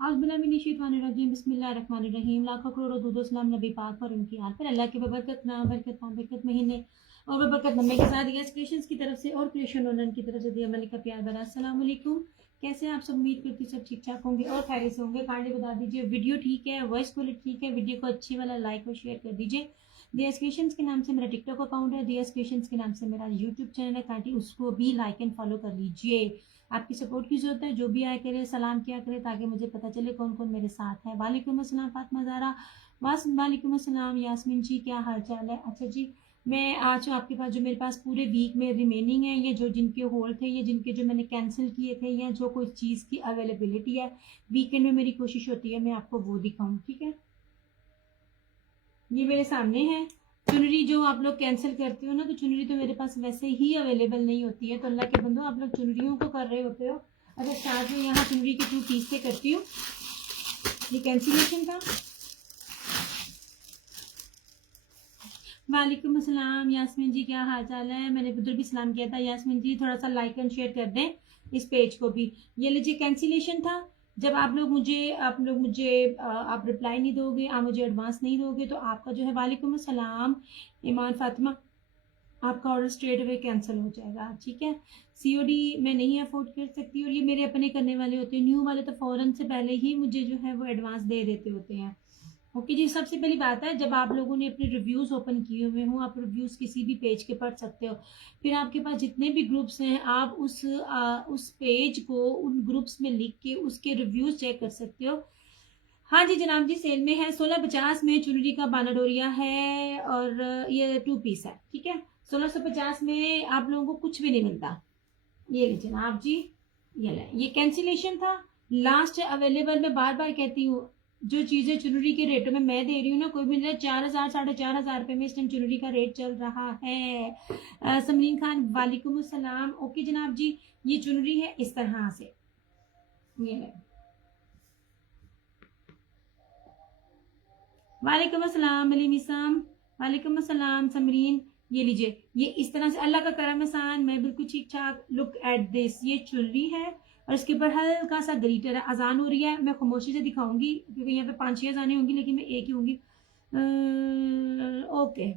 औज़ुबिल्लाहिमिनश्शैतानिर्रजीम बिस्मिल्लाहिर्रहमानिर्रहीम। लाखों करोड़ों दुरूद सलाम नबी पाक और उनकी आल पर। अल्लाह के बबरकत नाम बरकत नाम बरकत महीने और बबरकत नम्बे के साथ यस क्रिएशंस की तरफ से और क्रिएशन ओनर की तरफ से दिया मलिक का प्यार भरा अस्सलाम वालेकुम। कैसे हैं आप सब? उम्मीद करती सब ठीक ठाक होंगे और खैरियत से होंगे। काइंडली बता दीजिए वीडियो ठीक है, वॉइस क्वालिटी ठीक है, वीडियो को अच्छी वाला लाइक और शेयर कर दीजिए। दियस क्रिएशंस के नाम से मेरा टिकटॉक अकाउंट है, दियस क्रिएशंस के नाम से मेरा यूट्यूब चैनल है, काइंडली उसको भी लाइक एंड फॉलो कर लीजिए। आपकी सपोर्ट की जरूरत है, जो भी आया करे सलाम किया करे ताकि मुझे पता चले कौन कौन मेरे साथ है। वालेकुम अस्सलाम फातिमा ज़ारा, वालेकुम अस्सलाम यास्मीन जी, क्या हाल चाल है? अच्छा जी, मैं आज आपके पास जो मेरे पास पूरे वीक में रिमेनिंग है, ये जो जिनके होल्ड थे, ये जिनके जो मैंने कैंसिल किए थे, या जो कोई चीज़ की अवेलेबिलिटी है वीकेंड में, मेरी कोशिश होती है मैं आपको वो दिखाऊं। ठीक है, ये मेरे सामने है चुनरी। जो आप लोग कैंसिल करते हो ना, तो चुनरी तो मेरे पास वैसे ही अवेलेबल नहीं होती है, तो अल्लाह के बंदो आप लोग चुनरियों को कर रहे होते हो। अच्छा, स्टार्ट में यहाँ चुनरी के 2 पीस से करती हूँ। ये कैंसिलेशन था। वालेकुम अस्सलाम यास्मीन जी, क्या हाल चाल है? मैंने उधर भी सलाम किया था। यास्मीन जी थोड़ा सा लाइक एंड शेयर कर दें इस पेज को भी। ये लीजिए कैंसिलेशन था। जब आप लोग मुझे आप रिप्लाई नहीं दोगे, आप मुझे एडवांस नहीं दोगे, तो आपका जो है वालेकुम अस्सलाम ईमान फातिमा, आपका ऑर्डर स्ट्रेट अवे कैंसिल हो जाएगा। ठीक है, सीओडी मैं नहीं अफोर्ड कर सकती, और ये मेरे अपने करने वाले होते हैं। न्यू वाले तो फौरन से पहले ही मुझे जो है वो एडवांस दे देते होते हैं। ओके जी, सबसे पहली बात है, जब आप लोगों ने अपने रिव्यूज ओपन किए हुए हों, आप रिव्यूज किसी भी पेज के पढ़ सकते हो। फिर आपके पास जितने भी ग्रुप्स हैं, आप उस पेज को उन ग्रुप्स में लिख के उसके रिव्यूज चेक कर सकते हो। हाँ जी जनाब जी, सेल में है 1650 में चुनरी का बानाडोरिया है, और ये 2 पीस है। ठीक है, 1650 में आप लोगों को कुछ भी नहीं मिलता। ये लीजिए जनाब जी, ये कैंसिलेशन था, लास्ट अवेलेबल। मैं बार बार कहती हूँ, जो चीजें चुनरी के रेटों में मैं दे रही हूँ ना, कोई भी नहीं। 4000 4,500 रुपए में इस टाइम चुनरी का रेट चल रहा है। समरीन खान वालेकुम अस्सलाम। ओके जनाब जी, ये चुनरी है इस तरह से। ये है, वालेकुम अस्सलाम मलीम, वालेकुम अस्सलाम समरीन। ये लीजिए, ये इस तरह से, अल्लाह का करम एहसान, मैं बिल्कुल ठीक ठाक। लुक एट दिस, ये चुनरी है और इसके ऊपर हल्का सा ग्लिटर है। अजान हो रही है, मैं खामोशी से दिखाऊंगी क्योंकि यहाँ पे 5-6 अजानें होंगी, लेकिन मैं एक ही होंगी। ओके,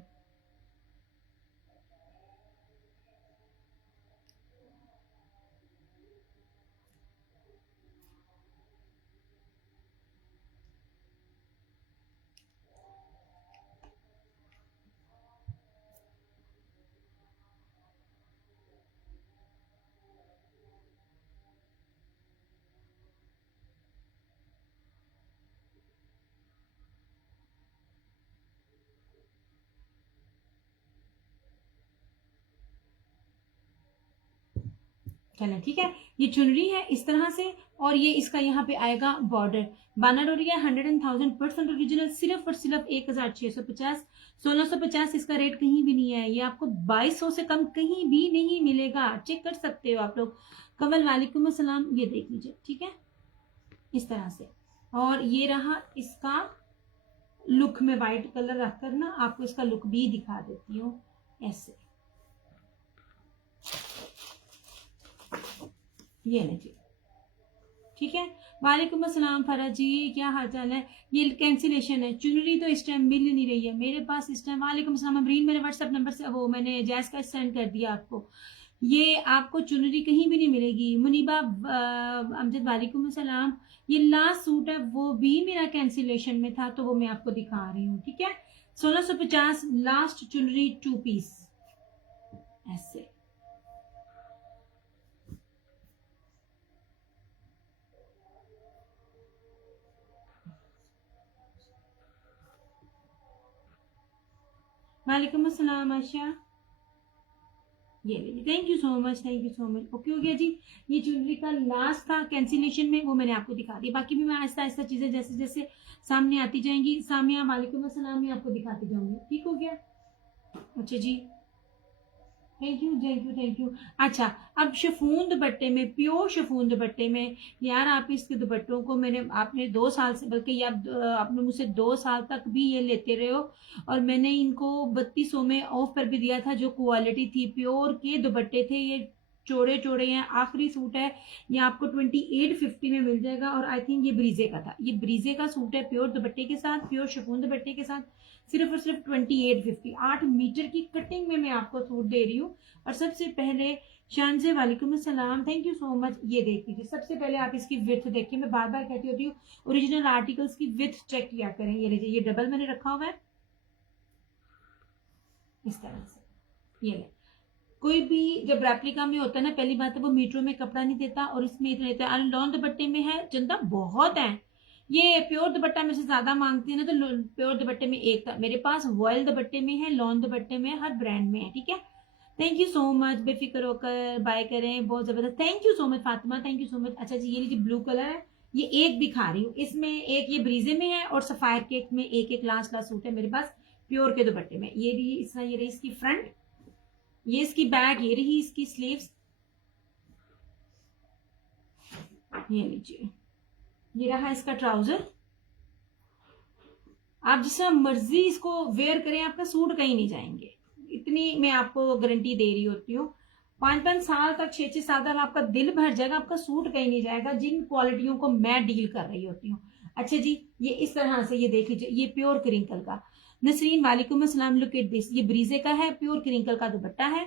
चलें ठीक है। ये चुनरी है इस तरह से, और ये इसका यहाँ पे आएगा बॉर्डर। बानाडोरिया 100,000% ओरिजिनल, सिर्फ और सिर्फ 1650। 1650 इसका रेट कहीं भी नहीं है। ये आपको 2200 से कम कहीं भी नहीं मिलेगा, चेक कर सकते हो आप लोग। कमल वालेकुम अस्सलाम, ये देख लीजिए। ठीक है, इस तरह से। और ये रहा इसका लुक। में व्हाइट कलर रखकर ना आपको इसका लुक भी दिखा देती हूँ ऐसे। ये लीजिए, ठीक है। वालेकुम अस्सलाम फरा जी, क्या हाल चाल है? ये कैंसिलेशन है, चुनरी तो इस टाइम मिल नहीं रही है मेरे पास इस टाइम। वालेकुम अस्सलाम अमरीन, मेरे व्हाट्सएप नंबर से वो मैंने जैस का सेंड कर दिया आपको। ये आपको चुनरी कहीं भी नहीं मिलेगी। मुनीबा अमजद वालेकुम अस्सलाम। ये लास्ट सूट है, वो भी मेरा कैंसिलेशन में था, तो वो मैं आपको दिखा रही हूँ। ठीक है, 1650 लास्ट चुनरी 2 पीस ऐसे। वालेकुम अस्सलाम आशा, ये लीजिए, thank you so much, thank you so much. Okay हो गया जी, ये ज्वेलरी का लास्ट था कैंसिलेशन में, वो मैंने आपको दिखा दिया। बाकी भी मैं आहिस्ता आहिस्ता चीजें जैसे जैसे सामने आती जाएंगी, सामिया वालेकुम अस्सलाम, मैं आपको दिखाती जाऊंगी। ठीक हो गया? अच्छा जी, thank you thank you thank you. अच्छा, अब शिफॉन दुपट्टे में, प्योर शिफॉन दुपट्टे में, यार आप इसके दुपट्टों को मैंने आपने 2 साल से, बल्कि ये आप आपने मुझसे 2 साल तक भी ये लेते रहे हो, और मैंने इनको 3200 में ऑफ पर भी दिया था। जो क्वालिटी थी, प्योर के दुपट्टे थे ये, चौड़े चौड़े हैं, आखिरी सूट है ये आपको 2850 में मिल जाएगा। और आई थिंक ये ब्रीजे का था, ये ब्रीजे का सूट है प्योर दुपट्टे के साथ, प्योर शिफॉन दुपट्टे के साथ, सिर्फ और सिर्फ 2850। 8 मीटर की कटिंग में मैं आपको सूट दे रही हूँ। और सबसे पहले शान से वालेकुम अस्सलाम, थैंक यू सो मच। ये देख लीजिए, सबसे पहले आप इसकी विड्थ देखिए, मैं बार बार कहती होती हूँ ओरिजिनल आर्टिकल्स की विड्थ चेक किया करें। ये लीजिए, ये डबल मैंने रखा हुआ है इस तरह से। ये ले, कोई भी जब रेप्लिका में होता है ना, पहली बात है वो मीटरों में कपड़ा नहीं देता, और इसमें इतना देता है। लॉन दुपट्टे में है जनता बहुत है, ये प्योर दुपट्टा में से ज्यादा मांगती है ना, तो प्योर दुपट्टे में एक था मेरे पास, वॉयल दुपट्टे में है, लॉन दुपट्टे में, हर ब्रांड में है, ठीक है। थैंक यू सो मच, बेफिक्र होकर बाय करें, बहुत जबरदस्त, thank you so much Fatima, thank you so much. अच्छा जी, ये लीजिए ब्लू कलर है, ये एक दिखा रही हूँ, इसमें एक ये ब्रीजे में है और सफायर केक में एक एक लास्ट लास्ट सूट है मेरे पास प्योर के दुपट्टे में। ये भी इस तरह, ये रही इसकी फ्रंट, ये इसकी बैक, ये रही इसकी स्लीव्स, ये लीजिए, ये रहा इसका ट्राउजर। आप जिस मर्जी इसको वेयर करें, आपका सूट कहीं नहीं जाएंगे, इतनी मैं आपको गारंटी दे रही होती हूँ। 5-5 साल तक, 6-6 साल तक आपका दिल भर जाएगा, आपका सूट कहीं नहीं जाएगा, जिन क्वालिटियों को मैं डील कर रही होती हूँ। अच्छा जी, ये इस तरह से, ये देख लीजिए, ये प्योर क्रिंकल का। नसरीन वालेकुम अस्सलाम, लुक एट दिस, ये ब्रीजे का है, प्योर क्रिंकल का दुपट्टा है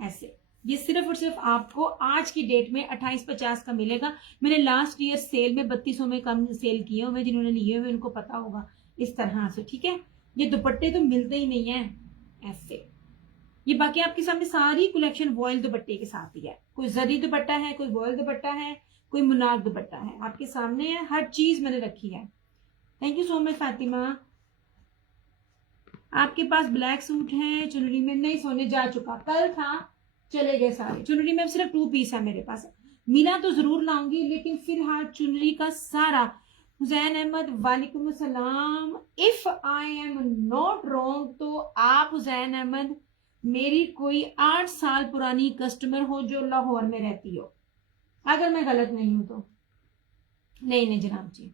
ऐसे। ये सिर्फ और सिर्फ आपको आज की डेट में 2850 का मिलेगा। मैंने लास्ट ईयर सेल में 3200 में कम सेल किए हुए, जिन्होंने लिए हुए उनको पता होगा। इस तरह से, ठीक है। ये दुपट्टे तो मिलते ही नहीं है ऐसे। ये बाकी आपके सामने सारी कलेक्शन वॉयल दुपट्टे के साथ ही है, कोई जरी दुपट्टा है, कोई वॉयल दुपट्टा है, कोई मुनार दुपट्टा है, आपके सामने है, हर चीज मैंने रखी है। Thank you so much Fatima. आपके पास ब्लैक सूट है चुनरी में? नहीं सोने, जा चुका, कल था, चले गए सारे। चुनरी में सिर्फ 2 पीस है मेरे पास, मिला तो जरूर लाऊंगी, लेकिन फिलहाल चुनरी का सारा। हुसैन अहमद वालेकुम अस्सलाम, if I am not wrong तो आप हुसैन अहमद मेरी कोई 8 साल पुरानी कस्टमर हो जो लाहौर में रहती हो, अगर मैं गलत नहीं हूं तो। नहीं जनाब जी,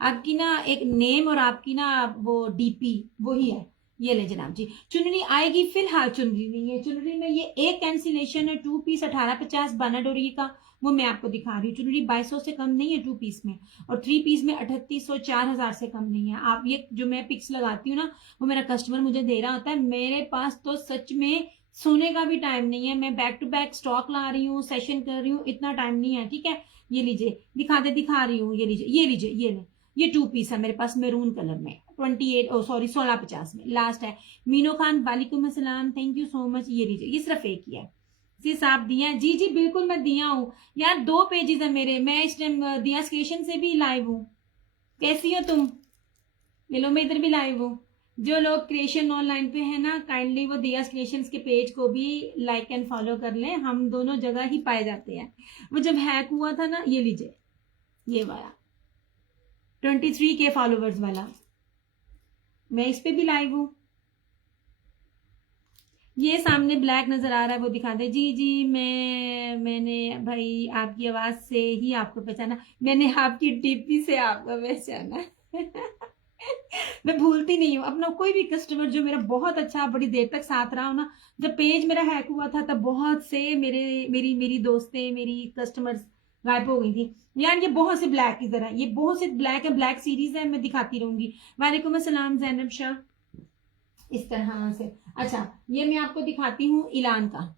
आपकी ना एक नेम और आपकी ना वो डीपी वही है। ये ले जनाब जी, चुनरी आएगी, फिलहाल चुनरी नहीं है। चुनरी में ये एक कैंसिलेशन है, 2 पीस 1850 बनाडोरी का, वो मैं आपको दिखा रही हूँ। चुनरी 2200 से कम नहीं है 2 पीस में, और 3 पीस में 3800 4000 से कम नहीं है। आप ये जो मैं पिक्स लगाती हूँ ना, वो मेरा कस्टमर मुझे दे रहा होता है। मेरे पास तो सच में सोने का भी टाइम नहीं है, मैं बैक टू बैक स्टॉक ला रही हूँ, सेशन कर रही हूँ, इतना टाइम नहीं है, ठीक है। ये लीजिए, दिखा रही हूँ, ये लीजिए, ये लीजिए, ये ले, ये 2 पीस है मेरे पास मैरून कलर में, 1650 में लास्ट है। मीनो खान वालेकुम अस्सलाम, थैंक यू सो मच। ये लीजिए, ये सिर्फ एक ही है, सिर्फ आप दिया है। जी बिल्कुल मैं दिया हूँ यार, 2 पेजेस है मेरे, मैं इस टाइम दिया स्टेशन से भी लाइव हूँ। कैसी हो तुम? ले लो, मैं इधर भी लाइव हूँ। जो लोग क्रिएशन ऑनलाइन पे है ना, काइंडली वो दिया क्रिएशंस के पेज को भी लाइक एंड फॉलो कर लें, हम दोनों जगह ही पाए जाते हैं। वो जब हैक हुआ था ना, ये लीजिए, ये वाला 23K फॉलोवर्स वाला, मैं इस पे भी लाइव हूँ। ये सामने ब्लैक नजर आ रहा है, वो दिखा दे। जी मैंने भाई आपकी आवाज से ही आपको पहचाना, मैंने आपकी डीपी से आपको पहचाना। मैं भूलती नहीं हूँ अपना कोई भी कस्टमर जो मेरा बहुत अच्छा बड़ी देर तक साथ रहा हो ना। जब पेज मेरा हैक हुआ था तब बहुत से मेरी दोस्तें, मेरी कस्टमर्स गायब हो गई थी यार। ये बहुत से ब्लैक की तरह, ये बहुत से ब्लैक है, ब्लैक सीरीज है, मैं दिखाती रहूंगी। वालेकुम अस्सलाम जैनब शाह, इस तरह से। अच्छा, ये मैं आपको दिखाती हूँ इलान का,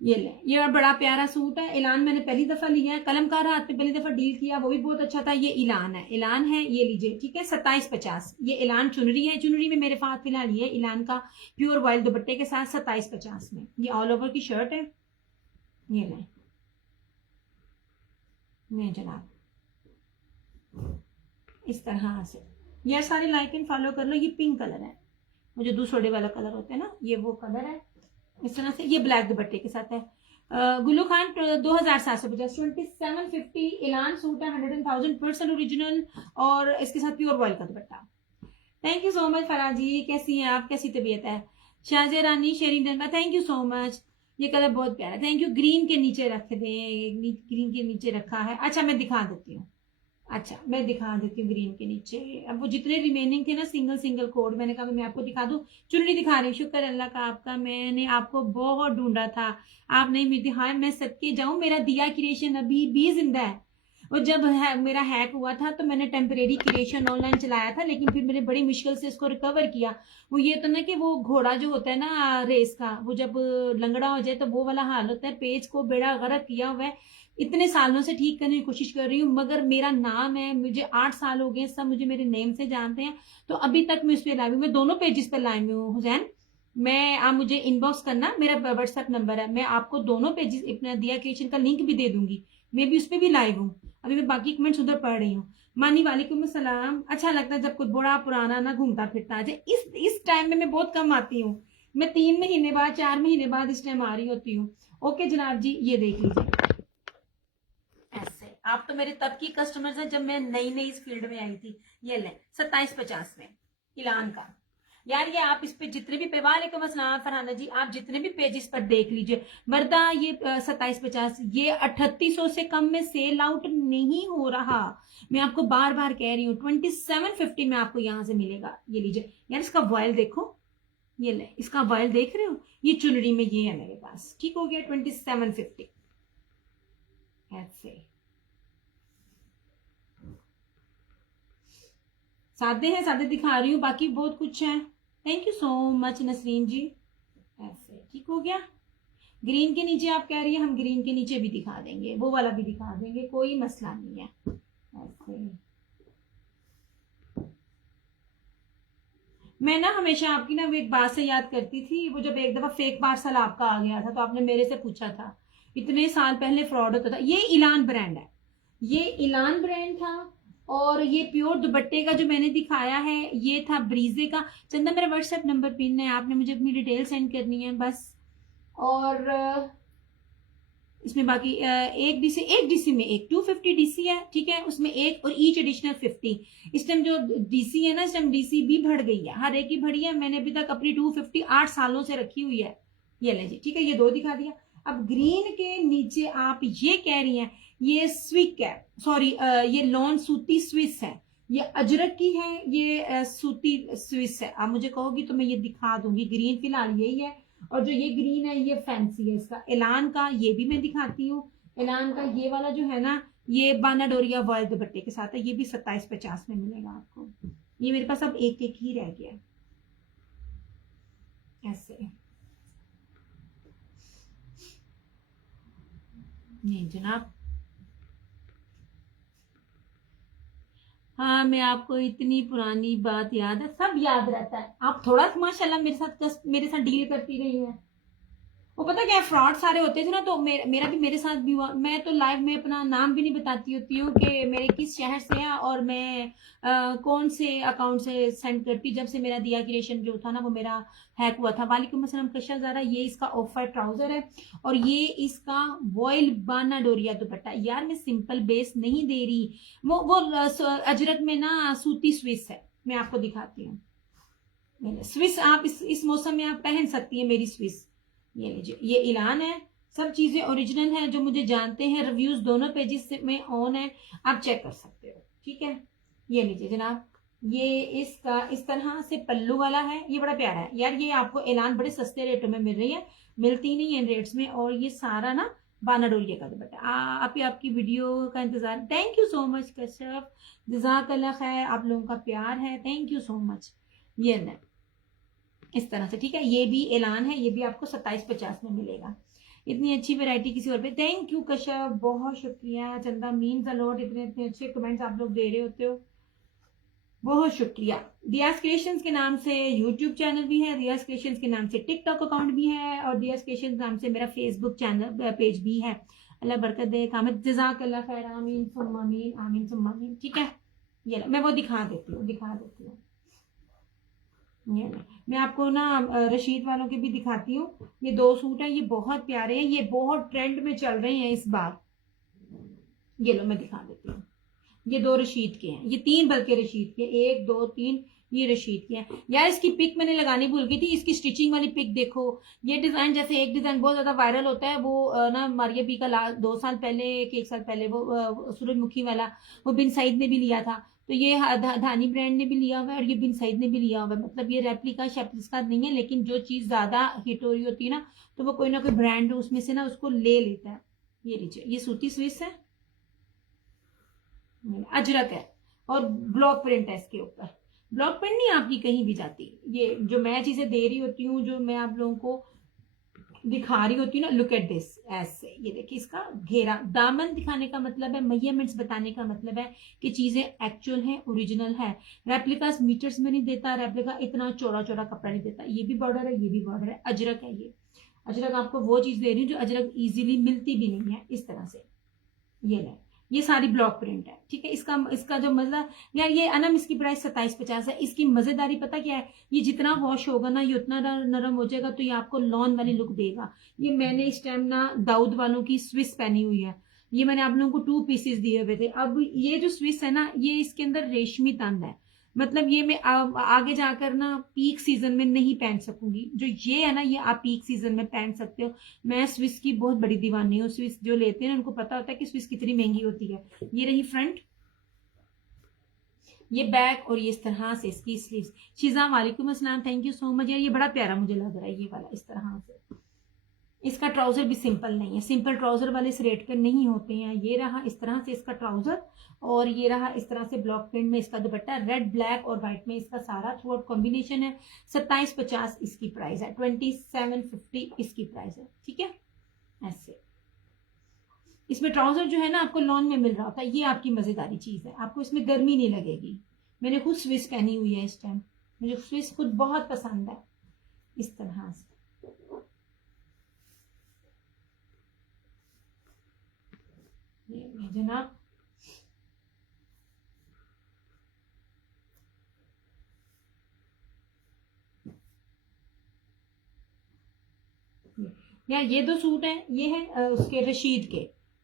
ये ले, ये बड़ा प्यारा सूट है। इलान मैंने पहली दफा लिया है, कलमकार हाथ पे पहली दफा डील किया, वो भी बहुत अच्छा था। ये इलान है, ये लीजिए, ठीक है, 2750। ये इलान चुनरी है, चुनरी में मेरे पास फिलहाल ये इलान का प्योर वॉयल दुपट्टे के साथ 2750 में। ये ऑल ओवर की शर्ट है, ये ले नहीं जनाब, इस तरह से। यार सारे लाइक एंड फॉलो कर लो। ये पिंक कलर है, मुझे दूसरे वाला कलर होता है ना, ये वो कलर है इस तरह से। ये ब्लैक दुपट्टे के साथ है। गुल्लू खान 2750, 2750 इलान सूट है, 100,000% ओरिजिनल, और इसके साथ प्योर वॉयल का दुपट्टा। Thank you so much Farazi, कैसी हैं आप, कैसी तबीयत है? शाहजिया रानी शेरिंगटन का थैंक यू सो मच, ये कलर बहुत प्यारा, थैंक यू। ग्रीन के नीचे रख दे, ग्रीन के नीचे रखा है। अच्छा मैं दिखा देती हूँ, अच्छा मैं दिखा देती हूँ ग्रीन के नीचे। अब वो जितने रिमेनिंग थे ना सिंगल सिंगल कोड, मैंने कहा मैं आपको दिखा दूं। चुनरी दिखा रही हूँ, शुक्र अल्लाह का आपका, मैंने आपको बहुत ढूंढा था, आप नहीं मिलती। हाँ मैं सदके जाऊं, मेरा दिया क्रिएशन अभी भी जिंदा है। और जब मेरा हैक हुआ था तो मैंने टेम्परेरी क्रिएशन ऑनलाइन चलाया था, लेकिन फिर मैंने बड़ी मुश्किल से इसको रिकवर किया। वो ये तो ना कि वो घोड़ा जो होता है ना रेस का, वो जब लंगड़ा हो जाए तो वो वाला हाल होता है। पेज को बेड़ा गर्क किया हुआ है, इतने सालों से ठीक करने की कोशिश कर रही हूँ, मगर मेरा नाम है, मुझे 8 साल हो गए, सब मुझे मेरे नेम से जानते हैं, तो अभी तक मैं उस पर लाइव हूँ। मैं दोनों पेजेस पर लाइव हूँ हुसैन। मैं आप मुझे इनबॉक्स करना, मेरा व्हाट्सएप नंबर है, मैं आपको दोनों पेजेस अपना दिया क्रिएशन का लिंक भी दे दूंगी। मैं भी उस पर भी लाइव हूँ। अभी मैं बाकी कमेंट्स उधर पढ़ रही हूँ। मानी वालेकुम सलाम। अच्छा लगता है जब कोई बड़ा पुराना ना घूमता फिरता आ जाए। इस टाइम में मैं बहुत कम आती हूँ। मैं 3 महीने बाद 4 महीने बाद इस टाइम आ रही होती हूँ। ओके जनाब जी, ये देख लीजिए। ऐसे आप तो मेरे तब की कस्टमर्स हैं जब मैं नई नई इस फील्ड में आई थी। ये ले 2750 में इलान का। यार ये आप इस पे जितने भी पे, वालेकुम अस्सलाम फरहाना जी, आप जितने भी पेजेस पर देख लीजिए मर्दा, ये 2750, ये 3800 से कम में सेल आउट नहीं हो रहा। मैं आपको बार बार कह रही हूँ 2750 में आपको यहां से मिलेगा। ये लीजिए यार, इसका वॉयल देखो, ये ले इसका वॉयल देख रहे हो, ये चुनरी में ये है मेरे पास। ठीक हो गया 2750 ऐसे। सादे हैं, सादे दिखा रही हूँ, बाकी बहुत कुछ है। Thank you so much Nasreen ji. ऐसे ठीक हो गया। ग्रीन के नीचे आप कह रही है, हम ग्रीन के नीचे भी दिखा देंगे, वो वाला भी दिखा देंगे, कोई मसला नहीं है। ऐसे मैं ना हमेशा आपकी ना वो एक बात से याद करती थी, वो जब एक दफा फेक पार्सल आपका आ गया था तो आपने मेरे से पूछा था, इतने साल पहले फ्रॉड होता था। ये इलान ब्रांड है, ये इलान ब्रांड था। और ये प्योर दुपट्टे का जो मैंने दिखाया है ये था ब्रीजे का। चंदा मेरा व्हाट्सएप नंबर पिन है, आपने मुझे अपनी डिटेल सेंड करनी है बस। और इसमें बाकी एक डीसी में एक 250 डीसी है, ठीक है, उसमें एक और ईच एडिशनल 50। इस टाइम जो डीसी है ना, इस टाइम डीसी भी बढ़ गई है, हर एक ही बढ़ी है। मैंने अभी तक अपनी 250 8 सालों से रखी हुई है। ये ले जी, ठीक है, ये दो दिखा दिया। अब ग्रीन के नीचे आप ये कह रही हैं, ये स्विक है, सॉरी ये लॉन सूती स्विस है, ये अजरक की है, ये सूती स्विस है। आप मुझे कहोगी तो मैं ये दिखा दूंगी। ग्रीन फिलहाल यही है, और जो ये ग्रीन है ये फैंसी है इसका। एलान का ये भी मैं दिखाती हूँ। एलान का ये वाला जो है ना, ये बाना डोरिया वर्ल्ड दुपट्टे के साथ है, ये भी 2750 में मिलेगा आपको। ये मेरे पास अब एक एक ही रह गया ऐसे। नहीं जनाब, हाँ मैं आपको इतनी पुरानी बात याद है, सब याद रहता है। आप थोड़ा माशाल्लाह मेरे साथ डील करती रही हैं। वो पता क्या फ्रॉड सारे होते थे ना, तो मेरा भी मेरे साथ भी हुआ। मैं तो लाइव में अपना नाम भी नहीं बताती होती हूँ कि मेरे किस शहर से है और मैं कौन से अकाउंट से सेंड करती। जब से मेरा दिया क्रिएशन जो था ना वो मेरा हैक हुआ था। वालेकुम अस्सलाम कशा ज़ारा, ये इसका ऑफ वाइट ट्राउजर है और ये इसका वॉयल बाना डोरिया दुपट्टा। यार मैं सिंपल बेस नहीं दे रही, वो अजरक में ना सूती स्विस है, मैं आपको दिखाती हूँ। स्विस आप इस मौसम में आप पहन सकती है मेरी स्विस। ये लीजिए, ये इलान है, सब चीजें ओरिजिनल हैं, जो मुझे जानते हैं। रिव्यूज दोनों पेजेस में ऑन है, आप चेक कर सकते हो, ठीक है। ये लीजिए जनाब, ये इसका इस तरह से पल्लू वाला है, ये बड़ा प्यारा है यार। ये आपको एलान बड़े सस्ते रेटों में मिल रही है, मिलती नहीं है इन रेट्स में। और ये सारा ना बाना डोरिया का दुपट्टा। आपकी वीडियो का इंतजार। Thank you so much Kashyap, जज़ाकल्लाह खैर, आप लोगों का प्यार है, थैंक यू सो मच। ये ना इस तरह से, ठीक है, ये भी एलान है, ये भी आपको 2750 में मिलेगा। इतनी अच्छी वैरायटी किसी और पे। थैंक यू कश्यप, बहुत शुक्रिया। चंदा मीन्स अलॉट, इतने इतने अच्छे कमेंट्स आप लोग दे रहे होते हो, बहुत शुक्रिया। दियास क्रिएशंस के नाम से यूट्यूब चैनल भी है, दियास क्रिएशंस के नाम से टिकटॉक अकाउंट भी है, और दियास क्रिएशंस नाम से मेरा फेसबुक चैनल पेज भी है। अल्लाह बरकत दे, कामत जज़ाकल्लाह खैर, आमीन सुम्मा आमीन, आमीन सुम्मा आमीन, ठीक है। ये मैं वो दिखा देती हूँ। मैं आपको ना रशीद वालों के भी दिखाती हूँ। ये 2 सूट है, ये बहुत प्यारे हैं, ये बहुत ट्रेंड में चल रहे हैं इस बार। ये लो मैं दिखा देती हूँ। ये 2 रशीद के हैं, ये 3 बल्कि रशीद के, 1 2 3, ये रशीद की है यार। इसकी पिक मैंने लगानी भूल गई थी, इसकी स्टिचिंग वाली पिक देखो। ये डिजाइन, जैसे एक डिजाइन बहुत ज्यादा वायरल होता है, वो ना मारिया बी का 2 साल पहले कि 1 साल पहले, वो सूरजमुखी वाला, वो बिन सईद ने भी लिया था। तो ये धानी ब्रांड ने भी लिया हुआ है और ये बिन सईद ने भी लिया हुआ है। मतलब ये रेप्लिका शेप्लिका नहीं है, लेकिन जो चीज ज्यादा हिट हो रही होती है ना, तो वो कोई ना कोई ब्रांड उसमें से ना उसको ले लेता है। ये लीजिए, ये सूती स्विस है, अजरक है और ब्लॉक प्रिंट है इसके ऊपर। ब्लॉक प्रिंट नहीं आपकी कहीं भी जाती। ये जो मैं चीजें दे रही होती हूँ, जो मैं आप लोगों को दिखा रही होती हूँ ना, लुक एट दिस, ऐसे। ये देखिए इसका घेरा, दामन दिखाने का मतलब है, मेजरमेंट्स बताने का मतलब है कि चीजें एक्चुअल है, ओरिजिनल है। रेप्लिकास मीटर्स में नहीं देता, रेप्लिका इतना चौड़ा चौड़ा कपड़ा नहीं देता। ये भी बॉर्डर है, ये भी बॉर्डर है, अजरक है। ये अजरक आपको वो चीज दे रही हूँ जो अजरक इजीली मिलती भी नहीं है इस तरह से। ये ले, ये सारी ब्लॉक प्रिंट है, ठीक है। इसका जो मजा यार, ये अनम इसकी प्राइस 2750 है। इसकी मजेदारी पता क्या है, ये जितना वॉश होगा ना, ये उतना नरम हो जाएगा, तो ये आपको लॉन वाली लुक देगा। ये मैंने इस टाइम ना दाऊद वालों की स्विस पहनी हुई है। ये मैंने आप लोगों को 2 पीसेस दिए हुए थे। अब ये जो स्विस है ना, ये इसके अंदर रेशमी तंद है। मतलब ये मैं आगे जाकर ना पीक सीजन में नहीं पहन सकूंगी। जो ये है ना, ये आप पीक सीजन में पहन सकते हो। मैं स्विस की बहुत बड़ी दीवानी हूँ। स्विस जो लेते हैं उनको पता होता है कि स्विस कितनी महंगी होती है। ये रही फ्रंट, ये बैक, और ये इस तरह से इसकी स्लीव्स। शिजा वालेकुम अस्सलाम, थैंक यू सो मच यार। ये बड़ा प्यारा मुझे लग रहा है ये वाला, इस तरह से। इसका ट्राउजर भी सिंपल नहीं है, सिंपल ट्राउजर वाले इस रेट पे नहीं होते हैं। ये रहा इस तरह से इसका ट्राउजर, और ये रहा इस तरह से ब्लॉक प्रिंट में इसका दुपट्टा। रेड, ब्लैक और व्हाइट में इसका सारा थ्रू आउट कॉम्बिनेशन है। 2750 इसकी प्राइस है, 2750 इसकी प्राइस है, ठीक है। ऐसे इसमें ट्राउजर जो है ना आपको लॉन में मिल रहा होता है। ये आपकी मजेदारी चीज है, आपको इसमें गर्मी नहीं लगेगी। मैंने खुद स्विस पहनी हुई है इस टाइम, मुझे स्विस खुद बहुत पसंद है। इस तरह से ये जनाब, यार ये 2 सूट हैं, ये है उसके रशीद के।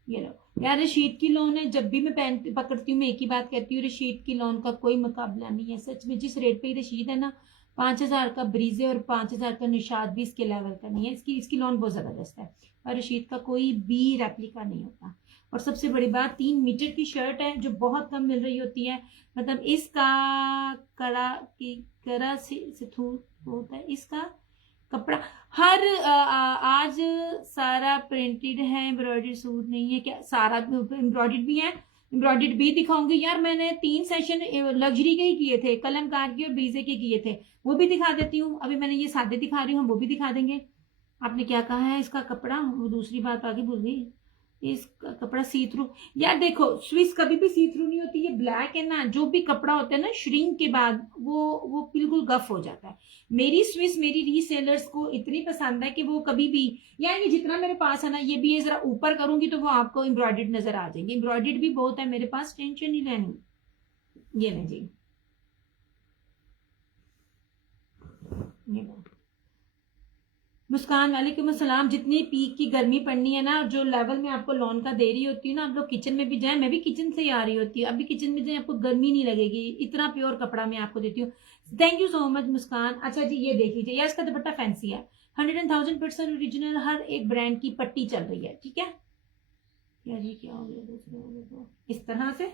ये लो यार, रशीद की लोन है। जब भी मैं पकड़ती हूँ मैं एक ही बात कहती हूँ, रशीद की लोन का कोई मुकाबला नहीं है। सच में जिस रेट पे रशीद है ना, 5000 का ब्रीजे और 5000 का निशाद भी इसके लेवल का नहीं है। इसकी लोन बहुत जबरदस्त है, और रशीद का कोई भी रेप्लिका नहीं होता। और सबसे बड़ी बात, 3 मीटर की शर्ट है जो बहुत कम मिल रही होती है। मतलब इसका करा से होता है इसका कपड़ा। हर आज सारा प्रिंटेड है, एम्ब्रॉयडरी सूट नहीं है क्या? सारा एम्ब्रॉयडर्ड भी है, एम्ब्रॉयडर्ड भी दिखाऊंगी यार। मैंने 3 सेशन लग्जरी के ही किए थे, कलमकार के और ब्रीजे के किए थे, वो भी दिखा देती हूँ। अभी मैंने ये सादे दिखा रही हूँ, वो भी दिखा देंगे। आपने क्या कहा है इसका कपड़ा, वो दूसरी बात आगे भूल गई। इसका कपड़ा सी थ्रू, यार देखो स्विस कभी भी सी थ्रू नहीं होती। ये ब्लैक है ना, जो भी कपड़ा होता है ना श्रिंक के बाद वो बिल्कुल गफ हो जाता है। मेरी स्विस मेरी रीसेलर्स को इतनी पसंद है कि वो कभी भी, यार ये जितना मेरे पास है ना, ये भी जरा ऊपर करूंगी तो वो आपको एम्ब्रॉयडर्ड नजर आ जाएंगे। एम्ब्रॉयडर्ड भी बहुत है मेरे पास, टेंशन नहीं लेनी। ये नहीं जी, ये मुस्कान वालेकुम अस्सलाम। जितनी पीक की गर्मी पड़नी है ना, जो लेवल में आपको लॉन का दे रही होती हूँ ना, आप लोग किचन में भी जाए, मैं भी किचन से ही आ रही होती हूँ, अभी किचन में जाए आपको गर्मी नहीं लगेगी। इतना प्योर कपड़ा मैं आपको देती हूँ। थैंक यू सो मच मुस्कान। अच्छा जी, ये देख लीजिए यार, इसका दुपट्टा फैंसी है, 100,000% ओरिजिनल, हर एक ब्रांड की पट्टी चल रही है, ठीक है। यार जी क्या हो गया दूसरे, इस तरह से।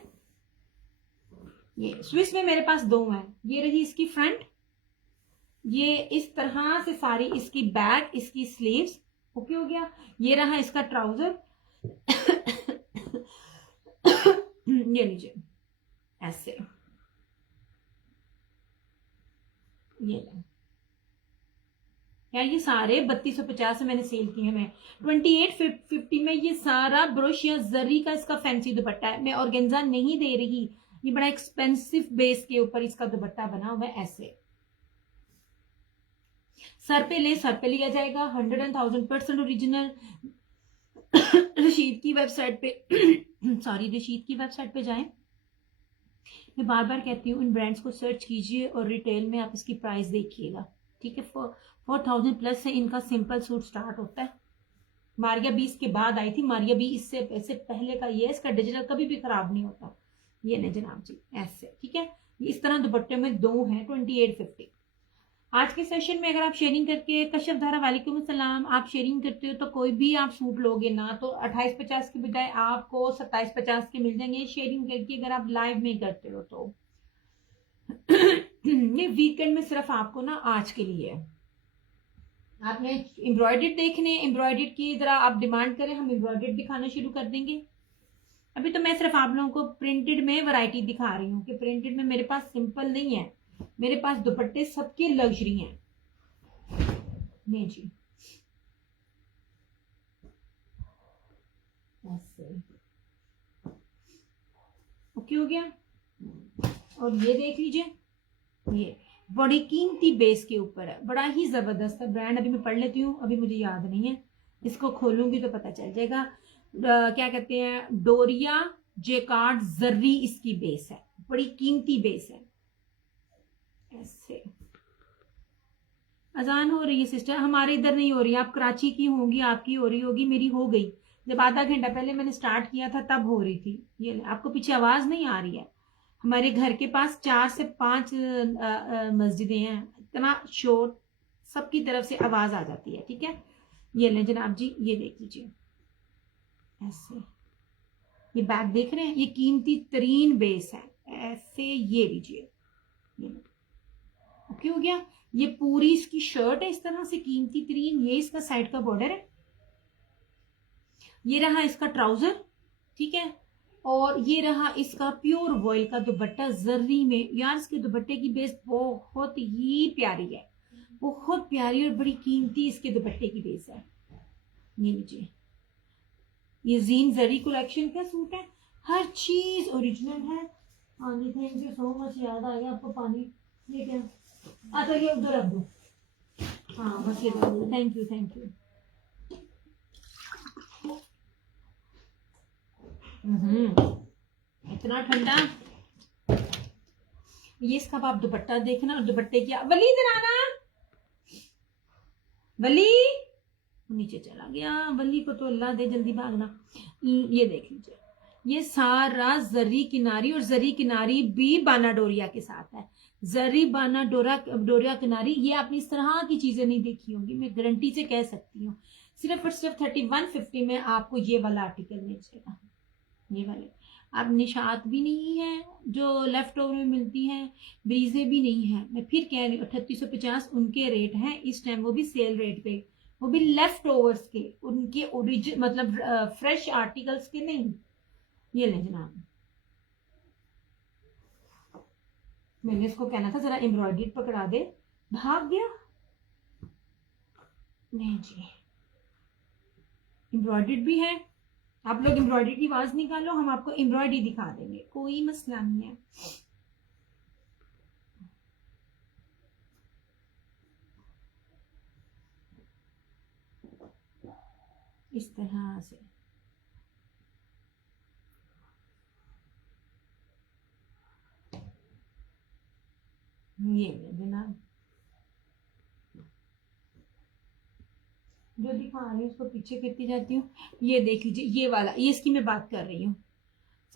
ये स्विस में मेरे पास 2 हैं। ये रही इसकी फ्रंट, ये इस तरह से सारी इसकी बैक, इसकी स्लीव्स, ओके हो गया। ये रहा इसका ट्राउजर ये लीजिए ऐसे, ये यार ये सारे 3250 से मैंने सेल किए हैं। 2850 में ये सारा ब्रुश या जरी का इसका फैंसी दुपट्टा है। मैं ऑर्गेन्जा नहीं दे रही, ये बड़ा एक्सपेंसिव बेस के ऊपर इसका दुपट्टा बना हुआ है ऐसे। सर पे लिया जाएगा, 100,000% ओरिजिनल। रशीद की वेबसाइट पे रशीद की वेबसाइट पे जाएं। मैं बार बार कहती हूँ इन ब्रांड्स को सर्च कीजिए और रिटेल में आप इसकी प्राइस देखिएगा, ठीक है। 4000+ से इनका सिंपल सूट स्टार्ट होता है। मारिया बी इसके बाद आई थी, मारिया बी इससे पहले का ये, इसका डिजिटल कभी भी खराब नहीं होता। ये नहीं जनाब जी, ऐसे ठीक है। इस तरह दुपट्टे में 2 हैं 2850। आज के सेशन में अगर आप शेयरिंग करके, कश्यप धारा वालेकुम अस्सलाम, आप शेयरिंग करते हो तो कोई भी आप सूट लोगे ना तो 2850 की बजाय आपको 2750 के मिल जाएंगे शेयरिंग करके, अगर आप लाइव में करते हो तो। ये वीकेंड में सिर्फ आपको ना आज के लिए आपने एम्ब्रॉयडर्ड देखने, एम्ब्रॉयडर्ड की जरा आप डिमांड करें, हम एम्ब्रॉयडर्ड दिखाना शुरू कर देंगे। अभी तो मैं सिर्फ आप लोगों को प्रिंटेड में वैरायटी दिखा रही हूँ कि प्रिंटेड में मेरे पास सिंपल नहीं है, मेरे पास दुपट्टे सबके लग्जरी हैं। नहीं जी, ऐसे ओके हो गया। और ये देख लीजिए, ये बड़ी कीमती बेस के ऊपर है, बड़ा ही जबरदस्त है ब्रांड। अभी मैं पढ़ लेती हूँ, अभी मुझे याद नहीं है, इसको खोलूंगी तो पता चल जाएगा। क्या कहते हैं, डोरिया जेकार्ड जर्री इसकी बेस है, बड़ी कीमती बेस है। ऐसे अजान हो रही है सिस्टर, हमारे इधर नहीं हो रही, आप कराची की होंगी, आपकी हो रही होगी, मेरी हो गई। जब आधा घंटा पहले मैंने स्टार्ट किया था तब हो रही थी। ये आपको पीछे आवाज नहीं आ रही है? हमारे घर के पास 4 से 5 मस्जिदें हैं, इतना शोर, सबकी तरफ से आवाज आ जाती है, ठीक है। ये लें जनाब जी, ये देख लीजिए ऐसे, ये बैग देख रहे हैं, ये कीमती तरीन बेस है, ऐसे ये लीजिए, ओके हो गया। ये पूरी इसकी शर्ट है इस तरह से कीमती तरीन, ये इसका साइड का बॉर्डर है, ये रहा इसका ट्राउजर, ठीक है। और ये रहा इसका प्योर वॉयल का दुपट्टा जर्री में। यार इसके दुपट्टे की बेस बहुत ही प्यारी है, बहुत प्यारी और बड़ी कीमती इसके दुपट्टे की बेस है। ये लीजिए, ये जीन जरी कलेक्शन का सूट है, हर चीज ओरिजिनल है। हाँ जी, थैंक यू सो मच, याद आ गया आपको पानी। ये क्या, अच्छा ये उधर रख दो, हाँ बस ये रख दो, थैंक यू थैंक यू। इतना ठंडा। ये इसका आप दुपट्टा देखना, और दुपट्टे की वली इधर आना, वली नीचे चला गया, वली को तो अल्लाह दे जल्दी भागना। ये देख लीजिए, ये सारा जरी किनारी, और जरी किनारी भी बाना डोरिया के साथ है, जरी बाना डोरिया किनारी। ये आपने इस तरह की चीजें नहीं देखी होंगी, मैं गारंटी से कह सकती हूँ। सिर्फ और सिर्फ 3150 में आपको ये वाला आर्टिकल मिल जाएगा। ये वाले अब निशात भी नहीं है जो लेफ्ट ओवर में मिलती हैं, ब्रीजे भी नहीं है। मैं फिर कह रही हूँ 3850 उनके रेट हैं इस टाइम, वो भी सेल रेट पे, वो भी लेफ्ट ओवर्स के, उनके ओरिजिन मतलब फ्रेश आर्टिकल्स के नहीं। ये ले जनाब, मैंने इसको कहना था जरा एम्ब्रॉयडरी पकड़ा दे, भाग गया। नहीं जी, एम्ब्रॉयडरी भी है, आप लोग एम्ब्रॉयडरी की आवाज निकालो, हम आपको एम्ब्रॉयडरी दिखा देंगे, कोई मसला नहीं है। इस तरह से ये जनाब जो दिखा रही हूँ उसको पीछे करती जाती हूँ। ये देख लीजिए, ये वाला, ये इसकी मैं बात कर रही हूँ।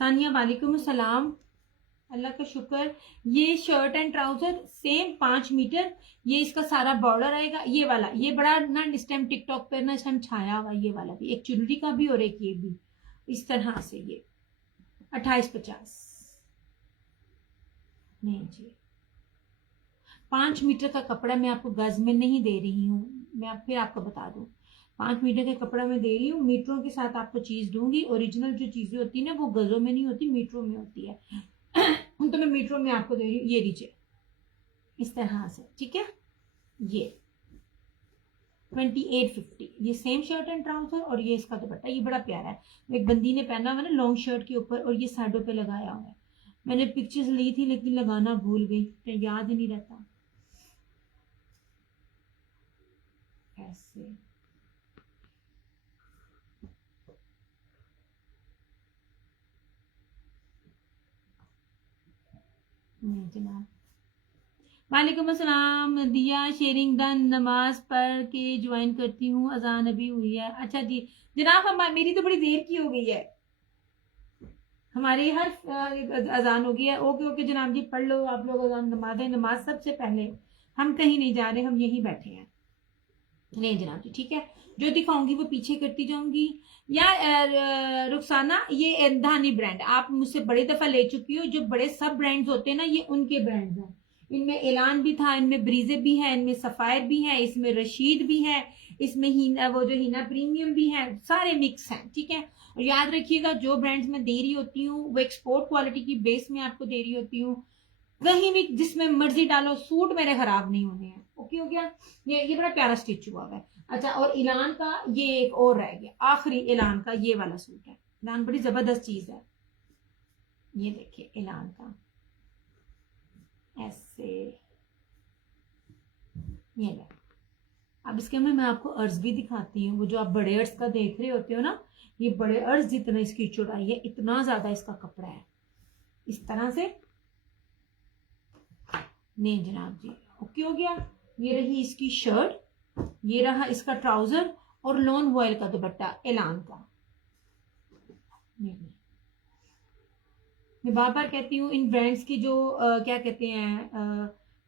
सानिया वालेकुम सलाम, अल्लाह का शुक्र। ये shirt and trouser same 5 metre, ये इसका सारा बॉर्डर आएगा। ये वाला, ये बड़ा ना इस टाइम टिकटॉक पर ना इस टाइम छाया हुआ, ये वाला भी एक चुनरी का भी और एक ये भी, इस तरह से। ये 2850 नहीं जी, 5 मीटर का कपड़ा मैं आपको गज में नहीं दे रही हूँ, मैं फिर आपको बता दूं, 5 मीटर का कपड़ा मैं दे रही हूँ, मीटरों के साथ आपको चीज दूंगी। ओरिजिनल जो चीजें होती है ना वो गजों में नहीं होती, मीटरों में होती है। तो मैं मीटरों में आपको दे रही हूँ, ये लीजिए इस तरह से, ठीक है। ये 2850, ये सेम शर्ट एंड ट्राउजर, और ये इसका दुपट्टा, ये बड़ा प्यारा है। एक बंदी ने पहना हुआ ना लॉन्ग शर्ट के ऊपर, और ये साइडों पे लगाया हुआ है। मैंने पिक्चर्स ली थी लेकिन लगाना भूल गई, तो याद ही नहीं रहता। ऐसे जनाब, वालेकुम अस्सलाम दिया, शेयरिंग डन, नमाज पढ़ के ज्वाइन करती हूँ, अजान अभी हुई है। अच्छा जी जनाब, हम मेरी तो बड़ी देर की हो गई है। हमारी हर अजान हो गई है, ओके ओके जनाब जी पढ़ लो आप लोग अजान, नमाज सबसे पहले, हम कहीं नहीं जा रहे, हम यहीं बैठे हैं। नहीं जनाब जी ठीक है, जो दिखाऊंगी वो पीछे करती जाऊंगी। या रुखसाना ये धानी ब्रांड आप मुझसे बड़ी दफा ले चुकी हो, जो बड़े सब ब्रांड्स होते हैं ना ये उनके ब्रांड्स हैं। इनमें ऐलान भी था, इनमें ब्रीजे भी है, इनमें सफायर भी है, इसमें रशीद भी है, इसमें हीना वो जो हीना प्रीमियम भी है, सारे मिक्स हैं ठीक है। और याद रखिएगा जो ब्रांड्स में दे रही होती हूँ वो एक्सपोर्ट क्वालिटी की बेस में आपको दे रही होती हूँ। कहीं भी जिसमें मर्जी डालो, सूट मेरे खराब नहीं होने हैं। ओके हो गया, ये बड़ा प्यारा स्टिच हुआ है। अच्छा, और ऐलान का ये एक और रह गया, आखिरी ऐलान का ये वाला सूट है। ऐलान बड़ी जबरदस्त चीज है, ये देखिए ऐलान का ऐसे, ये ले। अब इसके में मैं आपको अर्ज भी दिखाती हूँ, वो जो आप बड़े अर्ज का देख रहे होते हो ना, ये बड़े अर्ज जितना इसकी चौड़ाई है इतना ज्यादा इसका कपड़ा है, इस तरह से। नहीं जनाब जी, ओके हो गया। ये रही इसकी शर्ट, ये रहा इसका ट्राउजर और लॉन वॉयल का दुपट्टा ऐलान का। मैं बार बार कहती हूँ इन ब्रांड्स की जो क्या कहते हैं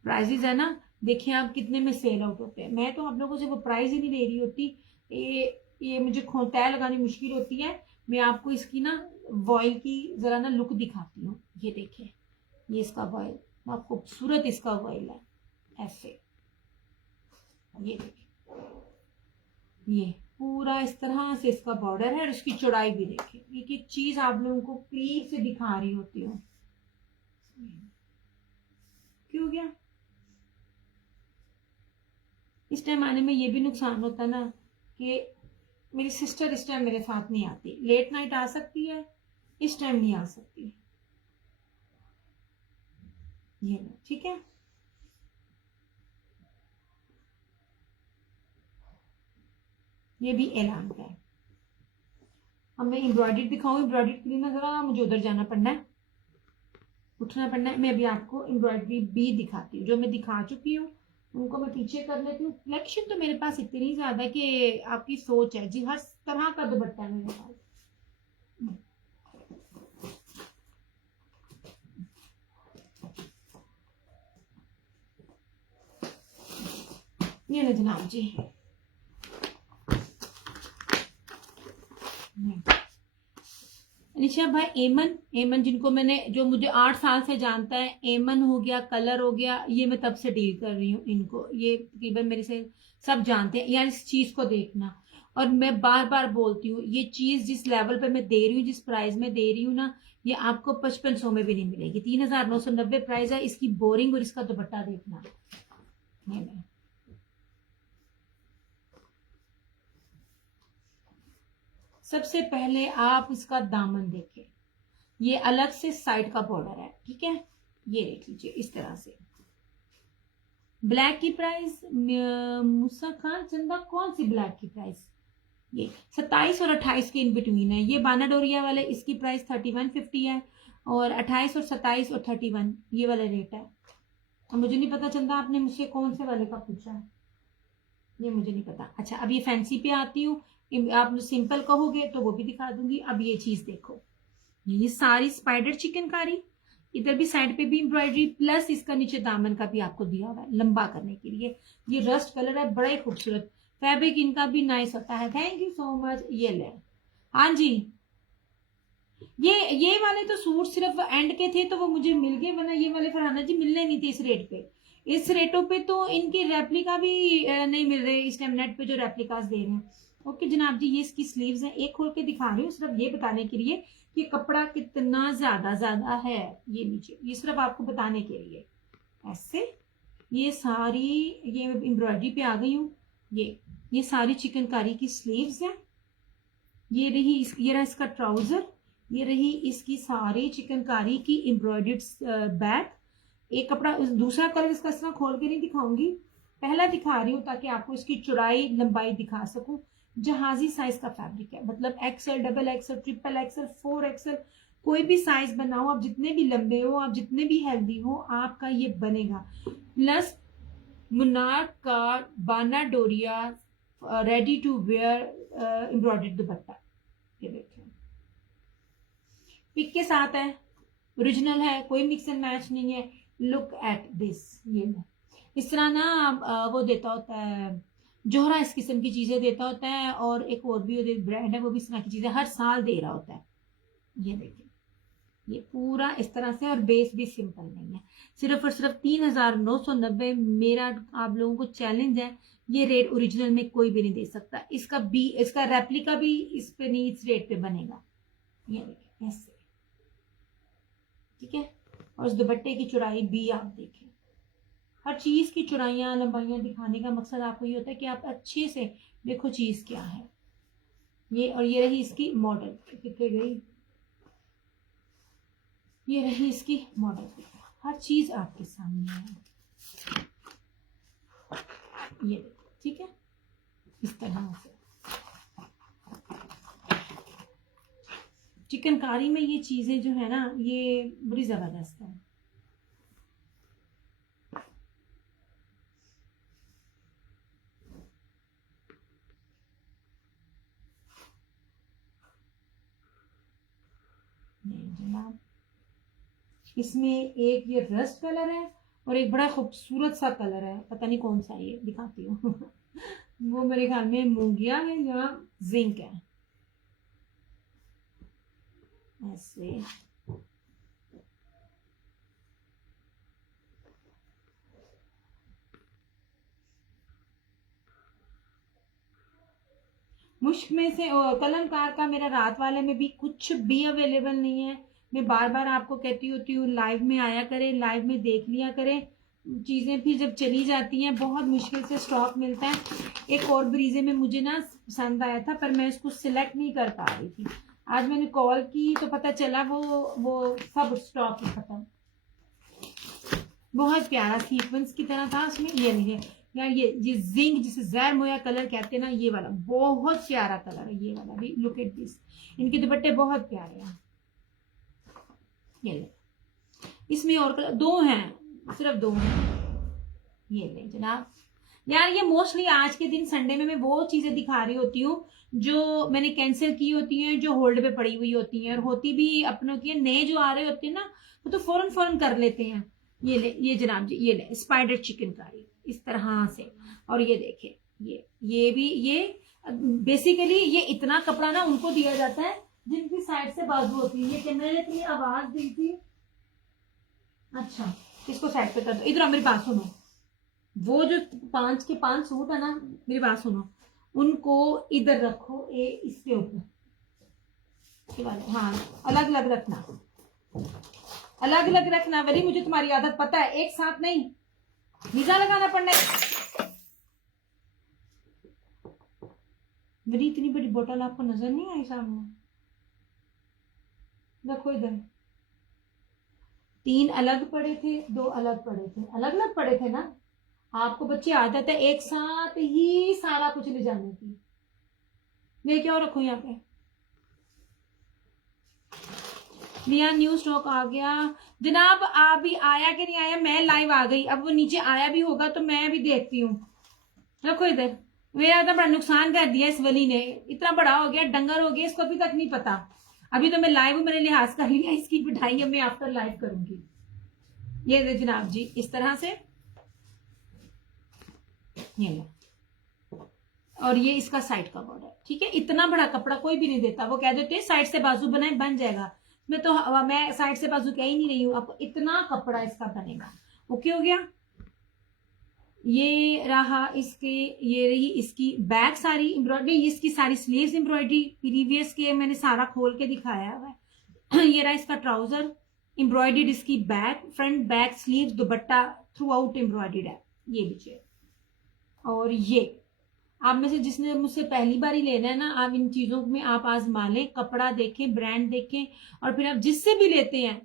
प्राइजेस है ना, देखिए आप कितने में सेल आउट होते हैं। मैं तो आप लोगों से वो प्राइस ही नहीं दे रही होती, ये मुझे तय लगानी मुश्किल होती है। मैं आपको इसकी ना वॉयल की जरा ना लुक दिखाती हूँ। ये देखिए, ये इसका वॉयल, बहुत खूबसूरत इसका वॉयल है ऐसे। ये देखिए, ये पूरा इस तरह से इसका बॉर्डर है और इसकी चौड़ाई भी देखिए। एक एक चीज आप लोगों को क्लियर से दिखा रही होती हूँ। क्यों गया इस टाइम आने में ये भी नुकसान होता ना कि मेरी सिस्टर इस टाइम मेरे साथ नहीं आती, लेट नाइट आ सकती है, इस टाइम नहीं आ सकती। ये ठीक है, ये भी ऐलान का है। अब मैं एम्ब्रॉयडरी दिखाऊं, एम्ब्रॉयडरी के लिए ना जरा मुझे उधर जाना पड़ना है, उठना पड़ना है। मैं अभी आपको एम्ब्रॉयडरी भी दिखाती हूँ, जो मैं दिखा चुकी हूँ उनको मैं पीछे कर लेती हूँ। कलेक्शन तो मेरे पास इतनी ज्यादा कि आपकी सोच है जी, हर तरह का दुपट्टा है मेरे पास। ये ना जनाब जी, निशा भाई एमन जिनको मैंने, जो मुझे 8 साल से जानता है, एमन हो गया, कलर हो गया, ये मैं तब से डील कर रही हूँ इनको, ये तकरीबन मेरे से सब जानते हैं। यार इस चीज को देखना, और मैं बार बार बोलती हूँ ये चीज जिस लेवल पे मैं दे रही हूँ, जिस प्राइस में दे रही हूँ ना, ये आपको 5500 में भी नहीं मिलेगी। 3990 प्राइस है इसकी। बोरिंग और इसका दुपट्टा देखना, ये सबसे पहले आप इसका दामन देखें, ये अलग से साइड का बॉर्डर है ठीक है। ये देख लीजिए इस तरह से। ब्लैक की प्राइस मूसा खान चंदा, कौन सी ब्लैक की प्राइस, ये 27 और 28 के इन बिटवीन है। ये बाना डोरिया वाले, इसकी प्राइस 3150 है, और 28 और 27 और 31 ये वाला रेट है। मुझे नहीं पता चंदा आपने मुझसे कौन से वाले का पूछा है, ये मुझे नहीं पता। अच्छा, अब ये फैंसी पे आती हूँ, आप सिंपल कहोगे तो वो भी दिखा दूंगी। अब ये चीज देखो, ये सारी स्पाइडर चिकनकारी, इधर भी साइड पे भी एम्ब्रॉयडरी, प्लस इसका नीचे दामन का भी आपको दिया हुआ है लंबा करने के लिए। ये रस्ट कलर है, बड़ा ही खूबसूरत फैब्रिक इनका भी नाइस होता है। Thank you so much. ये ले, हाँ जी, ये वाले तो सूट सिर्फ एंड के थे तो वो मुझे मिल गए, वरना ये वाले फरहाना जी मिलने नहीं थे इस रेट पे। इस रेटों पे तो इनकी रेप्लिका भी नहीं मिल रहे इस टाइम नेट पे, जो रेप्लिकास दे रहे हैं। ओके जनाब जी, ये इसकी स्लीव्स हैं, एक खोल के दिखा रही हूँ सिर्फ ये बताने के लिए कि कपड़ा कितना ज्यादा है। ये नीचे, ये सिर्फ आपको बताने के लिए ऐसे। ये सारी, ये एम्ब्रॉयडरी पे आ गई हूँ। ये सारी चिकनकारी की स्लीव्स हैं। ये रही ये रहा इसका ट्राउजर, ये रही इसकी सारी चिकनकारी की एम्ब्रॉयडर्ड बैक। एक कपड़ा, दूसरा कलर इसका इस तरह खोल के नहीं दिखाऊंगी, पहला दिखा रही हूँ ताकि आपको इसकी चौड़ाई लंबाई दिखा सकूं। जहाजी साइज का फैब्रिक है, मतलब XL, double XL, triple XL, 4 XL, कोई भी साइज बनाओ आप, जितने भी लंबे हो आप, जितने भी हेल्दी हो, आपका ये बनेगा। प्लस मुनार का बाना डोरिया ready to wear embroidered dupatta, ये देखिए पिक के साथ है, ओरिजिनल है, कोई मिक्स एंड मैच नहीं है। लुक एट दिस, ये लो। इस तरह ना वो देता होता है जोहरा, इस किस्म की चीजें देता होता है, और एक और भी ब्रांड है वो भी इस तरह की चीजें हर साल दे रहा होता है। ये देखिए, ये पूरा इस तरह से, और बेस भी सिंपल नहीं है। सिर्फ और सिर्फ 3990। मेरा आप लोगों को चैलेंज है, ये रेट ओरिजिनल में कोई भी नहीं दे सकता। इसका रेप्लिका भी इस पे नहीं, इस रेट पे बनेगा। ये देखिए ऐसे, ठीक है। और इस दुपट्टे की चौड़ाई भी आप देखें, हर चीज की चौड़ाइयां लंबाइयां दिखाने का मकसद आपको ये होता है कि आप अच्छे से देखो चीज क्या है। ये, और ये रही इसकी मॉडल, कितने गई, ये रही इसकी मॉडल, हर चीज आपके सामने है। ये ठीक है, इस तरह से चिकनकारी में ये चीजें जो है ना, ये बड़ी जबरदस्त है। जनाब, इसमें एक ये रस्ट कलर है और एक बड़ा खूबसूरत सा कलर है, पता नहीं कौन सा है, ये दिखाती हूँ। वो मेरे ख्याल में मूंगिया है या जिंक है, ऐसे। मुश्क में से कलमकार का मेरा रात वाले में भी कुछ भी अवेलेबल नहीं है। मैं बार बार आपको कहती होती हूँ, लाइव में आया करें, लाइव में देख लिया करें चीज़ें, फिर जब चली जाती हैं बहुत मुश्किल से स्टॉक मिलता है। एक और ब्रीजे में मुझे ना पसंद आया था, पर मैं उसको सिलेक्ट नहीं कर पा रही थी। आज मैंने कॉल की तो पता चला वो सब स्टॉक ही खत्म। बहुत प्यारा सीक्वेंस की तरह था उसमें। ये नहीं है यार, ये जिंक जिसे जैर मोया कलर कहते हैं ना, ये वाला बहुत प्यारा कलर है। ये वाला भी लुक एट दिस, इनके दुपट्टे बहुत प्यारे हैं। ये ले, इसमें और कलर दो हैं, सिर्फ दो हैं। ये ले जनाब। यार ये मोस्टली आज के दिन संडे में मैं वो चीजें दिखा रही होती हूँ जो मैंने कैंसिल की होती हैं, जो होल्ड पे पड़ी हुई होती हैं, और होती भी अपनों की, नए जो आ रहे होते हैं ना वो तो फौरन फौरन कर लेते हैं। ये ले, ये जनाब जी, ये ले स्पाइडर चिकनकारी इस तरह से। और ये देखे, ये भी, ये बेसिकली ये इतना कपड़ा ना उनको दिया जाता है जिनकी साइड से बाजू होती है। ये कैमरे ने इतनी आवाज दी थी। अच्छा, इसको साइड पे कर दो। इधर मेरी बात सुनो, वो जो 5 के 5 सूट है ना, मेरी बात सुनो, उनको इधर रखो, ये इसके ऊपर, हाँ अलग अलग रखना, अलग अलग रखना। वली मुझे तुम्हारी आदत पता है, एक साथ नहीं, वीजा लगाना पड़ना है। मेरी इतनी बड़ी बोतल आपको नजर नहीं आई सामने, रखो इधर। 3 अलग पड़े थे, 2 अलग पड़े थे, अलग अलग पड़े थे ना। आपको बच्चे आदत है एक साथ ही सारा कुछ ले जाने की। ये क्या रखो यहाँ पे। नया न्यू स्टॉक आ गया जनाब। अभी आया कि नहीं आया, मैं लाइव आ गई, अब वो नीचे आया भी होगा तो मैं भी देखती हूँ। रखो इधर। मेरा इतना बड़ा नुकसान कर दिया इस वली ने, इतना बड़ा हो गया, डंगर हो गया, इसको अभी तक नहीं पता। अभी तो मैं लाइव हूँ, मैंने लिहाज कर लिया, इसकी पिटाई अब मैं आफ्टर लाइव करूंगी। ये जनाब जी इस तरह से, ये लो। और ये इसका साइड का बॉर्डर, ठीक है। इतना बड़ा कपड़ा कोई भी नहीं देता, वो कह देते हैं साइड से बाजू बनाए बन जाएगा। मैं साइड से बाजू कह ही नहीं रही हूँ आपको, इतना कपड़ा इसका बनेगा। ओके हो गया। ये रहा इसके, ये रही इसकी बैक सारी एम्ब्रॉयडरी, इसकी सारी स्लीव्स एम्ब्रॉयडरी, प्रीवियस के मैंने सारा खोल के दिखाया हुआ है। ये रहा इसका ट्राउजर एम्ब्रॉयडर्ड, इसकी बैक, फ्रंट बैक स्लीव्स, दुपट्टा थ्रू आउट एम्ब्रॉयडर्ड है। ये लीजिए। और ये आप में से जिसने मुझसे पहली बार ही लेना है ना, आप इन चीजों में आप आजमा लें, कपड़ा देखें, ब्रांड देखें, और फिर आप जिससे भी लेते हैं,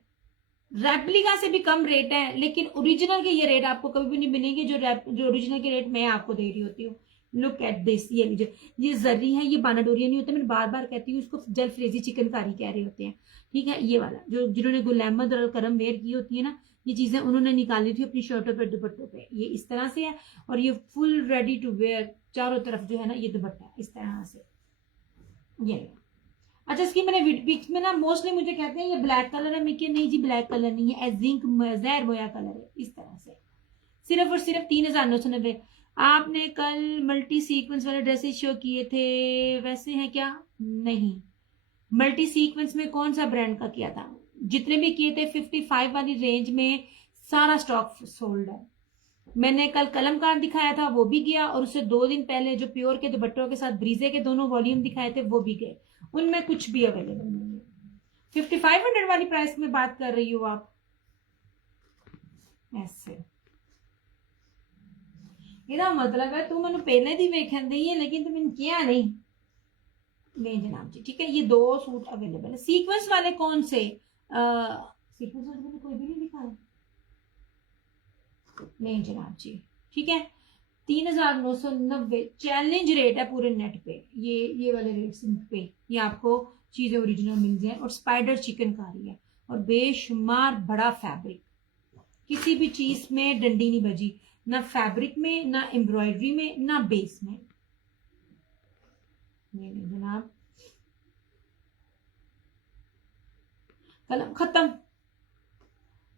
रेप्लिका से भी कम रेट है, लेकिन ओरिजिनल के ये रेट आपको कभी भी नहीं मिलेंगे जो ओरिजिनल के रेट मैं आपको दे रही होती हूँ। लुक एट दिस, ये लीजिए। ये जर्री है, ये बानाडोरिया नहीं होता, मैं बार बार कहती हूँ, इसको जल फ्रेजी चिकनकारी कह रहे होते हैं, ठीक है। ये वाला जो जिन्होंने गुल अहमद और करम वेयर की होती है ना, ये चीजें उन्होंने निकाली थी अपनी शर्टों पर, दुपट्टों पे। ये इस तरह से है, और ये फुल रेडी टू वेयर, चारों तरफ जो है ना ये दुपट्टा इस तरह से। ये अच्छा, इसकी मैंने पिक्स में ना मोस्टली मुझे कहते हैं ये ब्लैक कलर है, मैं क्या नहीं जी ब्लैक कलर नहीं है, जिंक जहर बोया कलर है इस तरह से। सिर्फ और सिर्फ 3,990। आपने कल मल्टी सीक्वेंस वाले ड्रेसेस शो किए थे, वैसे हैं क्या? नहीं, मल्टी सीक्वेंस में कौन सा ब्रांड का किया था? जितने भी किए थे 55 वाली रेंज में सारा स्टॉक सोल्ड है। मैंने कल कलमकार दिखाया था, वो भी गया, और उससे 2 दिन पहले जो प्योर के दुपट्टों के साथ ब्रीजे के दोनों वॉल्यूम दिखाए थे वो भी गए, उनमें कुछ भी अवेलेबल नहीं है। 5500 वाली प्राइस में बात कर रही हो आप ऐसे? ਇਹਦਾ मतलब है तू मैंने पहले दी वेखन दी है लेकिन तू मैंने किया नहीं। नहीं जनाब जी, ठीक है, ये 2 सूट अवेलेबल है। सीक्वेंस वाले कौन से? सीक्वेंस वाले मैंने कोई भी नहीं दिखाया। नहीं जनाब जी, ठीक है, 3,990 चैलेंज रेट है पूरे नेट पे। ये वाले रेट्स पे ये आपको चीजें ओरिजिनल मिल जाए। और स्पाइडर चिकनकारी है और बेशुमार बड़ा फैब्रिक, किसी भी चीज में डंडी नहीं बजी, ना फैब्रिक में, ना एम्ब्रॉयडरी में, ना बेस में। नहीं जनाब, कलम खत्म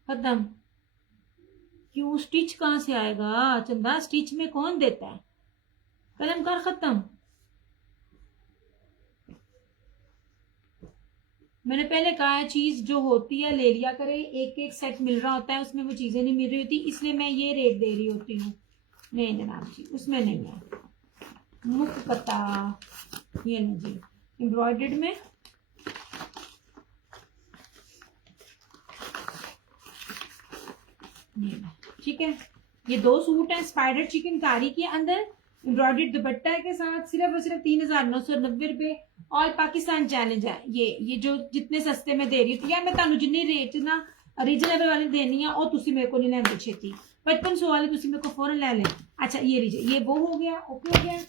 खत्म। क्यों, स्टिच कहां से आएगा चंदा? स्टिच में कौन देता है? कलमकार खत्म। मैंने पहले कहा है चीज जो होती है ले लिया करे, एक एक सेट मिल रहा होता है, उसमें वो चीजें नहीं मिल रही होती, इसलिए मैं ये रेट दे रही होती हूँ। नहीं जनाब जी, उसमें नहीं है। मुख कता ये नहीं जी, एम्ब्रॉयडर्ड में ठीक है। ये 2 सूट है स्पाइडर चिकनकारी के अंदर एम्ब्रॉयडर्ड दुपट्टा के साथ, सिर्फ और सिर्फ 3,990 रुपए। ऑल पाकिस्तान चैलेंज है ये जो जितने सस्ते में दे रही हूँ यार, मैं ਤੁਹਾਨੂੰ जिन्नी रेट ना रीजनेबल वाली देनी है और तुसी मेरे को नहीं लेंगे छेती। 5500 वाली तुसी मेरे को फौरन ले लें। अच्छा ये लीजिए, ये वो हो गया, ओके हो गया।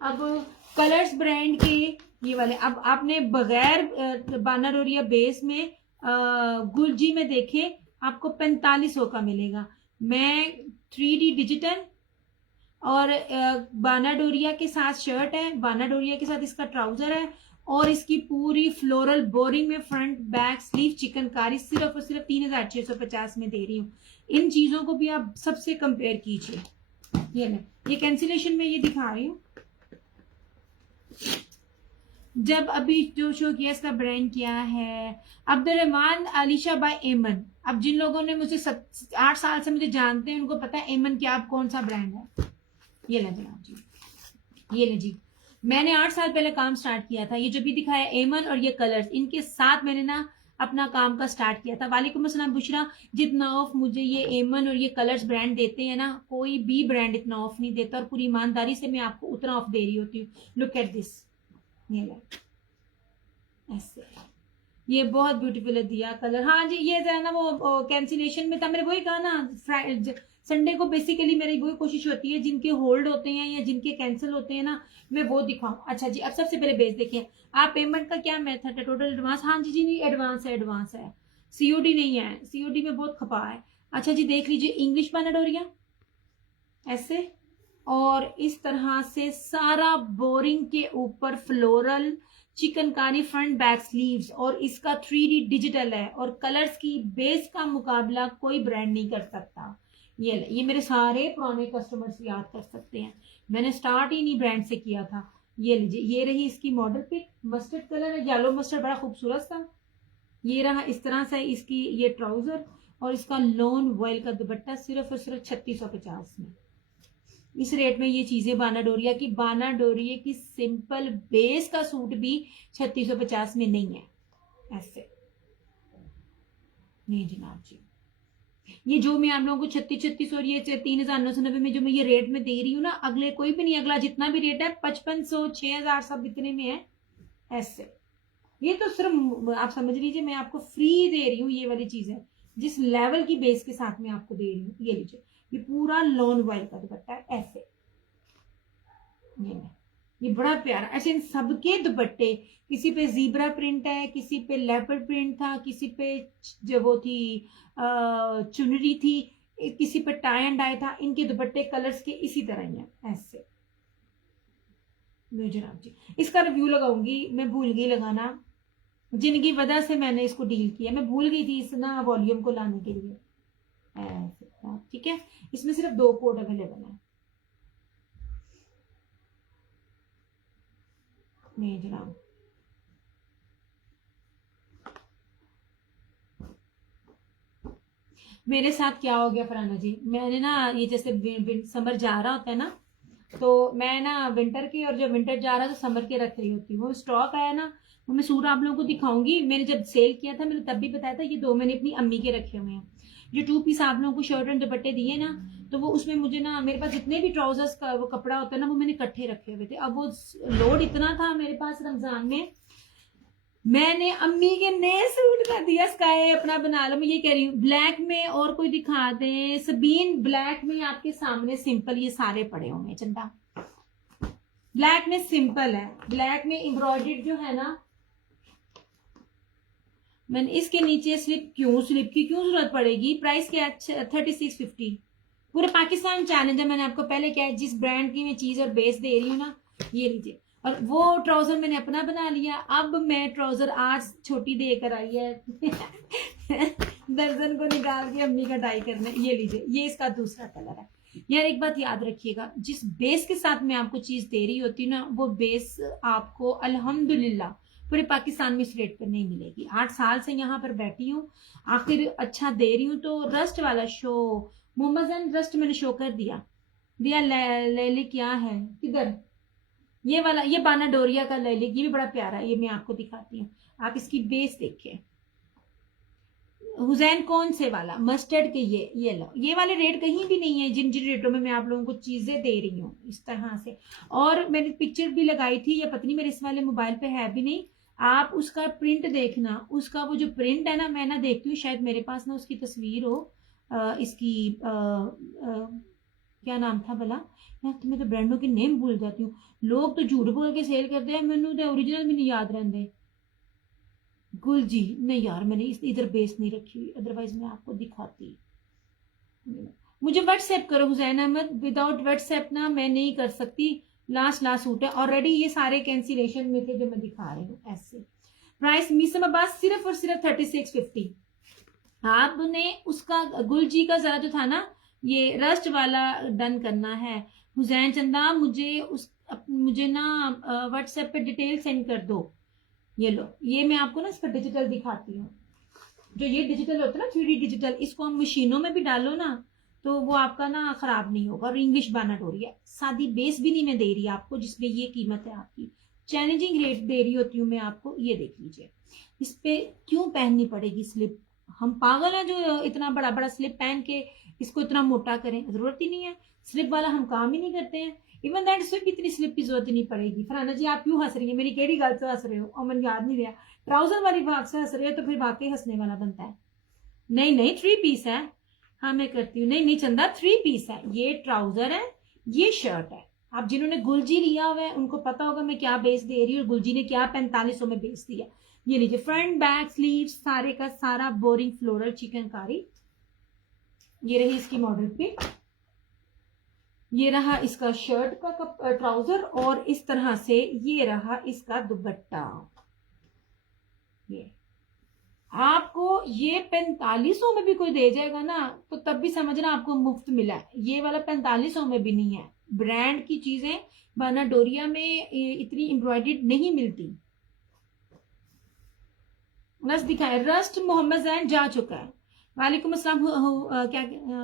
अब कलर्स ब्रांड के ये वाले, अब आपने बगैर बानारोरिया बेस में गुलजी में देखे आपको 4500 का मिलेगा। मैं 3D डिजिटल और बानाडोरिया के साथ शर्ट है, बानाडोरिया के साथ इसका ट्राउजर है, और इसकी पूरी फ्लोरल बोरिंग में फ्रंट बैक स्लीव चिकनकारी सिर्फ और सिर्फ 3,650 में दे रही हूँ। इन चीजों को भी आप सबसे कंपेयर कीजिए। ये कैंसिलेशन में ये दिखा रही हूँ। जब अभी जो शो किया इसका ब्रांड क्या है? अब्दुर्रहमान अलीशा बाय एमन। अब जिन लोगों ने मुझे 8 साल से मुझे जानते हैं उनको पता है एमन क्या कौन सा ब्रांड है। ये ले जनाब जी, ये ले जी, मैंने 8 साल पहले काम स्टार्ट किया था। ये जो भी दिखाया एमन और ये कलर्स, इनके साथ मैंने ना अपना काम का स्टार्ट किया था। वालेकुम अस्सलाम बुशरा। जितना ऑफ मुझे ये एमन और ये कलर्स ब्रांड देते हैं ना, कोई भी ब्रांड इतना ऑफ नहीं देता, और पूरी ईमानदारी से मैं आपको उतना ऑफ दे रही होती हूँ। लुक एट दिस, ये ऐसे, ये बहुत ब्यूटीफुल है दिया कलर। हाँ जी, ये जो है ना वो कैंसिलेशन में था, मैंने वही कहा ना, संडे को बेसिकली मेरी वही कोशिश होती है जिनके होल्ड होते हैं या जिनके कैंसिल होते हैं ना, मैं वो दिखाऊं। अच्छा जी, अब सबसे पहले बेस देखिए आप। पेमेंट का क्या मेथड है? Total advance? हाँ जी जी, नहीं एडवांस है, एडवांस है, सीओडी नहीं है, सीओडी में बहुत खपा है। अच्छा जी, देख लीजिए इंग्लिश बानाडोरिया ऐसे, और इस तरह से सारा बोरिंग के ऊपर floral chikankari front back sleeves, और इसका 3D डिजिटल है, और कलर्स की बेस का मुकाबला कोई ब्रांड नहीं कर सकता। ये मेरे सारे पुराने कस्टमर्स याद कर सकते हैं, मैंने स्टार्ट ही नहीं ब्रांड से किया था। ये लीजिए, ये रही इसकी मॉडल पिक, मस्टर्ड कलर है, येलो मस्टर्ड, बड़ा खूबसूरत था। ये रहा इस तरह से इसकी ये ट्राउजर, और इसका लॉन वॉयल का दुपट्टा सिर्फ और सिर्फ 3650 में। इस रेट में ये चीजें बानाडोरिया की सिंपल बेस का सूट भी 3650 में नहीं है ऐसे। नहीं जनाब जी, ये जो मैं आप लोगों को 3600 और ये 3,990 में जो मैं ये रेट में दे रही हूँ ना, अगले कोई भी नहीं, अगला जितना भी रेट है 5500 6000 सब इतने में है ऐसे। ये तो सिर्फ आप समझ लीजिए मैं आपको फ्री दे रही हूँ ये वाली चीजें, जिस लेवल की बेस के साथ मैं आपको दे रही हूँ। ये लीजिए, ये पूरा लॉन वाइल का दुपट्टा है ऐसे, ये बड़ा प्यारा ऐसे। इन सबके दुपट्टे, किसी पे जीब्रा प्रिंट है, किसी पे लेपर्ड प्रिंट था, किसी पे जो वो थी चुनरी थी, किसी पे टाई एंड डाई था। इनके दुपट्टे कलर्स के इसी तरह ही हैं ऐसे। जनाब जी, इसका रिव्यू लगाऊंगी, मैं भूल गई लगाना, जिनकी वजह से मैंने इसको डील किया, मैं भूल गई थी इस ना वॉल्यूम को लाने के लिए। ऐसे ठीक है, इसमें सिर्फ 2 कोड अवेलेबल है। नहीं जनाब, मेरे साथ क्या हो गया फराना जी, मैंने ना ये जैसे समर जा रहा होता है ना, तो मैं ना विंटर की, और जब विंटर जा रहा है तो समर के रख रही होती हूँ। वो स्टॉक आया ना, वो मैं सूट आप लोगों को दिखाऊंगी। मैंने जब सेल किया था मैंने तब भी बताया था, ये 2 मैंने अपनी अम्मी के रखे हुए हैं। जो 2 पीस आप लोगों को शर्ट एंड दुपट्टे दिए ना, तो वो उसमें मुझे ना, मेरे पास जितने भी ट्राउजर्स का वो कपड़ा होता है ना, वो मैंने इकट्ठे रखे हुए थे। अब वो लोड इतना था मेरे पास रमजान में, मैंने अम्मी के नए सूट का दिया स्काई अपना बना लो। मैं ये कह रही हूँ ब्लैक में और कोई दिखा दे, सबीन ब्लैक में आपके सामने सिंपल ये सारे पड़े होंगे। चंदा ब्लैक में सिंपल है, ब्लैक में एम्ब्रॉयडर्ड जो है ना, मैंने इसके नीचे स्लिप की क्यों जरूरत पड़ेगी? प्राइस क्या है? 3650। पूरे पाकिस्तान चैलेंज है। मैंने आपको पहले क्या है, जिस ब्रांड की मैं चीज और बेस दे रही हूँ ना, ये लीजिए। और वो ट्राउजर मैंने अपना बना लिया। अब मैं ट्राउजर आज छोटी देकर आई है दर्जन को निकाल के अम्मी का टाई करने। ये लीजिए, ये इसका दूसरा कलर है। यार एक बात याद रखिएगा, जिस बेस के साथ मैं आपको चीज दे रही होती हूँ ना, वो बेस आपको अल्हम्दुलिल्लाह पूरे पाकिस्तान में इस रेट पर नहीं मिलेगी। 8 साल से यहाँ पर बैठी हूँ, आखिर अच्छा दे रही हूँ। तो रस्ट वाला शो, मोहम्मद जैन रस्ट मैंने शो कर दिया ले क्या है किधर, ये वाला, ये बाना डोरिया का ले, ये भी बड़ा प्यारा है। ये मैं आपको दिखाती हूँ, आप इसकी बेस देखिए। हुसैन कौन से वाला, मस्टर्ड के, ये लो। ये वाले रेट कहीं भी नहीं है जिन जिन रेटों में मैं आप लोगों को चीजें दे रही हूँ इस तरह से। और मैंने पिक्चर भी लगाई थी, या पत्नी मेरे इस वाले मोबाइल पे है भी नहीं, आप उसका प्रिंट देखना। उसका वो जो प्रिंट है ना, मैं ना देखती हूँ, शायद मेरे पास ना उसकी तस्वीर हो। इसकी क्या नाम था भला यार, तुम्हें तो ब्रांडों के नेम भूल जाती हूँ। लोग तो झूठ बोल के सेल करते हैं, मैंने तो ओरिजिनल भी नहीं याद रहते। गुलजी नहीं यार, मैंने इधर बेस नहीं रखी हुई, अदरवाइज मैं आपको दिखाती। मुझे व्हाट्सएप करो हुसैन अहमद, विदाउट व्हाट्सएप ना मैं नहीं कर सकती। लास्ट सूट है ऑलरेडी, ये सारे कैंसिलेशन में थे जो मैं दिखा रही हूँ। ऐसे प्राइस मीसम अब्बास सिर्फ और सिर्फ 3650। आपने उसका गुलजी का जरा जो था ना, ये रस्ट वाला डन करना है। हुसैन चंदा मुझे ना व्हाट्सएप पे डिटेल सेंड कर दो। ये लो, ये मैं आपको ना इसका डिजिटल दिखाती हूँ। जो ये डिजिटल होता है ना, 3D डिजिटल, इसको हम मशीनों में भी डालो ना तो वो आपका ना खराब नहीं होगा। और इंग्लिश बाना डोरी है, सादी बेस भी नहीं मैं दे रही आपको, जिसमें ये कीमत है आपकी। चैलेंजिंग रेट दे रही होती हूँ मैं आपको। ये देख लीजिए, इस पे क्यों पहननी पड़ेगी स्लिप? हम पागल हैं जो इतना बड़ा बड़ा स्लिप पहन के इसको इतना मोटा करें? जरूरत ही नहीं है। स्लिप वाला हम काम ही नहीं करते हैं। इवन दैट स्लिप, इतनी स्लिप की जरूरत ही नहीं पड़ेगी। फराना जी आप क्यों हंस रही है? मेरी केड़ी गल से हंस रहे हो? और मैंने याद नहीं दिया, ट्राउजर वाली बात से हंस रहे हो तो फिर वाकई हंसने वाला बनता है। नहीं 3 पीस है। हाँ मैं करती हूँ। नहीं चंदा, 3 पीस है। ये ट्राउजर है, ये शर्ट है। आप जिन्होंने गुलजी लिया हुआ है उनको पता होगा मैं क्या बेस दे रही हूँ, और गुलजी ने क्या 4500 में बेस दिया। ये लीजिए, फ्रंट बैक स्लीव सारे का सारा बोरिंग फ्लोरल चिकनकारी। ये रही इसकी मॉडल पे, ये रहा इसका शर्ट का ट्राउजर, और इस तरह से ये रहा इसका दुपट्टा। ये आपको ये 4500 में भी कोई दे जाएगा ना, तो तब भी समझना आपको मुफ्त मिला है। ये वाला 4500 में भी नहीं है। ब्रांड की चीजें बाना डोरिया में इतनी एम्ब्रॉयडर्ड नहीं मिलती। रस्ट दिखाए, रस्ट मोहम्मद जैन जा चुका है। वालेकुम अस्सलाम। क्या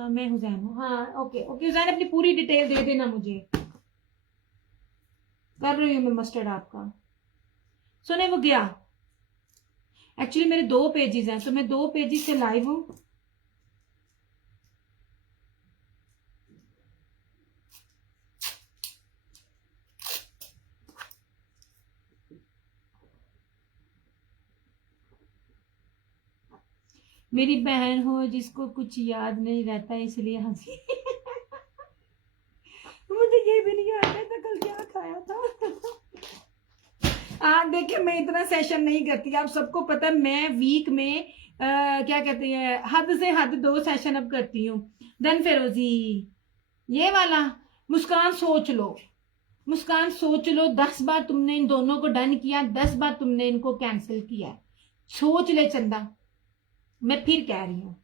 मैं हुसैन हूँ? हाँ ओके हुसैन, अपनी पूरी डिटेल दे देना मुझे। कर रही हूँ मैं मस्टर्ड आपका। सुने वो गया, एक्चुअली मेरे 2 पेजेस हैं, तो मैं 2 पेजेस से लाइव हूँ। मेरी बहन हो जिसको कुछ याद नहीं रहता इसलिए हंसी मुझे ये भी नहीं याद रहता कल क्या खाया था देखिए मैं इतना सेशन नहीं करती, आप सबको पता है। मैं वीक में क्या कहते हैं, हद से हद 2 सेशन अब करती हूँ। देन फिरोजी, ये वाला मुस्कान सोच लो, मुस्कान सोच लो, 10 बार तुमने इन दोनों को डन किया, 10 बार तुमने इनको कैंसिल किया। सोच ले चंदा, मैं फिर कह रही हूँ।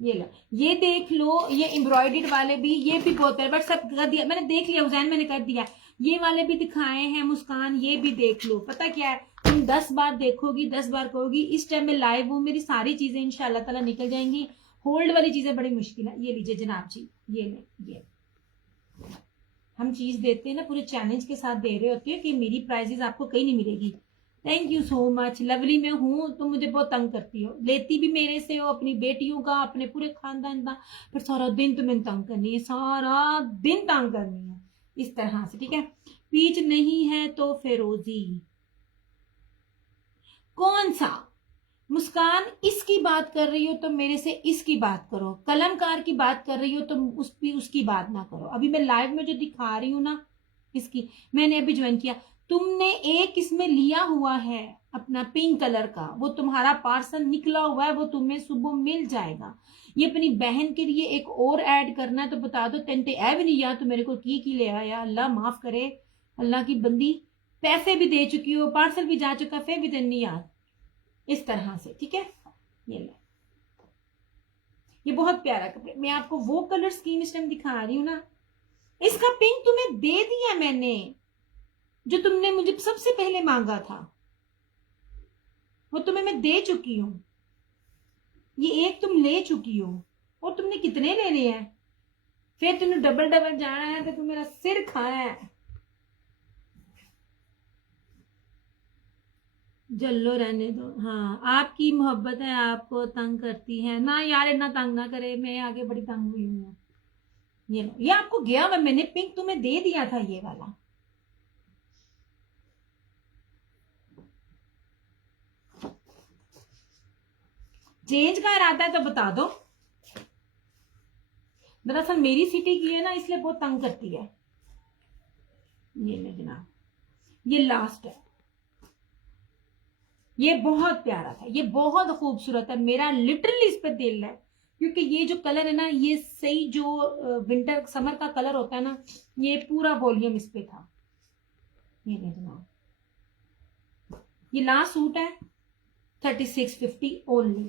ये लो, ये देख लो, ये एम्ब्रॉयडर्ड वाले भी, ये भी बहुत है, बट सब कर दिया मैंने, देख लिया हुसैन, मैंने कर दिया। ये वाले भी दिखाए हैं मुस्कान, ये भी देख लो। पता क्या है, तुम 10 बार देखोगी, 10 बार कहोगी। इस टाइम में लाइव हूँ, मेरी सारी चीजें इंशाल्लाह ताला निकल जाएंगी। होल्ड वाली चीजें बड़ी मुश्किल है। ये लीजिए जनाब जी, ये ले, ये हम चीज देते हैं ना, पूरे चैलेंज के साथ दे रहे होते हैं कि मेरी प्राइजेस आपको कहीं नहीं मिलेगी। Thank you so much. Lovely में हूँ तो मुझे बहुत तंग करती हो, लेती भी मेरे से हो, अपनी बेटियों का, अपने पूरे खानदान का, पर सारा दिन तुम्हें तंग करनी है, सारा दिन तंग करनी है इस तरह से, ठीक है। पीच नहीं है तो फिरोजी, कौन सा? मुस्कान इसकी बात कर रही हो तो मेरे से इसकी बात करो, कलमकार की बात कर रही हो तो उसकी बात ना करो। अभी मैं लाइव में जो दिखा रही हूँ ना, इसकी मैंने अभी ज्वाइन किया। तुमने एक इसमें लिया हुआ है अपना पिंक कलर का, वो तुम्हारा पार्सल निकला हुआ है, वो तुम्हें सुबह मिल जाएगा। ये अपनी बहन के लिए एक और ऐड करना है तो बता दो, तेंते ऐ भी नहीं यार, तो मेरे को की ले आया, अल्लाह माफ करे, अल्लाह की बंदी। पैसे भी दे चुकी हो, पार्सल भी जा चुका, फिर भी दिन नहीं याद, इस तरह से, ठीक है। ये ले, ये बहुत प्यारा कपड़े, मैं आपको वो कलर स्कीम इस टाइम दिखा रही हूँ ना। इसका पिंक तुम्हें दे दिया मैंने, जो तुमने मुझे सबसे पहले मांगा था, वो तुम्हें मैं दे चुकी हूं। ये एक तुम ले चुकी हो, और तुमने कितने लेने हैं? फिर तुमने डबल डबल जाना है तो तुम मेरा सिर खाना है। जल्लो रहने दो। हाँ, आपकी मोहब्बत है, आपको तंग करती है ना यार, इतना तंग ना करे, मैं आगे बड़ी तंग हुई हूँ। ये आपको गया, मैंने पिंक तुम्हें दे दिया था, ये वाला। चेंज का इरादा है तो बता दो। दरअसल मेरी सिटी की है ना, इसलिए बहुत तंग करती है। ये ले जनाब, ये लास्ट है। ये बहुत प्यारा था, ये बहुत खूबसूरत है, मेरा लिटरली इस पे दिल है, क्योंकि ये जो कलर है ना, ये सही जो विंटर समर का कलर होता है ना, ये पूरा वॉल्यूम इस पे था। ये ले जनाब, ये लास्ट सूट है, 3650 ओनली।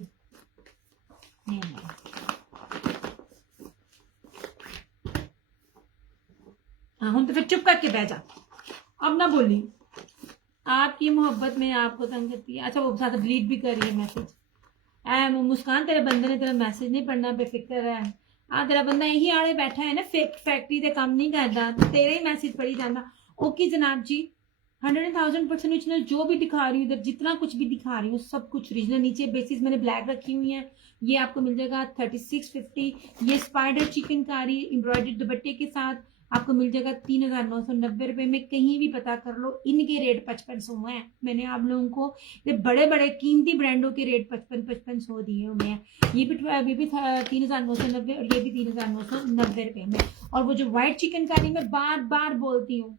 हाँ, हूं तो फिर चुप करके बह जा, अब ना बोली। आपकी मोहब्बत में आपको तंग करती है। अच्छा, वो साथ डिलीट भी कर रही है मैसेज। मुस्कान, तेरे बंदे ने तेरा मैसेज नहीं पढ़ना, बेफिक्र है। तेरा बंदा यही आड़े बैठा है ना, फैक्ट्री दे काम नहीं करता, तेरे ही मैसेज पढ़ी जाना। ओके जनाब जी, 100,000% ओरिजिनल जो भी दिखा रही हूँ, इधर जितना कुछ भी दिखा रही हूँ सब कुछ ओरिजिनल। नीचे बेसिस मैंने ब्लैक रखी हुई है, ये आपको मिल जाएगा 3650। ये स्पाइडर चिकनकारी एम्ब्रॉयडर्ड दुपट्टे के साथ आपको मिल जाएगा 3,990 रुपए में। कहीं भी पता कर लो, इनके रेट 5500 हुए हैं। मैंने आप लोगों को ये बड़े बड़े कीमती ब्रांडों के रेट 5500 दिए हुए हैं। ये भी 3,990 और ये भी 3,990 रुपए में। और वो जो व्हाइट चिकनकारी मैं बार बार बोलती हूँ,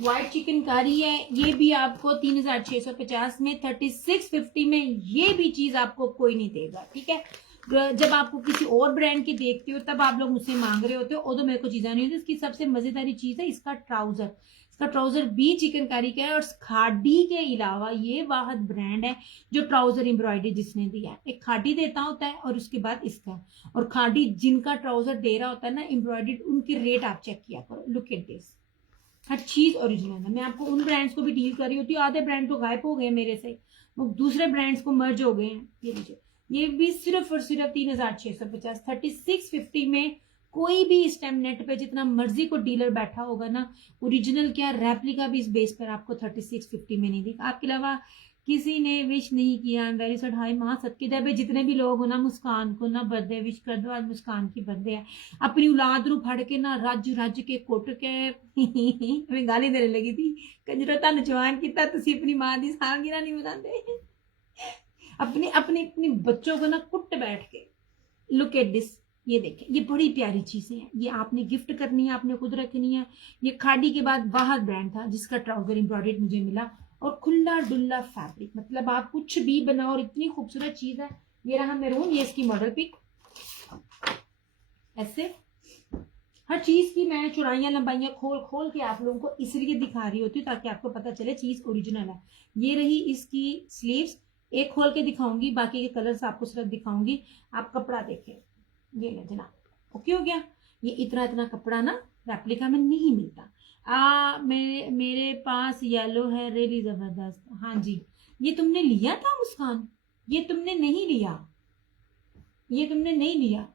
व्हाइट चिकनकारी है, ये भी आपको 3,650 में, 3650 में ये भी चीज आपको कोई नहीं देगा, ठीक है। जब आपको किसी और ब्रांड की देखते हो तब आप लोग मुझसे मांग रहे होते हो, और तो मेरे को चीजें नहीं होती। इसकी सबसे मजेदारी चीज है इसका ट्राउजर। इसका ट्राउजर भी चिकनकारी का है, और खाड़ी के अलावा ये वाहद ब्रांड है जो ट्राउजर एम्ब्रॉयडरी जिसने दिया है। एक खाड़ी देता होता है और उसके बाद इसका, और खाड़ी जिनका ट्राउजर दे रहा होता है ना एम्ब्रॉयडरी, उनके रेट आप चेक किया करो। लुक एट दिस, हर चीज ओरिजिनल है। मैं आपको उन ब्रांड्स को भी डील कर रही होती हूँ, आधे ब्रांड तो गायब हो गए मेरे से, वो दूसरे ब्रांड्स को मर्ज हो गए हैं। ये लीजिए, ये भी सिर्फ और सिर्फ 3,650, 3650 में। कोई भी इस टाइम नेट पे जितना मर्जी को डीलर बैठा होगा ना, ओरिजिनल क्या रेप्लिका भी इस बेस पर आपको 3650 में नहीं दिखा। आपके अलावा किसी ने विश नहीं किया। Very sad. हाय माँ सदके दे, जितने भी लोग हो ना, मुस्कान को ना बर्थडे विश कर दो, आज मुस्कान की बर्थडे है। अपनी औलाद रू फड़ के ना रज रज के कुट के मैं गाली देने लगी थी, कंजरो तुहानू जवान किता, तुसी अपनी मां दी सालगिरह नहीं मनाते। अपने अपने अपने बच्चों को ना कुट बैठ के। लुक एट दिस, ये देखें, ये बड़ी प्यारी चीजें हैं, ये आपने गिफ्ट करनी है, आपने खुद रखनी है। ये खाड़ी के बाद बाहर ब्रांड था जिसका ट्राउजर एम्ब्रॉयडर्ड मुझे मिला, और खुला डुल्ला फैब्रिक, मतलब आप कुछ भी बनाओ और इतनी खूबसूरत चीज है। ये रहा मेरून, ये इसकी मॉडल पिक ऐसे। हर चीज की मैं चौड़ाइयाँ लंबाइयाँ खोल खोल के आप लोगों को इसलिए दिखा रही होती हूँ ताकि आपको पता चले चीज ओरिजिनल है। ये रही इसकी स्लीव्स, एक खोल के दिखाऊंगी, बाकी के कलर्स आपको सिर्फ दिखाऊंगी, आप कपड़ा देखें। ये ले जनाब, ओके हो गया। ये इतना इतना कपड़ा ना रेप्लिका में नहीं मिलता। मेरे पास येलो है, रियली जबरदस्त। हाँ जी, ये तुमने लिया था मुस्कान? ये तुमने नहीं लिया, ये तुमने नहीं लिया,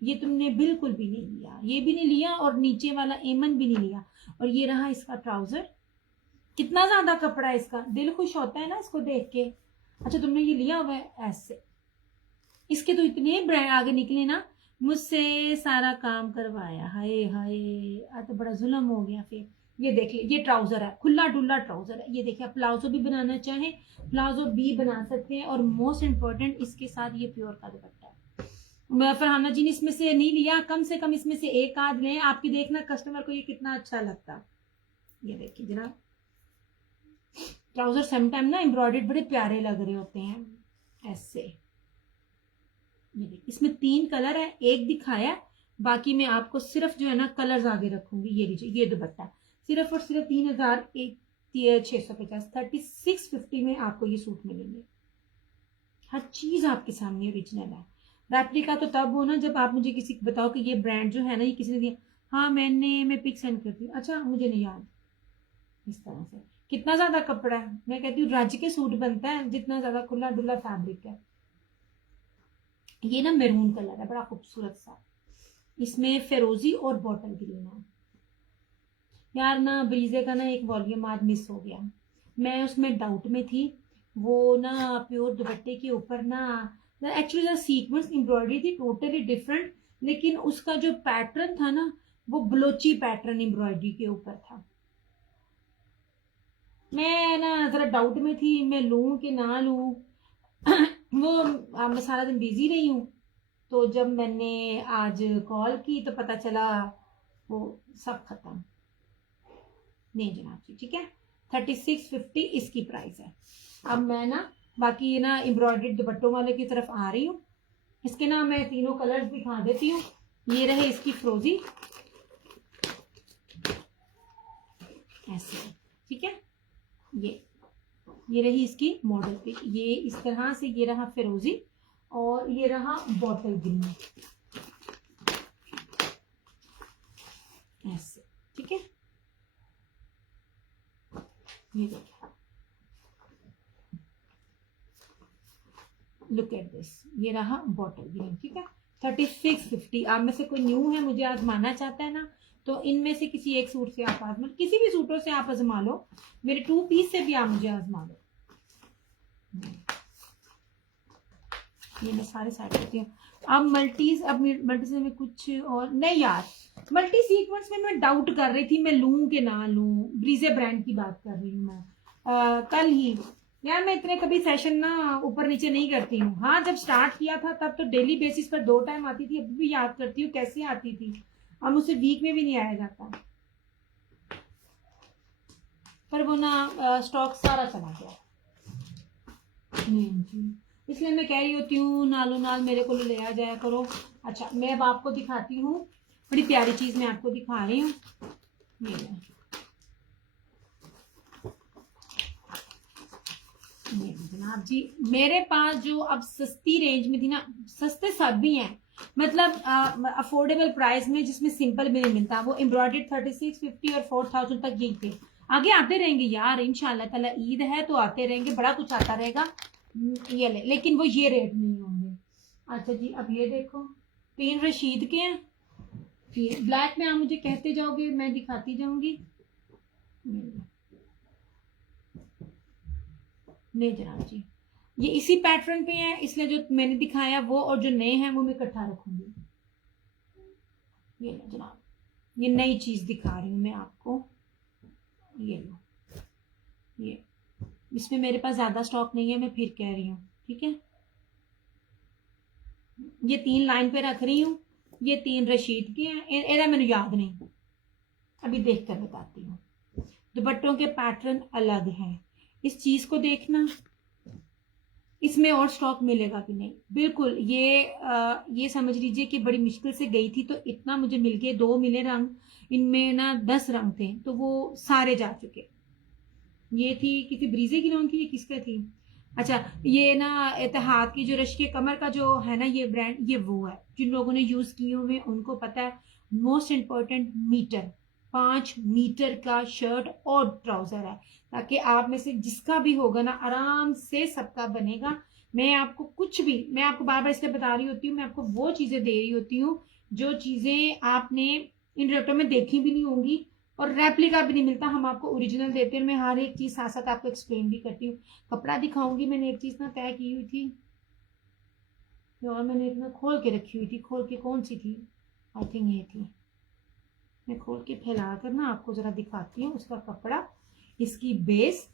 ये तुमने बिल्कुल भी नहीं लिया, ये भी नहीं लिया, और नीचे वाला एमन भी नहीं लिया। और ये रहा इसका ट्राउजर, कितना ज्यादा कपड़ा है इसका, दिल खुश होता है ना इसको देख के। अच्छा तुमने ये लिया हुआ है ऐसे, इसके तो इतने ब्रांड आगे निकले ना, मुझसे सारा काम करवाया, हाय हाय, आज तो बड़ा जुल्म हो गया। फिर ये देख ले, ये ट्राउजर है, खुला डुल्ला ट्राउजर है। ये देखिए, आप प्लाजो भी बनाना चाहें प्लाजो भी बना सकते हैं, और मोस्ट इम्पोर्टेंट इसके साथ ये प्योर का दुपट्टा है। फरहाना जी ने इसमें से नहीं लिया, कम से कम इसमें से एक आध लें, आपकी देखना कस्टमर को ये कितना अच्छा लगता। ये देखिए जनाब, ट्राउजर समटाइम ना एम्ब्रॉयडर्ड बड़े प्यारे लग रहे होते हैं ऐसे। ये देखिए, इसमें 3 कलर है, एक दिखाया, बाकी मैं आपको सिर्फ जो है ना कलर्स आगे रखूंगी। ये लीजिए, ये दुपट्टा सिर्फ और सिर्फ 3650 3650 में आपको ये सूट मिलेंगे। हर चीज आपके सामने ओरिजिनल है। रेप्लिका तो तब हो ना जब आप मुझे किसी को बताओ कि ये ब्रांड जो है ना ये किसी ने दिया, हाँ मैं पिक सेंड करती हूँ, अच्छा मुझे नहीं याद। इस तरह से कितना ज्यादा कपड़ा है, मैं कहती हूँ रज के सूट बनता है जितना ज्यादा खुला डुला फैब्रिक है। ये ना मैरून कलर है, बड़ा खूबसूरत सा, इसमें फिरोजी और बॉटल ग्रीन है। यार ना ब्रीजे का ना एक वॉल्यूम आज मिस हो गया, मैं उसमें डाउट में थी। वो ना प्योर दुपट्टे के ऊपर ना एक्चुअली जो सीक्वेंस एम्ब्रॉयडरी थी टोटली डिफरेंट, लेकिन उसका जो पैटर्न था ना वो ब्लोची पैटर्न एम्ब्रॉयडरी के ऊपर था। मैं ना जरा डाउट में थी, मैं लूं कि ना लूं। वो मैं सारा दिन बिजी रही हूँ, तो जब मैंने आज कॉल की तो पता चला वो सब खत्म। नहीं जनाब जी, ठीक है, 3650 इसकी प्राइस है। अब मैं ना बाकी ना एम्ब्रॉयडर्ड दुपट्टों वाले की तरफ आ रही हूँ। इसके ना मैं तीनों कलर्स दिखा देती हूँ। ये रहे इसकी फ्रोजी ऐसे, ठीक है, ये रही इसकी मॉडल पिक, ये इस तरह से, ये रहा फिरोजी और ये रहा बॉटल ग्रीन ऐसे, ठीक है। ये देखिए, लुक एट दिस, ये रहा बॉटल ग्रीन, ठीक है, 3650। आप में से कोई न्यू है मुझे आजमाना चाहता है ना, तो इनमें से किसी एक सूट से आप आजमा, किसी भी सूटों से आप आजमा लो, मेरे 2 पीस से भी आप मुझे आजमा लो। ये मैं सारे साइड करती हूँ। अब मल्टीज में कुछ और नहीं यार, मल्टी सीक्वेंस में मैं डाउट कर रही थी मैं लूं कि ना लूं। ब्रीजे ब्रांड की बात कर रही हूँ मैं, कल ही। यार मैं इतने कभी सेशन ना ऊपर नीचे नहीं करती हूँ। हाँ जब स्टार्ट किया था तब तो डेली बेसिस पर 2 टाइम आती थी, अभी भी याद करती हूँ कैसे आती थी। अब मुझसे वीक में भी नहीं आया जाता, पर वो ना स्टॉक सारा चला गया। इसलिए मैं कह रही होती हूँ नालों नाल मेरे को ले आ जाया करो। अच्छा मैं अब आपको दिखाती हूँ, बड़ी प्यारी चीज मैं आपको दिखा रही हूँ। ये जनाब जी, मेरे पास जो अब सस्ती रेंज में थी ना, सस्ते सब भी हैं, मतलब अफोर्डेबल प्राइस में जिसमें सिंपल भी नहीं मिलता, वो एम्ब्रॉयडर्ड 3650 और 4000 तक यही थे। आगे आते रहेंगे यार इंशाल्लाह ताला, ईद है तो आते रहेंगे, बड़ा कुछ आता रहेगा। ये लेकिन वो ये रेट नहीं होंगे। अच्छा जी, अब ये देखो, 3 रशीद के हैं, ये ब्लैक में आप मुझे कहते जाओगे मैं दिखाती जाऊंगी। नहीं जनाब जी, ये इसी पैटर्न पे है, इसलिए जो मैंने दिखाया वो और जो नए हैं वो मैं इकट्ठा रखूंगी। ये लो जनाब, ये नई चीज दिखा रही हूँ मैं आपको, ये लो, ये इसमें मेरे पास ज्यादा स्टॉक नहीं है, मैं फिर कह रही हूँ, ठीक है। ये 3 लाइन पे रख रही हूँ, ये 3 रशीद के हैं, एरा मैंने याद नहीं, अभी देख कर बताती हूँ। दुपट्टों के पैटर्न अलग हैं, इस चीज को देखना, इसमें और स्टॉक मिलेगा भी नहीं बिल्कुल। ये समझ लीजिए कि बड़ी मुश्किल से गई थी तो इतना मुझे मिल गए, 2 मिले रंग, इनमें ना 10 रंग थे तो वो सारे जा चुके। ये थी किसी ब्रीजे की रंग की, ये किसका थी? अच्छा, ये ना इत्तेहाद की जो रश्के कमर का जो है ना ये ब्रांड, ये वो है। जिन लोगों ने यूज किए हुए उनको पता है। मोस्ट इम्पोर्टेंट मीटर, 5 मीटर का शर्ट और ट्राउजर है, ताकि आप में से जिसका भी होगा ना आराम से सबका बनेगा। मैं आपको कुछ भी, मैं आपको बार बार इसलिए बता रही होती हूँ, मैं आपको वो चीजें दे रही होती हूँ जो चीजें आपने इन रेटों में देखी भी नहीं होंगी और रेप्लिका भी नहीं मिलता। हम आपको ओरिजिनल देते हैं। मैं हर एक चीज साथ साथ आपको एक्सप्लेन भी करती हूँ। कपड़ा दिखाऊंगी। मैंने एक चीज ना तय की हुई थी और मैंने इतना खोल के रखी हुई थी। खोल के कौन सी थी? आई थिंक ये थी। मैं खोल के फैला कर ना आपको जरा दिखाती हूँ उसका कपड़ा, इसकी base.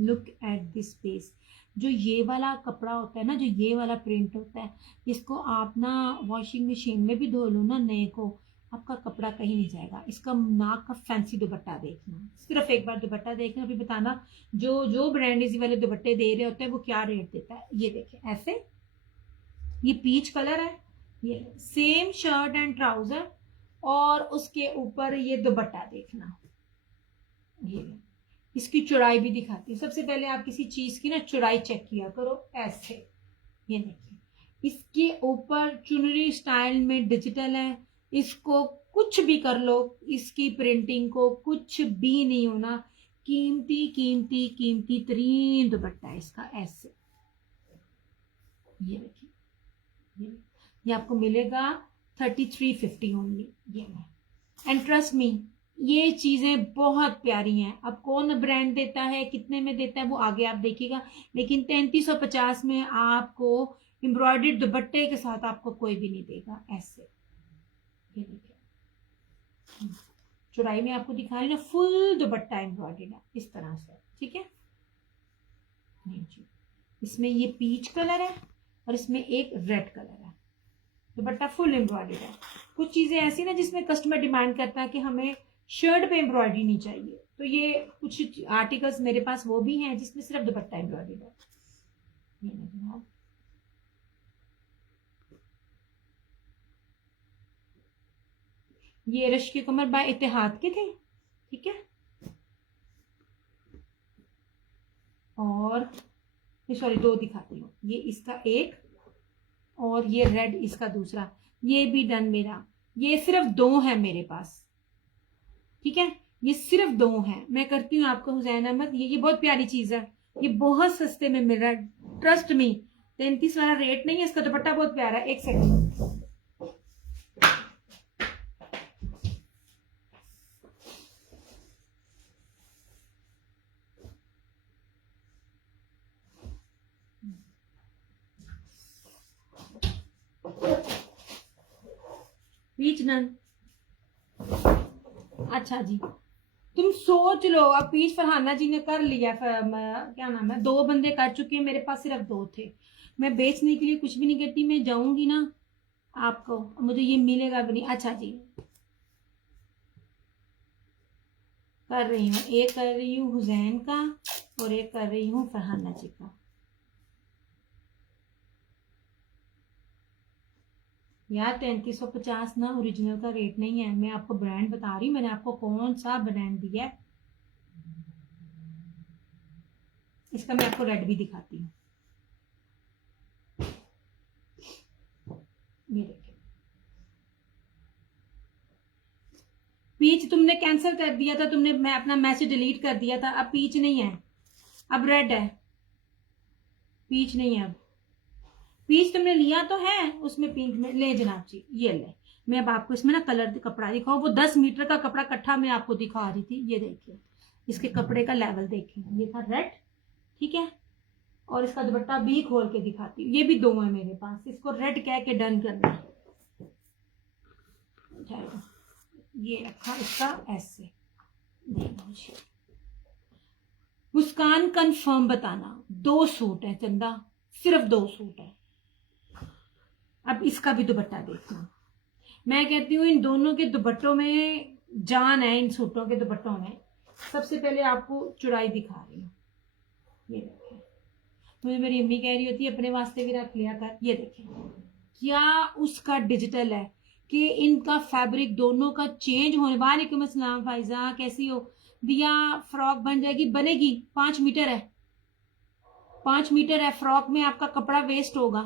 Look at this base. जो ये वाला कपड़ा होता है ना, जो ये वाला प्रिंट होता है, इसको आप ना वॉशिंग मशीन में भी धो लो ना नए को, आपका कपड़ा कहीं नहीं जाएगा। इसका नाक का फैंसी दुपट्टा देखना, सिर्फ एक बार दुपट्टा देखना, अभी बताना जो जो ब्रांड इसी वाले दुपट्टे दे रहे होते हैं वो क्या रेट देता है। ये देखें ऐसे, ये पीच कलर है, ये सेम शर्ट एंड ट्राउजर और उसके ऊपर ये दुपट्टा देखना। ये इसकी चौड़ाई भी दिखाती है। सबसे पहले आप किसी चीज की ना चौड़ाई चेक किया करो ऐसे। ये देखिए, इसके ऊपर चुनरी स्टाइल में डिजिटल है। इसको कुछ भी कर लो, इसकी प्रिंटिंग को कुछ भी नहीं होना। कीमती कीमती कीमती तरीन दुपट्टा है इसका ऐसे। ये देखिए, ये आपको मिलेगा 3350 ओनली। ये एंड ट्रस्ट मी, ये चीजें बहुत प्यारी हैं। अब कौन ब्रांड देता है, कितने में देता है, वो आगे आप देखिएगा, लेकिन 3350 में आपको एम्ब्रॉयडर्ड दुपट्टे के साथ आपको कोई भी नहीं देगा ऐसे। ये देखिए, चौड़ाई में आपको दिखा रही ना, फुल दुपट्टा एम्ब्रॉयडर्ड है इस तरह से। ठीक है, जी। इसमें ये पीच कलर है और इसमें एक रेड कलर है। दुपट्टा फुल एम्ब्रॉयडर्ड है। कुछ चीजें ऐसी ना जिसमें कस्टमर डिमांड करता है कि हमें शर्ट पे एम्ब्रॉयडरी नहीं चाहिए, तो ये कुछ आर्टिकल्स मेरे पास वो भी हैं जिसमें सिर्फ दुपट्टा एम्ब्रॉयडर्ड है। ये रश्के कमर बाय इत्तेहाद के थे। ठीक है, और सॉरी, 2 दिखाती हूँ। ये इसका एक और ये रेड इसका दूसरा। ये भी डन मेरा। ये सिर्फ 2 है मेरे पास। ठीक है, ये सिर्फ 2 है। मैं करती हूँ आपको हुसैन अहमद, ये बहुत प्यारी चीज है। ये बहुत सस्ते में मिल रहा है, ट्रस्ट मी। 33 वाला रेट नहीं है इसका। दुपट्टा बहुत प्यारा है। एक सेकंड, पीच नन। अच्छा जी, तुम सोच लो, अब पीच फरहाना जी ने कर लिया। क्या नाम है, 2 बंदे कर चुके हैं, मेरे पास सिर्फ 2 थे। मैं बेचने के लिए कुछ भी नहीं करती। मैं जाऊंगी ना आपको, मुझे ये मिलेगा भी नहीं। अच्छा जी, कर रही हूँ। एक कर रही हूँ हुसैन का और एक कर रही हूँ फरहाना जी का। यार 3350 ना ओरिजिनल का रेट नहीं है। मैं आपको ब्रांड बता रही हूँ, मैंने आपको कौन सा ब्रांड दिया है। इसका मैं आपको रेड भी दिखाती हूँ। ये देखिए, पीच तुमने कैंसिल कर दिया था, तुमने मैं अपना मैसेज डिलीट कर दिया था। अब पीच नहीं है, अब रेड है। पीच नहीं है अब। पीच तुमने लिया तो है, उसमें पिंक में ले जनाब जी, ये ले। मैं अब आपको इसमें ना कलर कपड़ा दिखाऊं। वो 10 मीटर का कपड़ा इकट्ठा मैं आपको दिखा रही थी। ये देखिए, इसके कपड़े का लेवल देखिए। ये था रेड, ठीक है, और इसका दुपट्टा भी खोल के दिखाती हूँ। ये भी 2 है मेरे पास। इसको रेड कह के डन करना। ये रखा इसका ऐसे। मुस्कान कंफर्म बताना, 2 सूट है चंदा, सिर्फ 2 सूट है। अब इसका भी दुपट्टा देखना। मैं कहती हूँ इन दोनों के दुपट्टों में जान है। इन सूटों के दुपट्टों में सबसे पहले आपको चौड़ाई दिखा रही हूँ। ये देखिए, मुझे मेरी अम्मी कह रही होती है अपने वास्ते भी रख लिया कर। ये देखें क्या उसका डिजिटल है कि इनका फैब्रिक दोनों का चेंज होने। वालेकुम अस्सलाम फाइजा, कैसी हो? दिया फ्रॉक बन जाएगी, बनेगी। 5 मीटर है, 5 मीटर है फ्रॉक में, आपका कपड़ा वेस्ट होगा।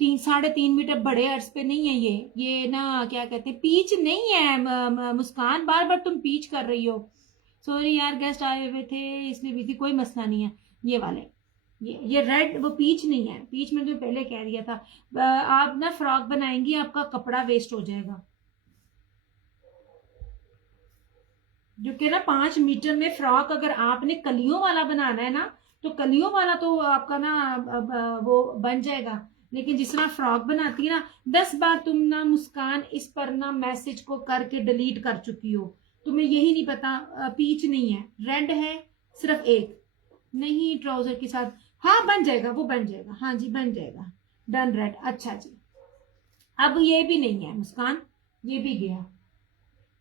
3 साढ़े 3 मीटर बड़े अर्ज पे नहीं है ये ना क्या कहते हैं, पीच नहीं है। मुस्कान बार बार तुम पीच कर रही हो। सॉरी यार, गेस्ट आए हुए थे इसलिए भी थी, कोई मसला नहीं है। ये वाले ये रेड वो पीच नहीं है, पीच मैंने तो पहले कह दिया था। आप ना फ्रॉक बनाएंगी, आपका कपड़ा वेस्ट हो जाएगा। जो कि ना 5 मीटर में फ्रॉक अगर आपने कलियों वाला बनाना है ना, तो कलियों वाला तो आपका ना वो बन जाएगा। लेकिन जिस तरह फ्रॉक बनाती है ना, 10 बार तुम ना मुस्कान इस पर ना मैसेज को करके डिलीट कर चुकी हो, तुम्हें यही नहीं पता। पीच नहीं है, रेड है सिर्फ एक। नहीं ट्राउजर के साथ, हाँ बन जाएगा, वो बन जाएगा, हाँ जी बन जाएगा। डन रेड, अच्छा जी। अब ये भी नहीं है मुस्कान, ये भी गया।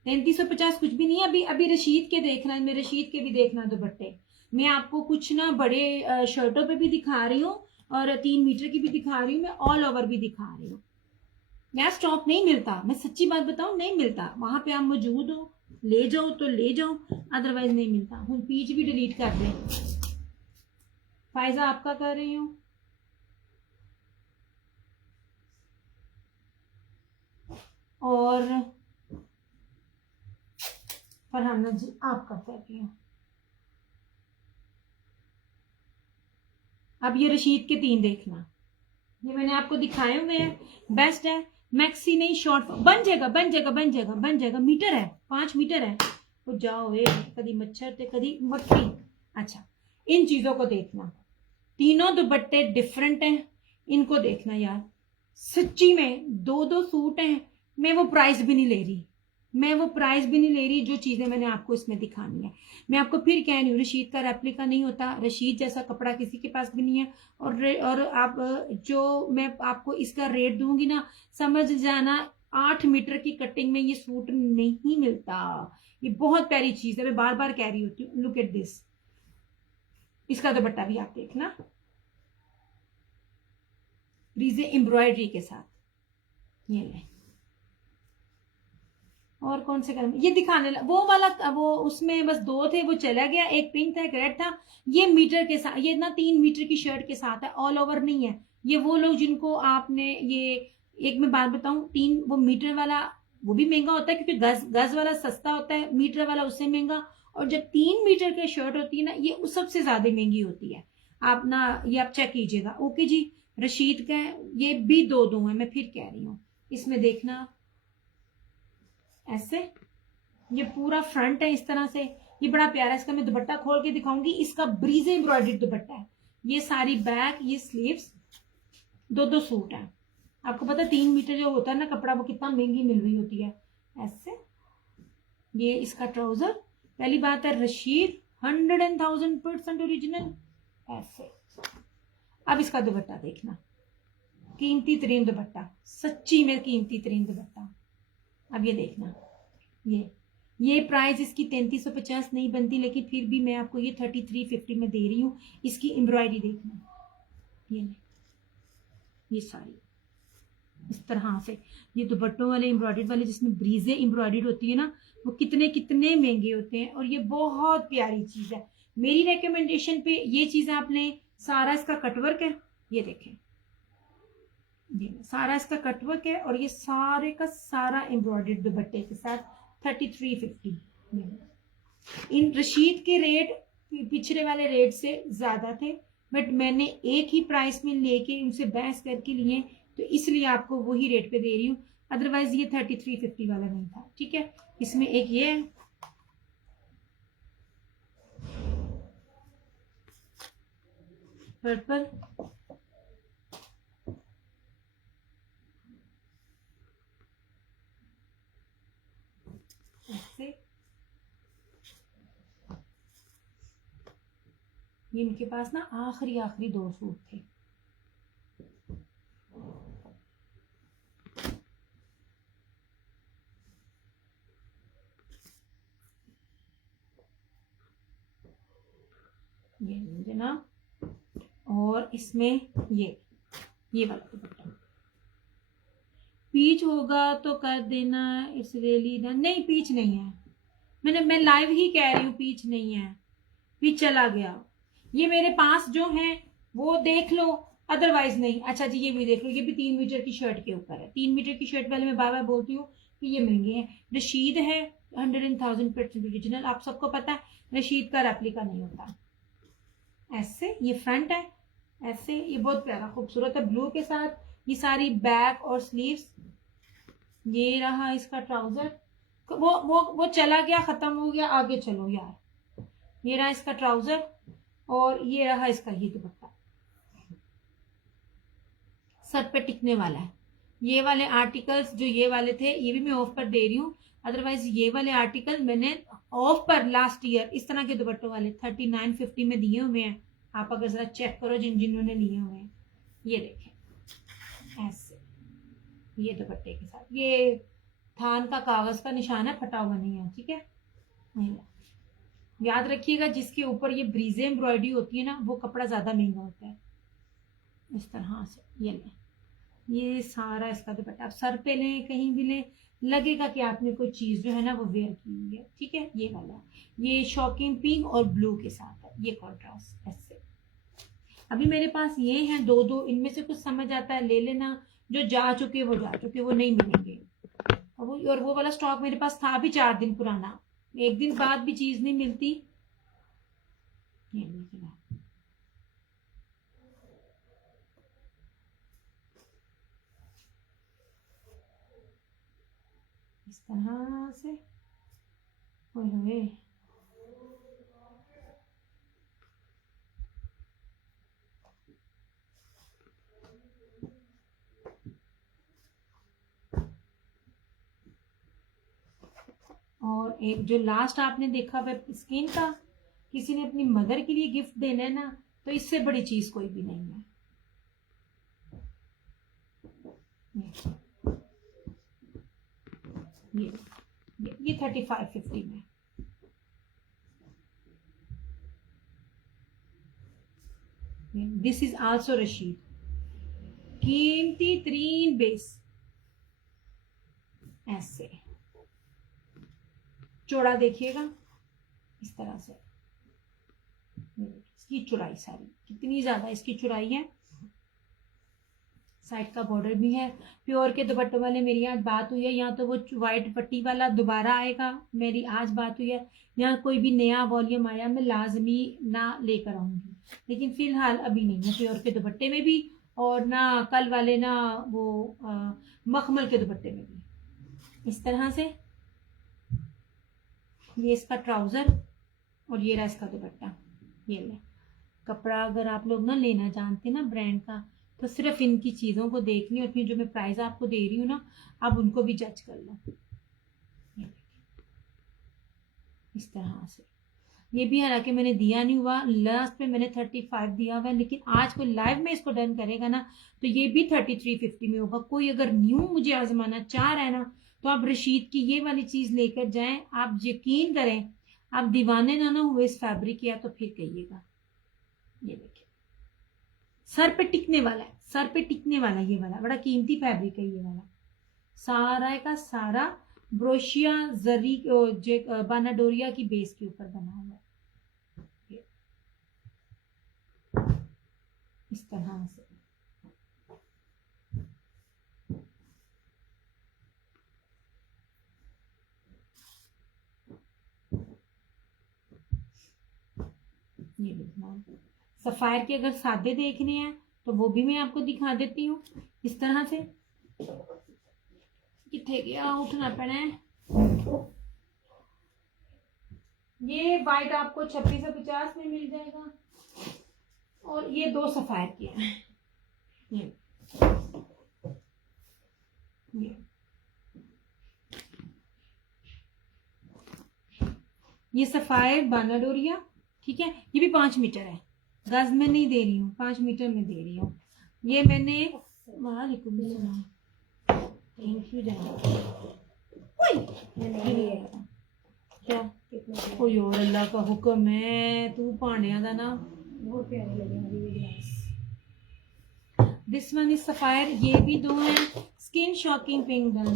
3350 कुछ भी नहीं है। अभी अभी रशीद के देखना है, मेरे रशीद के भी देखना दुपट्टे। मैं आपको कुछ ना बड़े शर्टों पे भी दिखा रही हूँ और 3 मीटर की भी दिखा रही हूँ, मैं ऑल ओवर भी दिखा रही हूँ। यहाँ स्टॉक नहीं मिलता, मैं सच्ची बात बताऊं, नहीं मिलता। वहां पे आप मौजूद हो, ले जाओ तो ले जाओ, अदरवाइज नहीं मिलता। हूँ पीच भी डिलीट कर दे। फायजा आपका कर रही हूँ। और फरहाना जी आपका कर रही हूँ। अब ये रशीद के 3 देखना, ये मैंने आपको दिखाए हुए हैं, बेस्ट है। मैक्सी नहीं, शॉर्ट बन जाएगा, बन जाएगा, बन जाएगा, बन जाएगा। मीटर है, 5 मीटर है। तो जाओ वे, कभी मच्छर थे कभी मक्खी। अच्छा, इन चीजों को देखना, तीनों दुपट्टे डिफरेंट हैं, इनको देखना यार। सच्ची में 2-2 सूट हैं, मैं वो प्राइस भी नहीं ले रही, मैं वो प्राइस भी नहीं ले रही जो चीजें मैंने आपको इसमें दिखानी है। मैं आपको फिर कह रही हूँ, रशीद का रेप्लिका नहीं होता, रशीद जैसा कपड़ा किसी के पास भी नहीं है। और आप जो मैं आपको इसका रेट दूंगी ना, समझ जाना 8 मीटर की कटिंग में ये सूट नहीं मिलता। ये बहुत प्यारी चीज है, मैं बार बार कह रही होती हूँ। लुक एट दिस, इसका दुपट्टा भी आप देखना, रीजे एम्ब्रॉयडरी के साथ। ये ले, और कौन से कलर ये दिखाने वो वाला, वो उसमें बस 2 थे, वो चला गया। एक पिंक था, एक रेड था। ये मीटर के साथ, ये ना 3 मीटर की शर्ट के साथ है, ऑल ओवर नहीं है। ये वो लोग जिनको आपने ये, एक मैं बात बताऊं, 3 वो मीटर वाला वो भी महंगा होता है, क्योंकि गज गज वाला सस्ता होता है, मीटर वाला उससे महंगा। और जब 3 मीटर की शर्ट होती है ना, ये उस सबसे ज्यादा महंगी होती है। आप ना ये आप चेक कीजिएगा। ओके जी, रशीद का है, ये भी 2-2 है, मैं फिर कह रही हूँ। इसमें देखना ऐसे, ये पूरा फ्रंट है इस तरह से, ये बड़ा प्यारा है। इसका मैं दुपट्टा खोल के दिखाऊंगी, इसका ब्रीजे एम्ब्रॉयडर्ड दुपट्टा है। ये सारी बैक, ये स्लीव्स, 2-2 सूट है। आपको पता है 3 मीटर जो होता है ना कपड़ा, वो कितना महंगी मिल रही होती है। ऐसे ये इसका ट्राउजर, पहली बात है रशीद 100,000% ओरिजिनल। ऐसे अब इसका दुपट्टा देखना, कीमती तरीन दुपट्टा, सच्ची में कीमती तरीन दुपट्टा। अब ये देखना, ये प्राइस इसकी 3350 नहीं बनती, लेकिन फिर भी मैं आपको ये 3350 में दे रही हूँ। इसकी एम्ब्रॉयडरी देखना, ये सारी इस तरह से, ये दुपट्टों वाले एम्ब्रॉयडरी वाले जिसमें ब्रीजे एम्ब्रॉयडरी होती है ना, वो कितने कितने महंगे होते हैं। और ये बहुत प्यारी चीज है, मेरी रिकमेंडेशन पे ये चीज आप लें। सारा इसका कटवर्क है, ये देखें, ये सारा इसका कटवर्क है, और ये सारे का सारा एम्ब्रॉयडरी दुपट्टे के साथ 3350। इन रशीद के रेट पिछले वाले रेट से ज्यादा थे, बट मैंने एक ही प्राइस में लेके उनसे बहस करके लिए, तो इसलिए आपको वही रेट पे दे रही हूँ। अदरवाइज ये 3350 वाला नहीं था। ठीक है, इसमें एक ये है, पर्पल, ऐसे, ये इनके पास ना आखिरी आखिरी 2 सूट थे। ये मुझे ना और इसमें ये वाला दुपट्टा। पीच होगा तो कर देना, इट्स रियली नहीं, पीच नहीं है, मैं लाइव ही कह रही हूँ, पीच नहीं है, पीच चला गया। ये मेरे पास जो है वो देख लो, अदरवाइज नहीं। अच्छा जी, ये भी देख लो, ये भी 3 मीटर की शर्ट के ऊपर है। 3 मीटर की शर्ट पहले मैं बार बार बोलती हूँ कि ये महंगे हैं। रशीद है 100,000% ओरिजिनल, आप सबको पता है रशीद का रेप्लिका नहीं होता। ऐसे ये फ्रंट है, ऐसे ये बहुत प्यारा खूबसूरत है ब्लू के साथ। ये सारी बैक और स्लीव्स। ये रहा इसका ट्राउजर, वो चला गया, खत्म हो गया, आगे चलो यार। ये रहा इसका ट्राउजर और ये रहा इसका ये दुपट्टा, सर पे टिकने वाला है। ये वाले आर्टिकल्स जो ये वाले थे ये भी मैं ऑफ पर दे रही हूँ, अदरवाइज ये वाले आर्टिकल मैंने ऑफ पर लास्ट ईयर इस तरह के दुपट्टों वाले 3950 में दिए हुए हैं। आप अगर जरा चेक करो जिन्होंने लिए हुए हैं, ये देखें ऐसे, ये दुपट्टे के साथ। ये थान का कागज का निशान है, फटा हुआ नहीं है, ठीक है। याद रखिएगा जिसके ऊपर ये ब्रीजे एम्ब्रॉयडरी होती है ना, वो कपड़ा ज्यादा महंगा होता है। इस तरह से ये लें, ये सारा इसका दुपट्टा। आप सर पे लें, कहीं भी लें, लगेगा कि आपने कोई चीज जो है ना वो वेयर की हुई है, ठीक है। ये वाला, ये शॉकिंग पिंक और ब्लू के साथ है, ये कॉन्ट्रास्ट ऐसे। अभी मेरे पास ये हैं दो, इनमें से कुछ समझ आता है ले लेना, जो जा चुके वो जा चुके, वो नहीं मिलेंगे। और वो वाला स्टॉक मेरे पास था भी 4 दिन पुराना, 1 दिन बाद भी चीज नहीं मिलती। ये लीजिए, इस तरह से। ओए और एक जो लास्ट आपने देखा वह स्किन का, किसी ने अपनी मदर के लिए गिफ्ट देना है ना, तो इससे बड़ी चीज कोई भी नहीं है। ये 3550 में। दिस इज आल्सो रशीद, कीमती तरीन बेस। ऐसे चौड़ा देखिएगा इस तरह से, इसकी चौड़ाई सारी कितनी ज्यादा इसकी चौड़ाई है। साइड का बॉर्डर भी है। प्योर के दुपट्टों वाले मेरी आज बात हुई है, यहाँ तो वो व्हाइट पट्टी वाला दोबारा आएगा, मेरी आज बात हुई है। यहाँ कोई भी नया वॉल्यूम आया मैं लाजमी ना लेकर आऊंगी, लेकिन फिलहाल अभी नहीं है प्योर के दुपट्टे में भी, और ना कल वाले ना वो मखमल के दुपट्टे में भी। इस तरह से ये इसका ट्राउजर और ये रहा इसका दुपट्टा। ये ले कपड़ा, अगर आप लोग ना लेना जानते ना ब्रांड का, तो सिर्फ इनकी चीजों को देखनी, और फिर जो मैं प्राइस आपको दे रही हूँ ना, आप उनको भी जज कर लो। इस तरह से ये भी, हालांकि मैंने दिया नहीं हुआ, लास्ट पे मैंने 35 दिया हुआ है, लेकिन आज कोई लाइव में इसको डन करेगा ना तो ये भी 3350 में होगा। कोई अगर न्यू मुझे आजमाना चाह रहा है ना, तो आप रशीद की ये वाली चीज लेकर जाएं। आप यकीन करें, आप दीवाने ना हुए इस फैब्रिक या, तो फिर कहिएगा। ये देखिए सर पे टिकने वाला है, सर पे टिकने वाला, ये वाला बड़ा कीमती फैब्रिक है। ये वाला सारा का सारा ब्रोशिया जरी बानाडोरिया की बेस के ऊपर बना हुआ है, इस तरह से। ये देखना, सफायर के अगर सादे देखने हैं तो वो भी मैं आपको दिखा देती हूँ इस तरह से। किथे गया, उठना पड़ा है। ये वाइट आपको 2650 में मिल जाएगा, और ये 2 सफायर के हैं। ये सफायर बानाडोरिया, ठीक है। ये भी 5 मीटर है, गज में नहीं दे रही हूँ, 5 मीटर में दे रही हूँ। ये मैंने थैंक यू क्या, कोई और अल्लाह का हुक्म है, तू पाने का ना बहुत प्यारे लगे मुझे ये glass. This one is sapphire, ये भी दो हैं। Skin shocking pink done.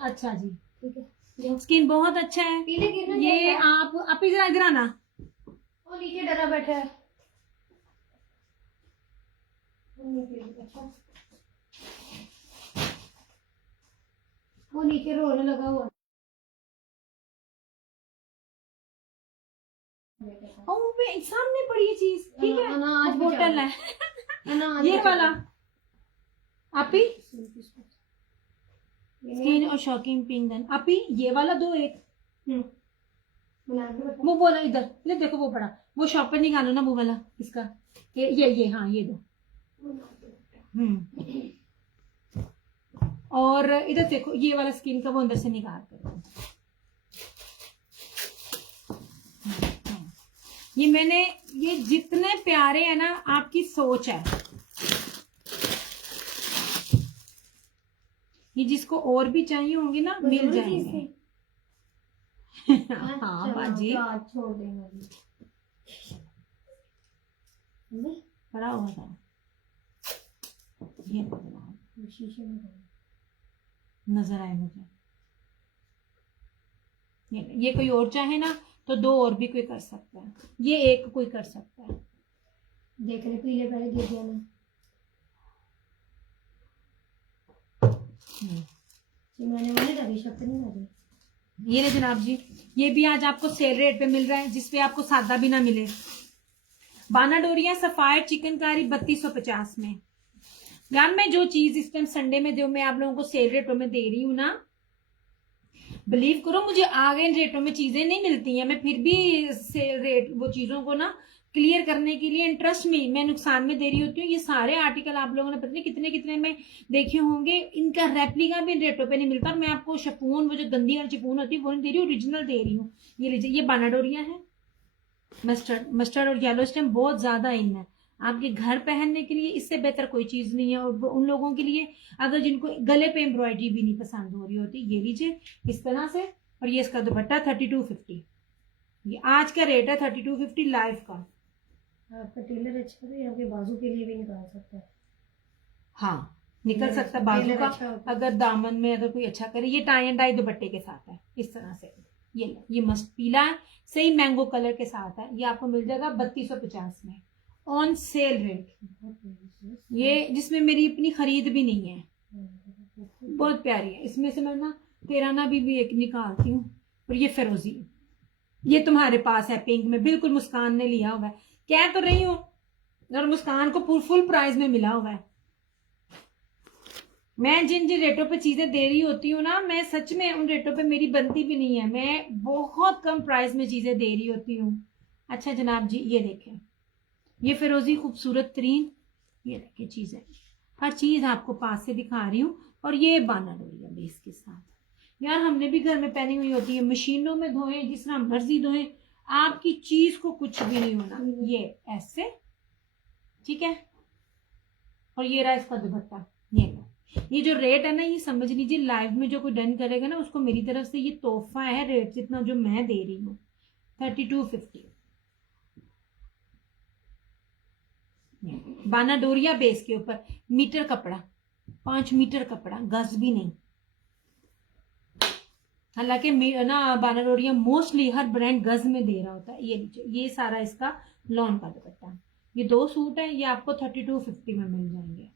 अच्छा जी, ठीक है, स्किन बहुत अच्छा है। पीले गिरना ये आप इधर इधर आना। वो नीचे डरा बैठा है। अच्छा, वो नीचे रोने लगा हुआ। ओ पे सामने पड़ी ये चीज, ठीक है, अनाज वो बोतल है। अनाज ये बचा वाला आप ही ये स्किन और शॉकिंग पिंक डन। आप ही ये वाला दो एक। बना के बता। वो बोला इधर ले, देखो वो पड़ा, वो शॉप पे निकालो ना वो वाला इसका। ये हाँ ये दो। और इधर देखो ये वाला स्किन का वो अंदर से निकाल कर। ये मैंने, ये जितने प्यारे हैं ना, आपकी सोच है। ये जिसको और भी चाहिए होंगे ना मिल जाएंगे। हाँ बाजी छोड़ देंगे, पड़ा हुआ था ये, शीशे में नजर आए मुझे। ये कोई और चाहे ना तो दो और भी कोई कर सकता है, ये एक कोई कर सकता है। देख रहे पीले पहले दे दिया ना। मैंने तभी शक्कर नहीं मारी। ये ले जनाब जी, ये भी आज आपको सेल रेट पे मिल रहा है, जिसपे आपको सादा भी ना मिले। बानाडोरिया सफायर चिकनकारी 3250 में। यार मैं जो चीज इस टाइम संडे में जो मैं आप लोगों को सेल रेटों में दे रही हूँ ना, बिलीव करो मुझे आगे इन रेटों में चीजें नहीं मिलती हैं। मैं फिर भी सेल रेट वो चीजों को ना क्लियर करने के लिए इंटरेस्ट में मैं नुकसान में दे रही होती हूँ। ये सारे आर्टिकल आप लोगों ने पता नहीं कितने कितने में देखे होंगे, इनका रेप्लिका भी इन रेटों पे नहीं मिलता। और मैं आपको शिफॉन, वो जो गंदी वाली शिफॉन होती है वो नहीं दे रही हूँ, ओरिजिनल दे रही हूँ। ये लीजिए, ये बानाडोरिया है, मस्टर्ड और येलो स्टेम बहुत ज्यादा इन है। आपके घर पहनने के लिए इससे बेहतर कोई चीज नहीं है। और उन लोगों के लिए अगर जिनको गले पे एम्ब्रॉयडरी भी नहीं पसंद हो रही होती, ये लीजिए इस तरह से। और ये इसका दुपट्टा 3250, ये आज का रेट है 3250 लाइव का। आपका टेलर अच्छा है, आपके बाजू के लिए भी निकाल सकता है। हाँ निकल सकता बाजू का, अगर दामन में अगर कोई अच्छा करे। ये टाई एंड डाई दुपट्टे के साथ है इस तरह से। ये मस्त पीला है, सही मैंगो कलर के साथ है। ये आपको मिल जाएगा 3250 में ऑन सेल रेट। ये जिसमें मेरी अपनी खरीद भी नहीं है, बहुत प्यारी है। इसमें से मैं ना तेराना भी एक निकालती हूँ। और ये फिरोजी, ये तुम्हारे पास है पिंक में, बिल्कुल मुस्कान ने लिया हुआ है, कह तो रही हूँ। और मुस्कान को फुल प्राइस में मिला हुआ है। मैं जिन जिन रेटों पे चीजें दे रही होती हूँ ना, मैं सच में उन रेटों पे मेरी बनती भी नहीं है। मैं बहुत कम प्राइस में चीजें दे रही होती हूँ। अच्छा जनाब जी, ये देखें, ये फिरोजी खूबसूरत तरीन, ये देखिए चीजें, हर चीज आपको पास से दिखा रही हूँ। और ये बानाडोरिया बेस के साथ। यार हमने भी घर में पहनी हुई होती है, मशीनों में धोए जिस तरह मर्जी धोए, आपकी चीज को कुछ भी नहीं होना। ये ऐसे, ठीक है। और ये रहा इसका दुपट्टा। ये जो रेट है ना, ये समझ लीजिए लाइव में जो कोई डन करेगा ना, उसको मेरी तरफ से ये तोहफा है। रेट जितना जो मैं दे रही हूँ 3250। बानाडोरिया बेस के ऊपर, मीटर कपड़ा, 5 मीटर कपड़ा, गज भी नहीं। हालांकि ना बानाडोरिया मोस्टली हर ब्रांड गज में दे रहा होता है। ये लीजिए, ये सारा इसका लॉन का दुपट्टा। ये 2 सूट है, ये आपको 3250 में मिल जाएंगे।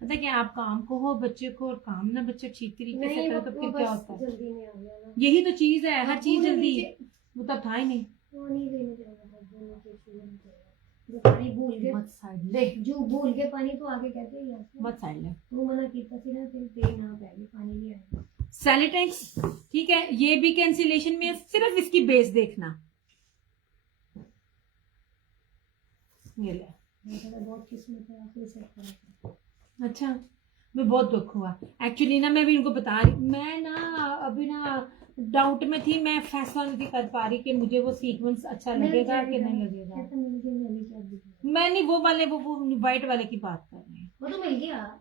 पता क्या, आप काम को हो बच्चे को, और काम ना बच्चे ठीक तरीके से करे तो फिर क्या होता है। जल्दी में आ गया ना, यही तो चीज है, हर चीज जल्दी, वो तब था ही नहीं। पानी लेने जो पानी भूल के मत साइड ले, जो भूल के पानी तो आगे कहते हैं यार, मत साइड ले। तू मना कीता सी ना, फिर दे ना पहले पानी ले आए। सैलिटेक्स, ठीक है, ये भी कैंसिलेशन में, सिर्फ इसकी बेस देखना। ये ले, बहुत किस्मत है आपके साथ। अच्छा, मैं बहुत दुख हुआ एक्चुअली ना। मैं भी इनको बता रही, मैं ना अभी ना डाउट में थी, मैं फैसला नहीं कर पा रही कि मुझे वो सीक्वेंस अच्छा लगेगा कि नहीं लगेगा। मैं नहीं वो वाले, वो व्हाइट वाले की बात कर रही हूँ। वो तो मिल गया।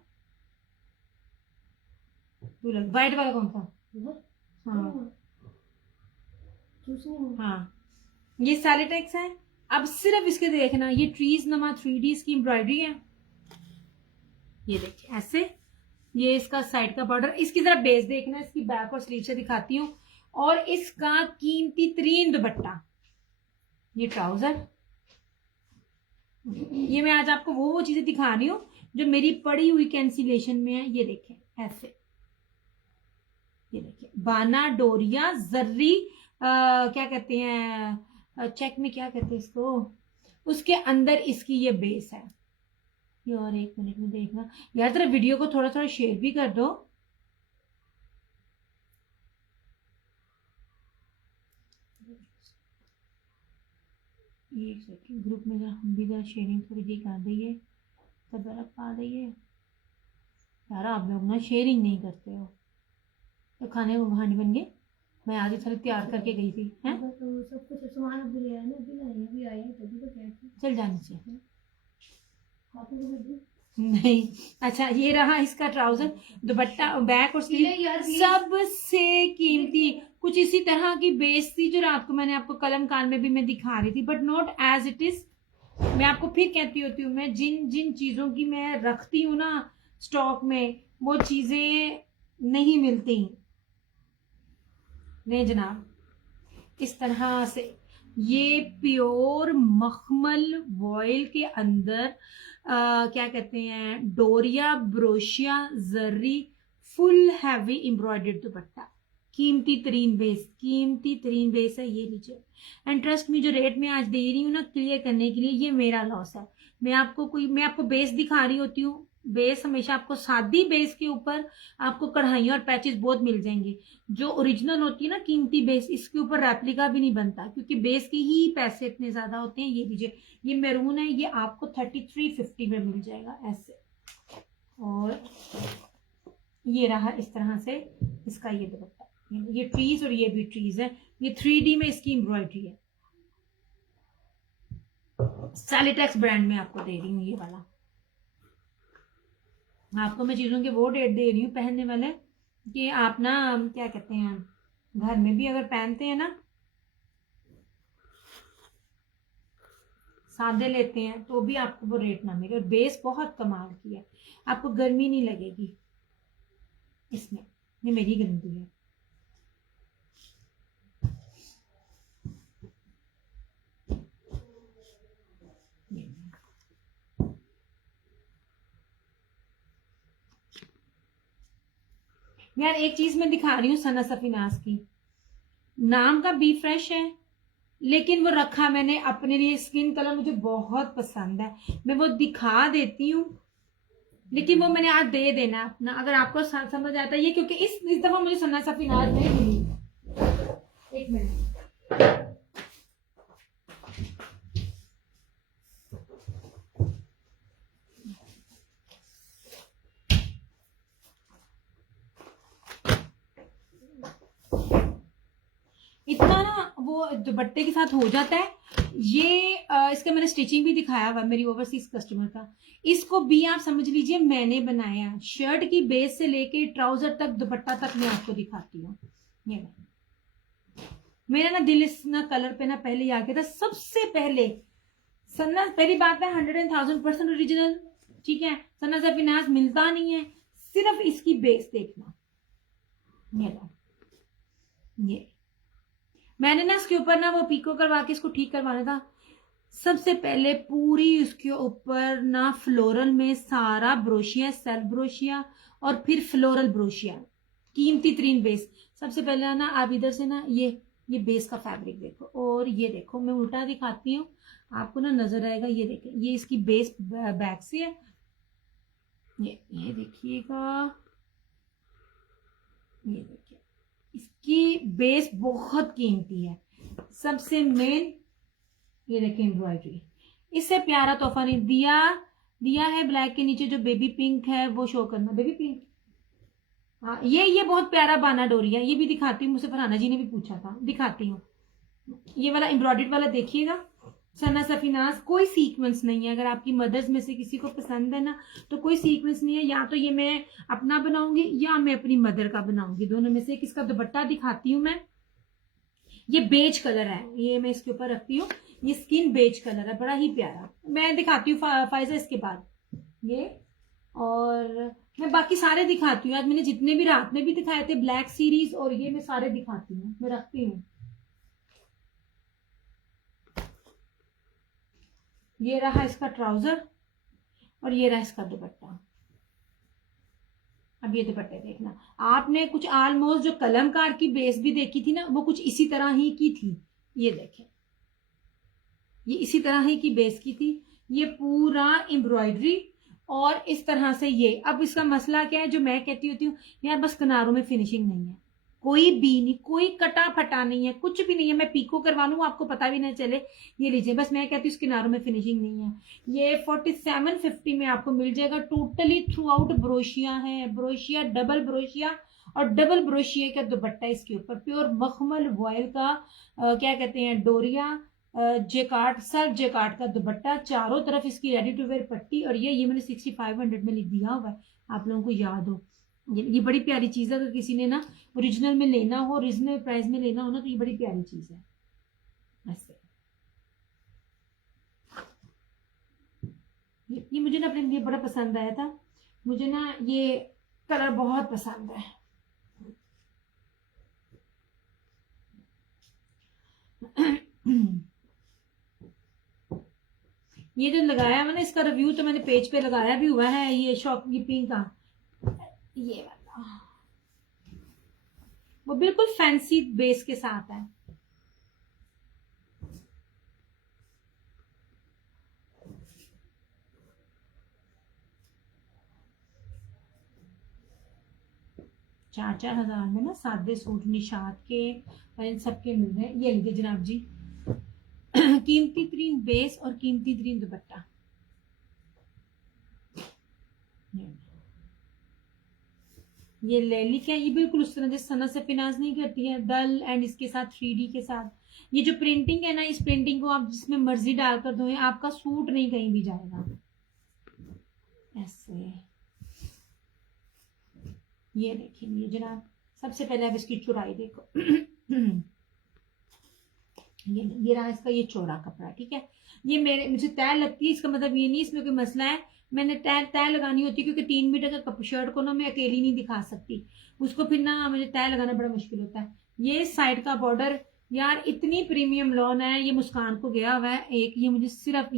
व्हाइट वाला कौन सा? हाँ हाँ, हाँ, ये सैलिटेक्स है, अब सिर्फ इसके देखना, ये ट्रीज नमा 3D इसकी एम्ब्रॉयडरी है, ये देखिए ऐसे, ये इसका साइड का बॉर्डर। इसकी जरा बेस देखना, इसकी बैक और स्लीव से दिखाती हूँ। और इसका कीमती तरीन दुपट्टा, ये ट्राउजर, ये मैं आज आपको वो चीजें दिखा रही हूँ जो मेरी पड़ी हुई कैंसिलेशन में है। ये देखें ऐसे, ये देखिए बाना डोरिया जर्री क्या कहते हैं, चेक में क्या कहते हैं इसको, उसके अंदर इसकी ये बेस है। ये और एक मिनट में देखना यार, जरा वीडियो को थोड़ा थोड़ा शेयर भी कर दो। एक सेकंड, ग्रुप में जरा हम भी जरा शेयरिंग थोड़ी जी कर दइए, तो बर्फ पा दइए यार। आप लोग ना शेयरिंग नहीं करते हो। तो खाने वो बहाने बन गए, मैं आधी थोड़ी तैयार करके गई थी हैं। तो सब कुछ सामान अभी ले आए ना, अभी नहीं अभी आई है तभी तो कहती चल जाने से आपको तो कर दी। नहीं। अच्छा ये रहा इसका ट्राउजर, दुपट्टा, बैक और स्लीव यार सबसे कीमती कुछ इसी तरह की बेस थी जो रात को मैंने आपको कलम कान में भी मैं दिखा रही थी, but not as it is. मैं आपको फिर कहती होती हूँ, मैं जिन जिन चीजों की मैं रखती हूँ ना स्टॉक में, वो चीजें नहीं मिलती। नहीं जनाब, इस तरह से ये प्योर मखमल वॉयल के अंदर क्या कहते हैं, डोरिया ब्रोशिया जर्री फुल हैवी एम्ब्रॉयडर्ड दुपट्टा, कीमती तरीन बेस है। ये लीजिए, एंड ट्रस्ट मी, जो रेट में आज दे रही हूँ ना क्लियर करने के लिए, ये मेरा लॉस है। मैं आपको बेस दिखा रही होती हूँ, बेस हमेशा आपको सादी बेस के ऊपर आपको कढ़ाइयाँ और पैचेस बहुत मिल जाएंगे। जो ओरिजिनल होती है ना कीमती बेस, इसके ऊपर रेप्लिका भी नहीं बनता, क्योंकि बेस के ही पैसे इतने ज्यादा होते हैं। ये लीजिए, ये मैरून है, ये आपको 3350 में मिल जाएगा ऐसे। और ये रहा इस तरह से इसका ये दुपट्टा, ये ट्रीज और ये भी ट्रीज है, ये 3D में इसकी एम्ब्रॉयडरी है। सैलिटेक्स ब्रांड में आपको दे रही हूँ ये वाला। आपको मैं चीजों के वो रेट दे रही हूँ पहनने वाले कि आप ना क्या कहते हैं, घर में भी अगर पहनते हैं ना, सादे लेते हैं तो भी आपको वो रेट ना मिले। और बेस बहुत कमाल की है, आपको गर्मी नहीं लगेगी इसमें, ये मेरी गारंटी है। यार एक चीज मैं दिखा रही हूँ सना सफीनाज की, नाम का बी फ्रेश है, लेकिन वो रखा मैंने अपने लिए, स्किन कलर मुझे बहुत पसंद है, मैं वो दिखा देती हूँ, लेकिन वो मैंने आज दे देना अपना, अगर आपको समझ आता है ये, क्योंकि इस दफा मुझे सना सफीनाज नहीं मिली। एक मिनट, इतना ना वो दुपट्टे के साथ हो जाता है। ये इसका मैंने स्टिचिंग भी दिखाया हुआ मेरी ओवरसीज कस्टमर का, इसको भी आप समझ लीजिए मैंने बनाया, शर्ट की बेस से लेके ट्राउजर तक दुपट्टा तक मैं आपको दिखाती हूँ। ये मेरा ना दिल इस ना कलर पे ना पहले ही आ गया था सबसे पहले। सन्ना, पहली बात है 100,000% ओरिजिनल, ठीक है, सन्ना सफीनाज मिलता नहीं है, सिर्फ इसकी बेस देखना। ये मैंने ना इसके ऊपर ना वो पीको करवा के इसको ठीक करवाना था। सबसे पहले पूरी उसके ऊपर ना फ्लोरल में सारा ब्रोशिया, सेल्फ ब्रोशिया और फिर फ्लोरल ब्रोशिया, कीमती तरीन बेस। सबसे पहले ना आप इधर से ना ये बेस का फैब्रिक देखो, और ये देखो मैं उल्टा दिखाती हूँ आपको ना नजर आएगा। ये देखें, ये इसकी बेस बैक से है, ये देखिएगा, ये देखिए इसकी बेस बहुत कीमती है। सबसे मेन ये देखिए एम्ब्रॉयडरी, इससे प्यारा तोहफा नहीं दिया है। ब्लैक के नीचे जो बेबी पिंक है वो शो करना, बेबी पिंक, हाँ ये बहुत प्यारा बाना डोरी है, ये भी दिखाती हूँ, मुझसे फरहाना जी ने भी पूछा था, दिखाती हूँ। ये वाला एम्ब्रॉयडरी वाला देखिएगा, सना सफीनाज, कोई सीक्वेंस नहीं है। अगर आपकी मदर्स में से किसी को पसंद है ना तो कोई सीक्वेंस नहीं है, या तो ये मैं अपना बनाऊंगी या मैं अपनी मदर का बनाऊंगी, दोनों में से। किसका दुपट्टा दिखाती हूँ मैं, ये बेज कलर है, ये मैं इसके ऊपर रखती हूँ, ये स्किन बेज कलर है, बड़ा ही प्यारा। मैं दिखाती हूँ फायजा इसके बाद ये, और मैं बाकी सारे दिखाती हूँ। आज मैंने जितने भी रात में भी दिखाए थे ब्लैक सीरीज, और ये मैं सारे दिखाती हूँ, मैं रखती हूँ। ये रहा इसका ट्राउजर और ये रहा इसका दुपट्टा। अब ये दुपट्टे देखना, आपने कुछ ऑलमोस्ट जो कलमकार की बेस भी देखी थी ना, वो कुछ इसी तरह ही की थी। ये देखें, ये इसी तरह ही की बेस की थी। ये पूरा एम्ब्रॉयडरी और इस तरह से ये। अब इसका मसला क्या है, जो मैं कहती होती हूँ यार, बस किनारों में फिनिशिंग नहीं है, कोई भी नहीं, कोई कटा फटा नहीं है, कुछ भी नहीं है। मैं पीको करवा लूँ आपको पता भी नहीं चले। ये लीजिए, बस मैं कहती हूँ किनारों में फिनिशिंग नहीं है। ये 4750 में आपको मिल जाएगा। टोटली थ्रू आउट ब्रोशिया है, ब्रोशिया, डबल ब्रोशिया और डबल ब्रोशिया का दुपट्टा इसके ऊपर, प्योर मखमल वॉयल का क्या कहते हैं, डोरिया जेकार्ड, सेल्फ जेकार्ड का दुपट्टा, चारों तरफ इसकी रेडी टू वेयर पट्टी। और ये मैंने 6500 में लिख दिया हुआ है, आप लोगों को याद हो। ये बड़ी प्यारी चीज है, अगर किसी ने ना ओरिजिनल में लेना हो, ओरिजिनल प्राइस में लेना हो ना, तो ये बड़ी प्यारी चीज है। ऐसे ये मुझे ना अपने लिए बड़ा पसंद आया था। मुझे ना ये कलर बहुत पसंद है। ये जो लगाया हुआ ना, इसका रिव्यू तो मैंने पेज पे लगाया भी हुआ है, ये शॉपकीपिंग का। ये वाला वो बिल्कुल फैंसी बेस के साथ है। चार 4000 में ना सादे सूट निशात के और इन सबके मिल रहे हैं। ये लीजिए जनाब जी, कीमती तरीन बेस और कीमती तरीन दुपट्टा। ये लेलिक है, ये बिल्कुल उस तरह जिस सनत से फिनांस नहीं करती है, डल एंड इसके साथ 3D के साथ। ये जो प्रिंटिंग है ना, इस प्रिंटिंग को आप जिसमें मर्जी डालकर दो, आपका सूट नहीं कहीं भी जाएगा। ऐसे ये देखिए जनाब, सबसे पहले आप इसकी चौड़ाई देखो। ये रहा इसका ये चौड़ा कपड़ा, ठीक है। ये मुझे तय लगती है, इसका मतलब ये नहीं इसमें कोई मसला है, मैंने तय लगानी होती है, क्योंकि 3 मीटर का शर्ट को ना मैं अकेली नहीं दिखा सकती, उसको फिर ना मुझे तय लगाना बड़ा मुश्किल होता है। ये साइड का बॉर्डर यार इतनी प्रीमियम लॉन है, ये मुस्कान को गया हुआ है एक, ये मुझे सिर्फ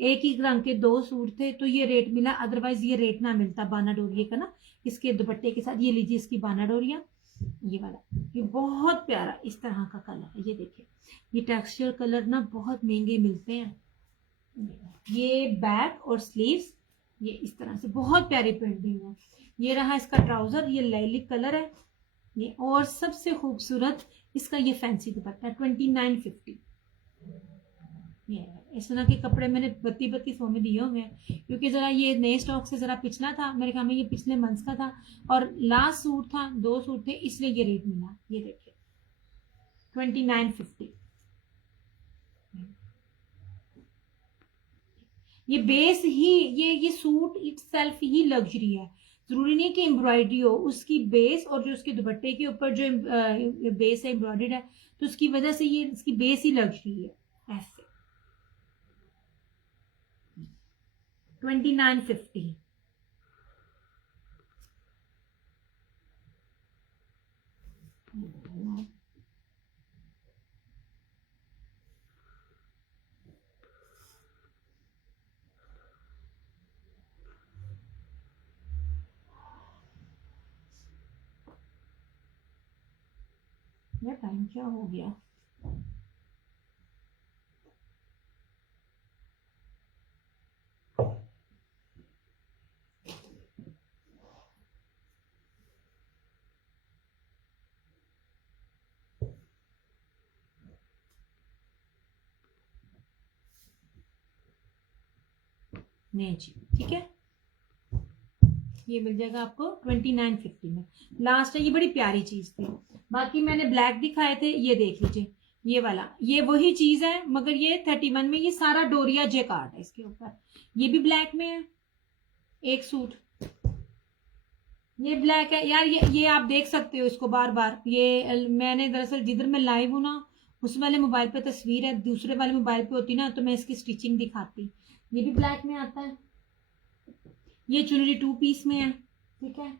एक ही रंग के 2 सूट थे तो ये रेट मिला, अदरवाइज ये रेट ना मिलता बाना डोरिया का ना, इसके दुपट्टे के साथ। ये लीजिए इसकी बाना डोरिया, ये वाला, ये बहुत प्यारा इस तरह का कलर है। ये देखिए, ये टेक्सचर कलर ना बहुत महंगे मिलते हैं। ये बैक और स्लीव्स, ये इस तरह से बहुत प्यारी प्रिंटिंग है। ये रहा इसका ट्राउजर, ये लाइलिक कलर है ये, और सबसे खूबसूरत इसका ये फैंसी दुपट्टा 2950। ये इस तरह के कपड़े मैंने 3200 में दिए हुए हैं, क्योंकि जरा ये नए स्टॉक से जरा पिछला था मेरे ख्याल में, ये पिछले मंथ का था और लास्ट सूट था, 2 सूट थे, इसलिए ये रेट मिला। ये देखिए 2950। ये बेस ही, ये सूट इटसेल्फ ही लग्जरी है, जरूरी नहीं कि एम्ब्रॉयडरी हो, उसकी बेस और जो उसके दुपट्टे के ऊपर जो बेस है एम्ब्रॉयडर्ड है, तो उसकी वजह से ये इसकी बेस ही लग्जरी है। ऐसे 2950। यार टाइम क्या हो गया? नहीं जी, ठीक है, ये मिल जाएगा आपको 2950 में। लास्ट है, ये बड़ी प्यारी चीज थी। बाकी मैंने ब्लैक दिखाए थे, ये देख लीजिए, ये वाला, ये वही चीज है, मगर ये 31 में, ये सारा डोरिया जेकार्ड है इसके ऊपर। ये भी ब्लैक में है एक सूट, ये ब्लैक है यार, ये आप देख सकते हो इसको बार बार। ये मैंने दरअसल जिधर मैं लाइव हूँ ना, उस वाले मोबाइल पे तस्वीर है, दूसरे वाले मोबाइल पे होती ना तो मैं इसकी स्टिचिंग दिखाती। ये भी ब्लैक में आता है। ये चुनरी 2 पीस में है, ठीक है।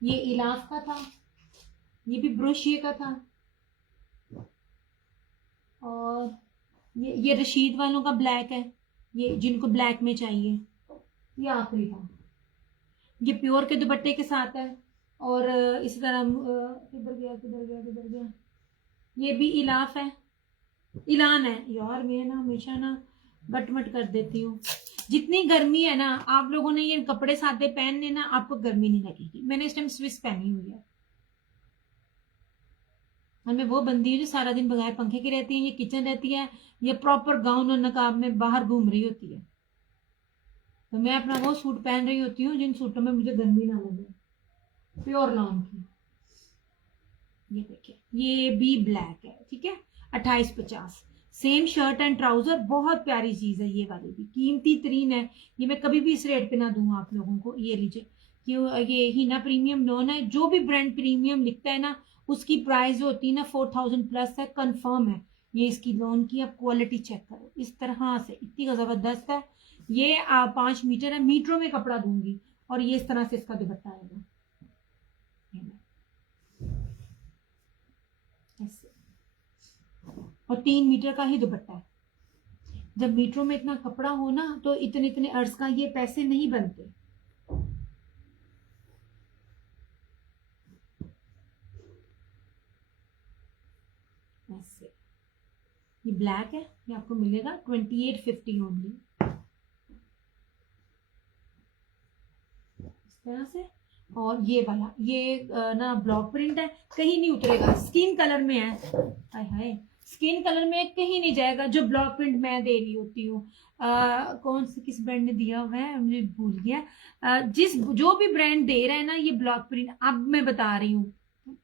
ये इलाफ का था, ये भी ब्रोशिए का था। और ये रशीद वालों का ब्लैक है, ये जिनको ब्लैक में चाहिए। ये आखिरी था। ये प्योर के दुपट्टे के साथ है। और इसी तरह किधर गया किधर गया किधर गया, ये भी इलाफ है, इलान है। यार मैं ना हमेशा ना बटमट कर देती हूँ। जितनी गर्मी है ना, आप लोगों ने ये कपड़े सादे पहनने ना, आपको गर्मी नहीं लगेगी। मैंने इस टाइम स्विस पहनी हुई है। और मैं वो बंदी हूँ जो सारा दिन बगैर पंखे की रहती है। ये किचन रहती है, ये प्रॉपर गाउन और नकाब में बाहर घूम रही होती है। तो मैं अपना वो सूट पहन रही होती हूँ जिन सूटों में मुझे गर्मी ना लगे, प्योर लॉन की। ये देखिए, ये भी ब्लैक है, ठीक है। 2850 सेम शर्ट एंड ट्राउजर। बहुत प्यारी चीज है ये वाली भी, कीमती तरीन है। ये मैं कभी भी इस रेट पे ना दूंगा आप लोगों को। ये लीजिए, क्यों, ये हीना प्रीमियम लॉन है। जो भी ब्रांड प्रीमियम लिखता है ना, उसकी प्राइस जो होती है ना 4000 प्लस है, कंफर्म है। ये इसकी लॉन की आप क्वालिटी चेक करो, इस तरह से इतनी जबरदस्त है। ये 5 मीटर है, मीटरों में कपड़ा दूंगी। और ये इस तरह से इसका दुपट्टा आएगा ऐसे, और 3 मीटर का ही दुपट्टा है। जब मीटरों में इतना कपड़ा हो ना, तो इतने इतने अर्ज का ये पैसे नहीं बनते। ऐसे, ये ब्लैक है, ये आपको मिलेगा 2850 ओनली, इस तरह से। और ये वाला, ये ना ब्लॉक प्रिंट है, कहीं नहीं उतरेगा। स्किन कलर में है, हाय हाय, स्किन कलर में कहीं नहीं जाएगा। जो ब्लॉक प्रिंट मैं दे रही होती हूँ, कौन से किस ब्रांड ने दिया हुआ है मुझे भूल गया। जो भी ब्रांड दे रहा है ना ये ब्लॉक प्रिंट, अब मैं बता रही हूँ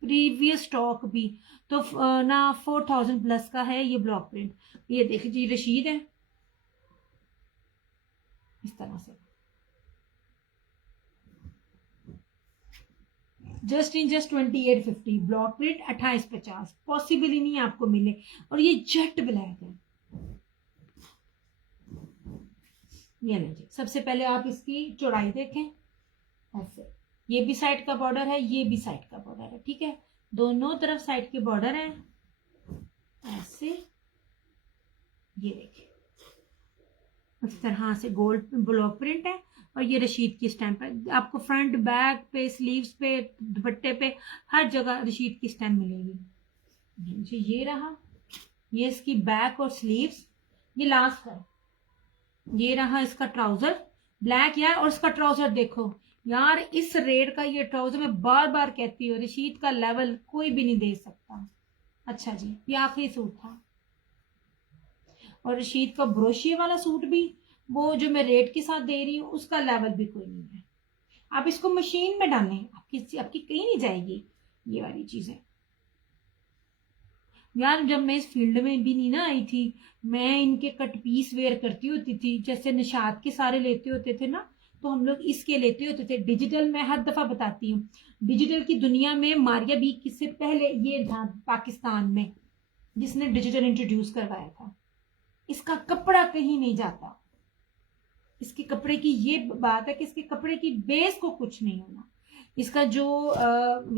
प्रीवियस स्टॉक भी, तो ना 4000 प्लस का है ये ब्लॉक प्रिंट। ये देखिए जी, रशीद है, इस तरह से जस्ट 2850 ब्लॉक प्रिंट 2850। पॉसिबल ही नहीं आपको मिले। और ये जेट ब्लैक है। ये लीजिए, सबसे पहले आप इसकी चौड़ाई देखें, ऐसे। ये भी साइड का बॉर्डर है, ये भी साइड का बॉर्डर है, ठीक है। दोनों तरफ साइड के बॉर्डर है, ऐसे। ये देखिए, इस तरह से गोल्ड ब्लॉक प्रिंट है। और ये रशीद की स्टैंप है। आपको फ्रंट बैक पे, स्लीव्स पे, दुपट्टे पे, हर जगह रशीद की स्टैंप मिलेगी। ये रहा, ये इसकी बैक और स्लीव्स। ये लास्ट है, ये रहा इसका ट्राउजर ब्लैक यार। और इसका ट्राउजर देखो यार, इस रेट का ये ट्राउजर मैं बार बार कहती हूँ, रशीद का लेवल कोई भी नहीं दे सकता। अच्छा जी, ये आखिरी सूट था। और रशीद का ब्रोशिए वाला सूट भी, वो जो मैं रेट के साथ दे रही हूँ, उसका लेवल भी कोई नहीं है। आप इसको मशीन में डालें, आपकी कहीं नहीं जाएगी ये वाली चीजें। यार जब मैं इस फील्ड में भी नहीं ना आई थी, मैं इनके कट पीस वेयर करती होती थी। जैसे निशात के सारे लेते होते थे ना, तो हम लोग इसके लेते होते थे। डिजिटल, मैं हर दफा बताती हूँ, डिजिटल की दुनिया में मारिया बी किससे पहले ये था पाकिस्तान में, जिसने डिजिटल इंट्रोड्यूस करवाया था। इसका कपड़ा कहीं नहीं जाता। इसके कपड़े की ये बात है कि इसके कपड़े की बेस को कुछ नहीं होना। इसका जो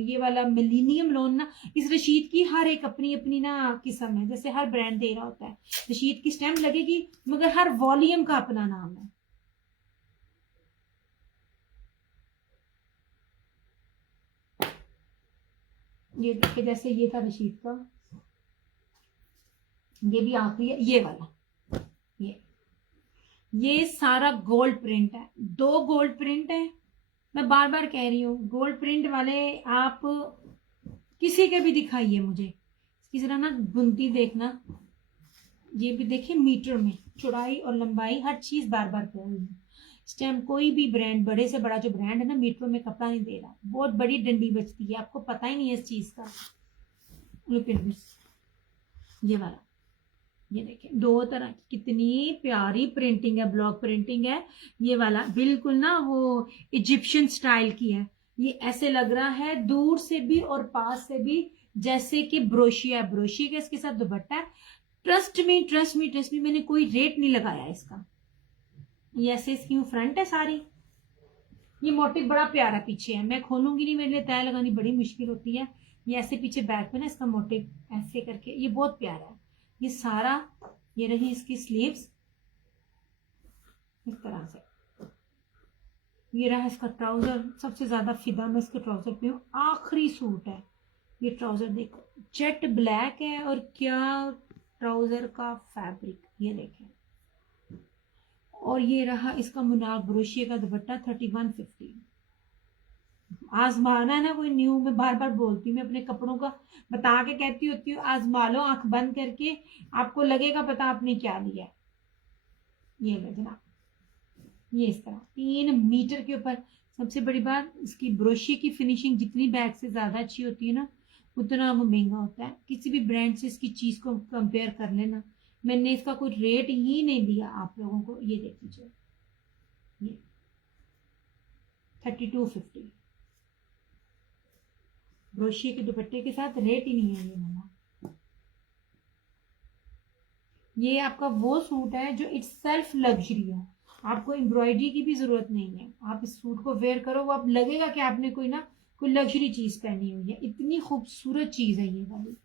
ये वाला मिलीनियम लोन ना, इस रशीद की हर एक अपनी अपनी ना किस्म है। जैसे हर ब्रांड दे रहा होता है, रशीद की स्टैम्प लगेगी, मगर हर वॉल्यूम का अपना नाम है। ये देखिए, जैसे ये था रशीद का, ये भी आखिरी है, ये वाला। ये सारा गोल्ड प्रिंट है, 2 गोल्ड प्रिंट है। मैं बार बार कह रही हूँ, गोल्ड प्रिंट वाले आप किसी के भी दिखाइए मुझे। इसकी जरा ना बुनती देखना, ये भी देखिए मीटर में चौड़ाई और लंबाई, हर चीज बार बार कह रही हूँ। इस टाइम कोई भी ब्रांड, बड़े से बड़ा जो ब्रांड है ना, मीटरों में कपड़ा नहीं दे रहा। बहुत बड़ी डंडी बचती है, आपको पता ही नहीं है इस चीज का। लुक एट दिस, ये वाला ये देखिए दो तरह की कितनी प्यारी प्रिंटिंग है, ब्लॉक प्रिंटिंग है। ये वाला बिल्कुल ना वो इजिप्शियन स्टाइल की है। ये ऐसे लग रहा है दूर से भी और पास से भी जैसे कि ब्रोशिया, ब्रोशिया का इसके साथ दुपट्टा है। Trust me trust me trust me, मैंने कोई रेट नहीं लगाया इसका। ये ऐसे इसकी फ्रंट है सारी। ये मोटिव बड़ा प्यारा पीछे है, मैं खोलूंगी नहीं, मेरे लिए तय लगानी बड़ी मुश्किल होती है। ये ऐसे पीछे बैक में ना इसका मोटिव ऐसे करके, ये बहुत प्यारा है। ये सारा, ये रही इसकी स्लीव्स इस तरह से। ये रहा इसका ट्राउजर, सबसे ज्यादा फिदा मैं इसके ट्राउजर पे हूँ। आखिरी सूट है ये ट्राउजर, देखो जेट ब्लैक है और क्या ट्राउजर का फैब्रिक, ये देखें। और ये रहा इसका मुनार ब्रोशिया का दुपट्टा 3150। आजमाना है ना कोई न्यू, मैं बार बार बोलती हूँ, मैं अपने कपड़ों का बता के कहती होती हूँ आजमा लो आंख बंद करके, आपको लगेगा पता आपने क्या लिया। ये लो जनाब, ये इस तरह 3 मीटर के ऊपर। सबसे बड़ी बात इसकी ब्रोशिया की फिनिशिंग जितनी बैग से ज्यादा अच्छी होती है ना, उतना वो महंगा होता है। किसी भी ब्रांड से इसकी चीज को कंपेयर कर लेना। मैंने इसका कोई रेट ही नहीं दिया आप लोगों को। ये देख लीजिए, ये 3250 ब्रोशिया के दुपट्टे के साथ, रेट ही नहीं है ये वाला। ये आपका वो सूट है जो इट्स सेल्फ लग्जरी है, आपको एम्ब्रॉयडरी की भी जरूरत नहीं है। आप इस सूट को वेयर करो, वो आप लगेगा कि आपने कोई ना कोई लग्जरी चीज पहनी हुई है। इतनी खूबसूरत चीज है ये वाली।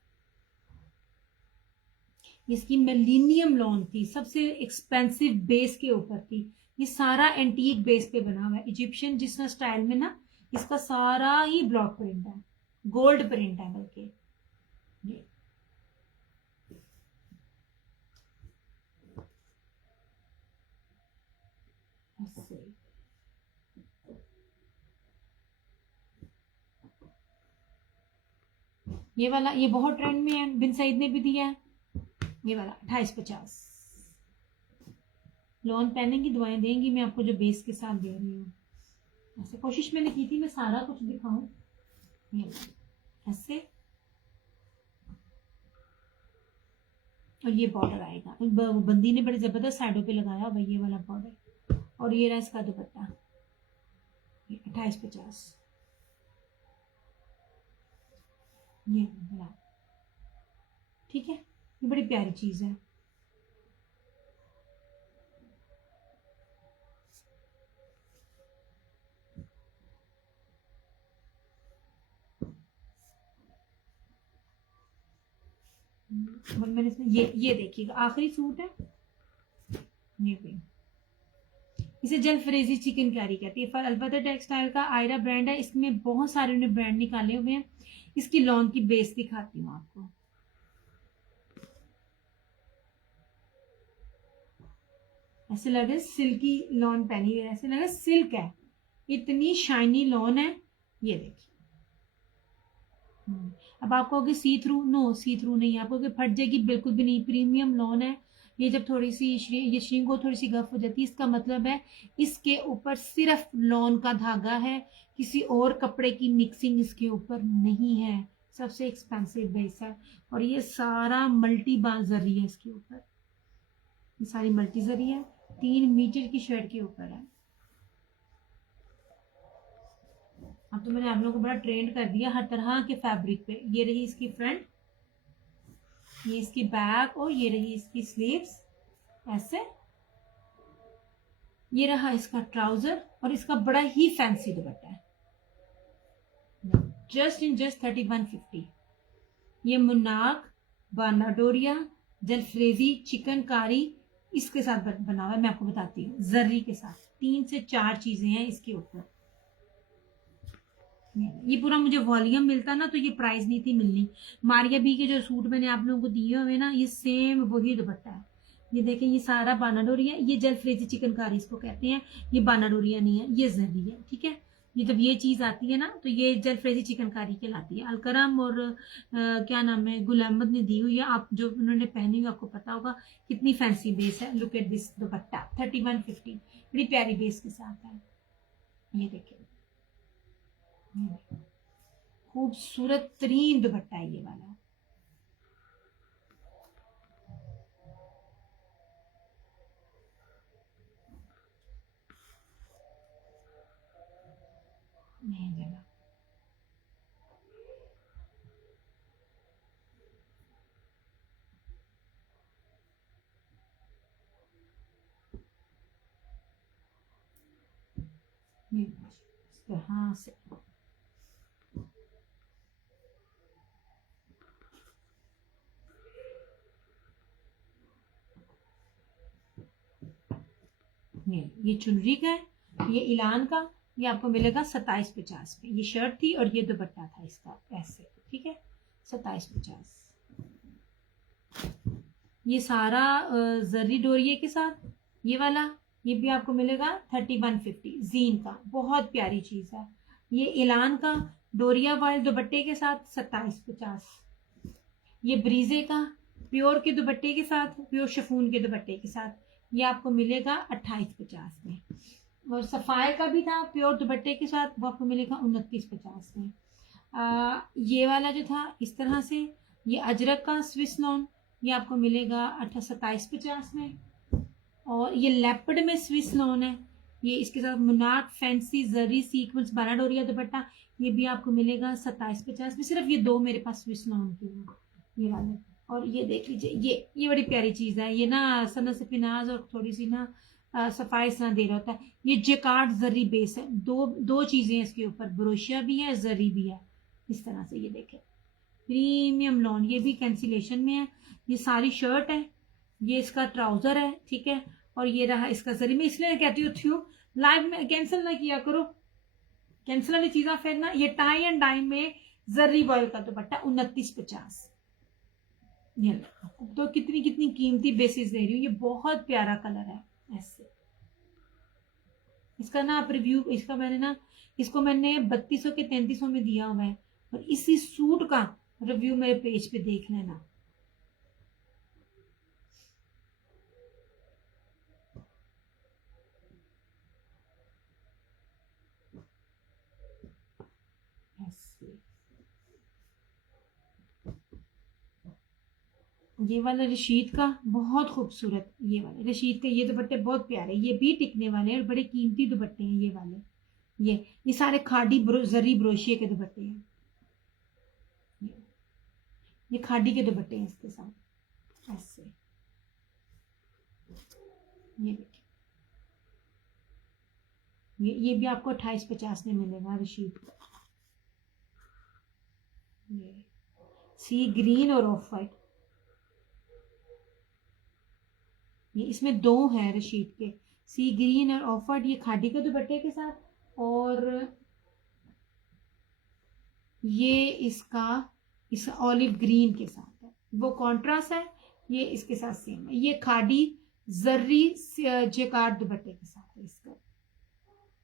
इसकी मिलेनियम लॉन थी, सबसे एक्सपेंसिव बेस के ऊपर थी। ये सारा एंटीक बेस पे बना हुआ है, इजिप्शियन जिस स्टाइल में ना, इसका सारा ही ब्लॉक प्रिंट है, गोल्ड प्रिंट है बल्कि। ये वाला, ये बहुत ट्रेंड में है, बिन सईद ने भी दिया है। ये वाला 2850। लॉन पहनने की दुआएं देंगी, मैं आपको जो बेस के साथ दे रही हूँ। ऐसे कोशिश मैंने की थी मैं सारा कुछ दिखाऊं। ये ऐसे, और ये बॉर्डर आएगा, बंदी ने बड़े जबरदस्त साइडों पे लगाया भाई ये वाला बॉर्डर। और ये रहा इसका दुपट्टा, 2850। ये वाला ठीक है, ये बड़ी प्यारी चीज है। मैंने इसमें ये देखिएगा आखिरी सूट है। ये भी, इसे जलफ्रेजी चिकनकारी कहती है। अलबत्ता टेक्सटाइल का आयरा ब्रांड है, इसमें बहुत सारे उन्हें ब्रांड निकाले हुए हैं। इसकी लॉन की बेस दिखाती हूँ आपको। ऐसे लगे सिल्की लॉन पहनी है, ऐसे लगे सिल्क है, इतनी शाइनी लॉन है। ये देखिए, अब आप कहोगे सी थ्रू, नो सी थ्रू नहीं, आप कहोगे फट जाएगी, बिल्कुल भी नहीं, प्रीमियम लॉन है। ये जब थोड़ी सी ये श्रिंक हो, थोड़ी सी गफ हो जाती है, इसका मतलब है इसके ऊपर सिर्फ लॉन का धागा है, किसी और कपड़े की मिक्सिंग इसके ऊपर नहीं है। सबसे एक्सपेंसिव बेस है। और ये सारा मल्टी बाल जरी है इसके ऊपर, ये सारी मल्टी जरी है, 3 मीटर की शर्ट के ऊपर है। अब तो मैंने आप लोगों को बड़ा ट्रेंड कर दिया हर तरह के फैब्रिक पे। ये रही इसकी फ्रंट, ये इसकी बैक, और ये रही इसकी स्लीव्स ऐसे। ये रहा इसका ट्राउजर, और इसका बड़ा ही फैंसी दुपट्टा है, जस्ट इन जस्ट 3150। ये मुन्नाक बानाडोरिया जलफ्रेजी चिकनकारी इसके साथ बना हुआ है, मैं आपको बताती हूँ, जर्री के साथ 3 से 4 चीजें हैं इसके ऊपर। ये पूरा मुझे वॉल्यूम मिलता ना तो ये प्राइस नहीं थी मिलनी। मारिया बी के जो सूट मैंने आप लोगों को दिए हुए ना, ये सेम वही दुपट्टा है। ये देखें, ये सारा बानाडोरिया, ये जलफ्रेजी चिकनकारी इसको कहते हैं। ये बानाडोरिया नहीं है, ये जर्री है, ठीक है। ये जब ये चीज आती है ना तो ये जलफ्रेजी चिकनकारी कहलाती है। अलकरम और क्या नाम है, गुल अहमद ने दी हुई है, आप जो उन्होंने पहनी हुई आपको पता होगा कितनी फैंसी बेस है। लुक एट दिस दुपट्टा 3150, बड़ी प्यारी बेस के साथ है। ये देखिए खूबसूरत तरीन दुपट्टा है ये वाला। नहीं जगह। ये इस तरह से ये चुनरी का है, ये इलान का, ये आपको मिलेगा 2750 में। ये शर्ट थी और ये दुपट्टा था इसका, ऐसे, ठीक है, 2750। ये सारा जरी डोरिये के साथ, ये वाला, ये भी आपको मिलेगा 3150 जीन का, बहुत प्यारी चीज है। ये इलान का डोरिया वाले दुपट्टे के साथ 2750। ये ब्रीजे का प्योर के दुपट्टे के साथ, प्योर शिफॉन के दुपट्टे के साथ, ये आपको मिलेगा 2850 में। और सफायर का भी था प्योर दुपट्टे के साथ, वो आपको मिलेगा 2950 में। ये वाला जो था इस तरह से, ये अजरक का स्विस लॉन, ये आपको मिलेगा 2750 में। और ये लेपर्ड में स्विस लॉन है, ये इसके साथ मुनाक फैंसी जरी सीक्वेंस बाराडोरिया दुपट्टा, ये भी आपको मिलेगा 2750 में। सिर्फ ये दो मेरे पास स्विस लॉन के हैं, ये वाले। और ये देख लीजिए, ये बड़ी प्यारी चीज है, ये ना सना से पिनाज और थोड़ी सी ना सफाई ना दे रहा होता है। ये जेकार्ड जरी बेस है, दो चीजें इसके ऊपर, ब्रोशिया भी है, जरी भी है, इस तरह से। ये देखें, प्रीमियम लॉन, ये भी कैंसिलेशन में है। ये सारी शर्ट है, ये इसका ट्राउजर है, ठीक है, और ये रहा इसका जरी। मैं इसलिए कहती हूँ लाइव में कैंसिल ना किया करो, कैंसिल वाली चीज़ा फिर ना। ये टाई एंड डाई में जरी बॉयल का दुपट्टा 2950। ये तो कितनी कितनी कीमती बेसिस दे रही हूँ, ये बहुत प्यारा कलर है ऐसे। इसका ना आप रिव्यू, इसका मैंने ना, इसको मैंने 3200 के 3300 में दिया हुआ है, और इसी सूट का रिव्यू मेरे पेज पे देख लेना। ये वाला रशीद का बहुत खूबसूरत, ये वाले रशीद के ये दुपट्टे बहुत प्यारे, ये भी टिकने वाले हैं और बड़े कीमती दुपट्टे हैं ये वाले। ये सारे खाड़ी जरी ब्रोशिये के दुपट्टे हैं, ये खाड़ी के दुपट्टे हैं इसके साथ ऐसे। ये देखिए, ये भी आपको 2850 में मिलेगा रशीद का। ये सी ग्रीन और ऑफ वाइट, ये इसमें दो हैं रशीद के, सी ग्रीन और ऑफ वाइट, ये खादी के दुपट्टे के साथ, और ये इसका इस ऑलिव ग्रीन के साथ है, वो कॉन्ट्रास्ट है। ये इसके साथ सेम है, ये खादी जर्री जेकार्ड दुपट्टे के साथ है इसका।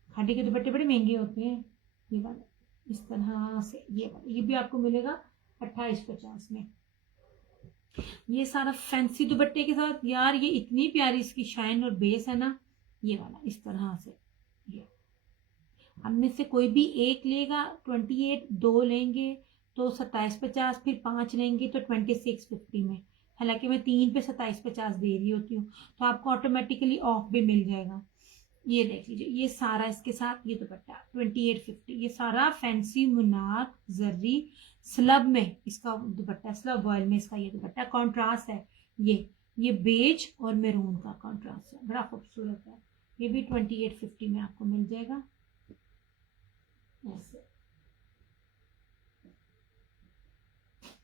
खादी के दुपट्टे बड़े महंगे होते हैं, ये वाला इस तरह से, ये वाला ये भी आपको मिलेगा 2850 में। ये सारा फैंसी दुपट्टे के साथ, यार ये इतनी प्यारी इसकी शाइन और बेस है ना, ये वाला इस तरह से। ये हम में से कोई भी एक लेगा 28, दो लेंगे तो 2750, फिर 5 लेंगे तो 2650 में। हालांकि मैं 3 पे 2750 दे रही होती हूँ, तो आपको ऑटोमेटिकली ऑफ भी मिल जाएगा। ये देख लीजिए, ये सारा इसके साथ ये दुपट्टा 2850, ये सारा फैंसी मुनार जर्री स्लब में इसका दुपट्टा, स्लब ऑयल में इसका ये दुपट्टा कॉन्ट्रास्ट है। ये बेज और मेरून का कॉन्ट्रास्ट है, बड़ा खूबसूरत है। ये भी 2850 में आपको मिल जाएगा ऐसे।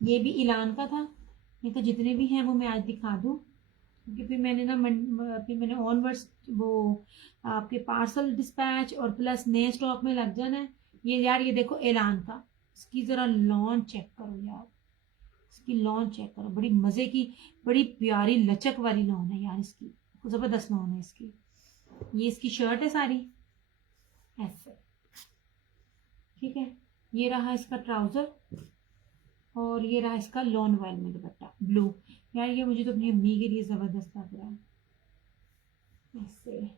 ये भी इलान का था, ये तो जितने भी हैं वो मैं आज दिखा दूं, क्योंकि फिर मैंने ना फिर मैंने ऑनवर्ड्स वो आपके पार्सल डिस्पैच और प्लस नए स्टॉक में लग जाना है। ये यार ये देखो एलान का, इसकी जरा लॉन चेक करो यार, इसकी लॉन चेक करो, बड़ी मजे की, बड़ी प्यारी लचक वाली लॉन है यार इसकी, जबरदस्त लॉन है इसकी। ये इसकी शर्ट है सारी ऐसे, ठीक है। ये रहा इसका ट्राउजर, और ये रहा इसका लॉन वाइल में दुपट्टा ब्लू। यार ये मुझे तो अपनी अम्मी के लिए जबरदस्त लग रहा है ऐसे,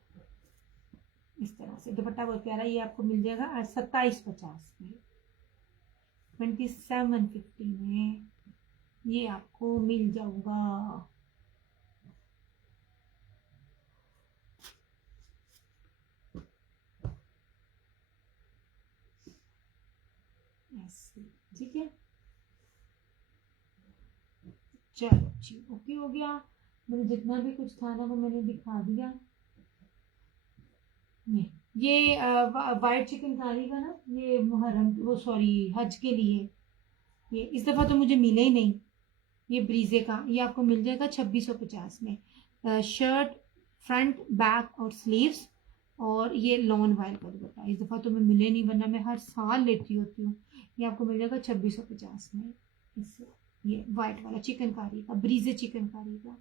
इस तरह से दुपट्टा बहुत प्यारा। ये आपको मिल जाएगा 2750 में, 2750 में ये आपको मिल जाऊगा। ऐसे, ठीक है। चलो जी, ओके हो गया। मैंने जितना भी कुछ था ना वो मैंने दिखा दिया। ये वाइट चिकनकारी का ना, ये मुहर्रम वो सॉरी हज के लिए, ये इस दफ़ा तो मुझे मिले ही नहीं। ये ब्रीजे का, ये आपको मिल जाएगा 2650 में। शर्ट फ्रंट बैक और स्लीव्स, और ये लॉन वाइल का दुपट्टा। इस दफ़ा तो मैं मिले नहीं, वरना मैं हर साल लेती होती हूँ। ये आपको मिल जाएगा 2650 में। इससे ये वाइट वाला चिकनकारी का, ब्रीजे चिकनकारी का।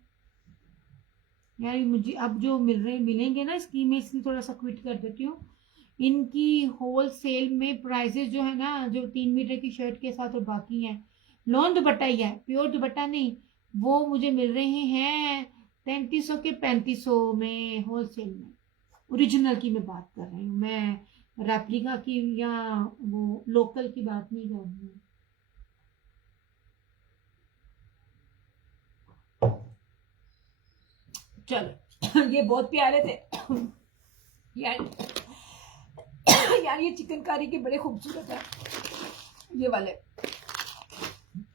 यार मुझे अब जो मिलेंगे ना स्कीम में, इसलिए थोड़ा सा क्विट कर देती हूँ। इनकी होल सेल में प्राइसेस जो है ना, जो 3 मीटर की शर्ट के साथ और बाकी हैं, लॉन दुपट्टा ही है, प्योर दुपट्टा नहीं, वो मुझे मिल रहे हैं 3300 के 3500 में होल सेल में। ओरिजिनल की मैं बात कर रही हूँ, मैं रेप्लिका की या वो लोकल की बात नहीं कर रही हूँ। चलो ये बहुत प्यारे थे यार। यार ये चिकनकारी के बड़े खूबसूरत है, ये वाले,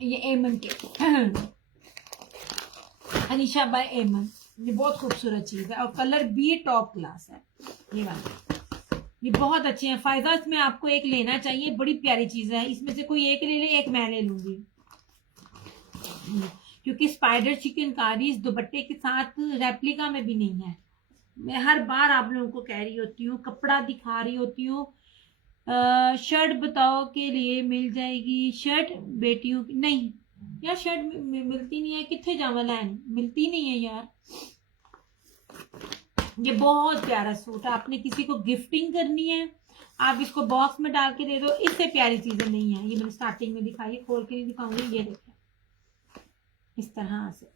ये एमन के अनीशा बाय एमन, ये बहुत खूबसूरत चीज है और कलर भी टॉप क्लास है। ये वाले ये बहुत अच्छे हैं। फायदा इसमें आपको एक लेना चाहिए, बड़ी प्यारी चीज है। इसमें से कोई एक ले ले, एक मैं ले लूंगी, क्योंकि स्पाइडर चिकनकारी इस दुपट्टे के साथ रेप्लिका में भी नहीं है। मैं हर बार आप लोगों को कह रही होती हूँ, कपड़ा दिखा रही होती हूँ। शर्ट बताओ के लिए मिल जाएगी शर्ट बेटियों की? नहीं यार, शर्ट मिलती नहीं है, कितने जावा लैन मिलती नहीं है यार। ये बहुत प्यारा सूट है, आपने किसी को गिफ्टिंग करनी है, आप इसको बॉक्स में डाल के दे दो, इससे प्यारी चीजें नहीं है। ये मैंने स्टार्टिंग में दिखाई, खोल के नहीं दिखाऊंगी। ये देखें इस तरह से,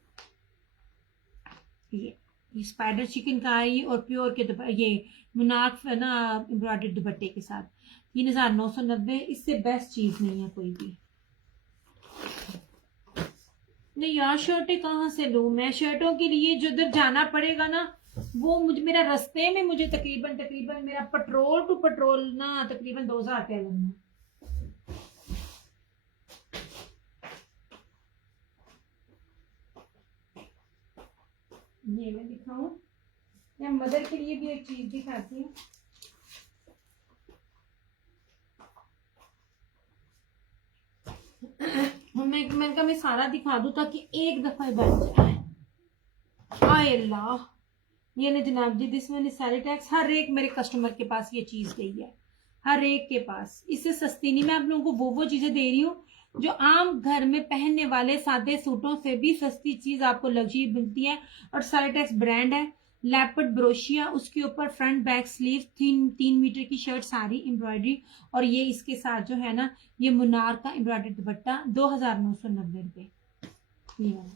ये स्पाइडर चिकनकारी और प्योर के ये मुनाफ है ना, एम्ब्रॉयडर्ड दुपट्टे के साथ 3990। इससे बेस्ट चीज नहीं है कोई भी। नहीं यार, शर्टें कहाँ से लूं मैं? शर्टों के लिए जो उधर जाना पड़ेगा ना, वो मेरा रास्ते में मुझे तकरीबन मेरा पेट्रोल टू पेट्रोल ना तकरीबन 2000 रुपया लगना। ये मैं दिखाऊं या मदर के लिए भी एक चीज दिखाती हूँ। मैंने कहा मैं सारा दिखा दूं ताकि एक दफा बैठ जाए। हाय अल्लाह, ये ने जनाब जी, दिस वन इज सारी टैक्स। हर एक मेरे कस्टमर के पास ये चीज गई है, हर एक के पास। इससे सस्ती नहीं, मैं आप लोगों को वो चीजें दे रही हूँ जो आम घर में पहनने वाले सादे सूटों से भी सस्ती चीज आपको लग्जरी मिलती है। और सारी टैक्स ब्रांड है, लैपर्ड ब्रोशिया, उसके ऊपर फ्रंट बैक स्लीव, 3 मीटर की शर्ट, सारी एम्ब्रॉयडरी। और ये इसके साथ जो है ना, ये मुनार का एम्ब्रॉयडरी दुपट्टा 2990 रुपए। ये वाला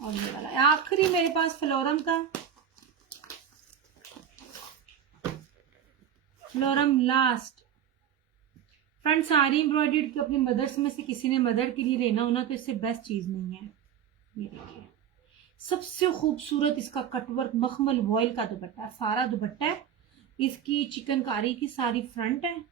और ये वाला आखिरी मेरे पास फ्लोरम का, फ्लोरम लास्ट फ्रंट सारी एम्ब्रॉयडरी की। अपनी मदर्स में से किसी ने मदर के लिए लेना हो ना, तो इससे बेस्ट चीज नहीं है। ये देखिए सबसे खूबसूरत इसका कटवर्क मखमल वॉयल का दुपट्टा, सारा दुपट्टा है। इसकी चिकनकारी की सारी फ्रंट है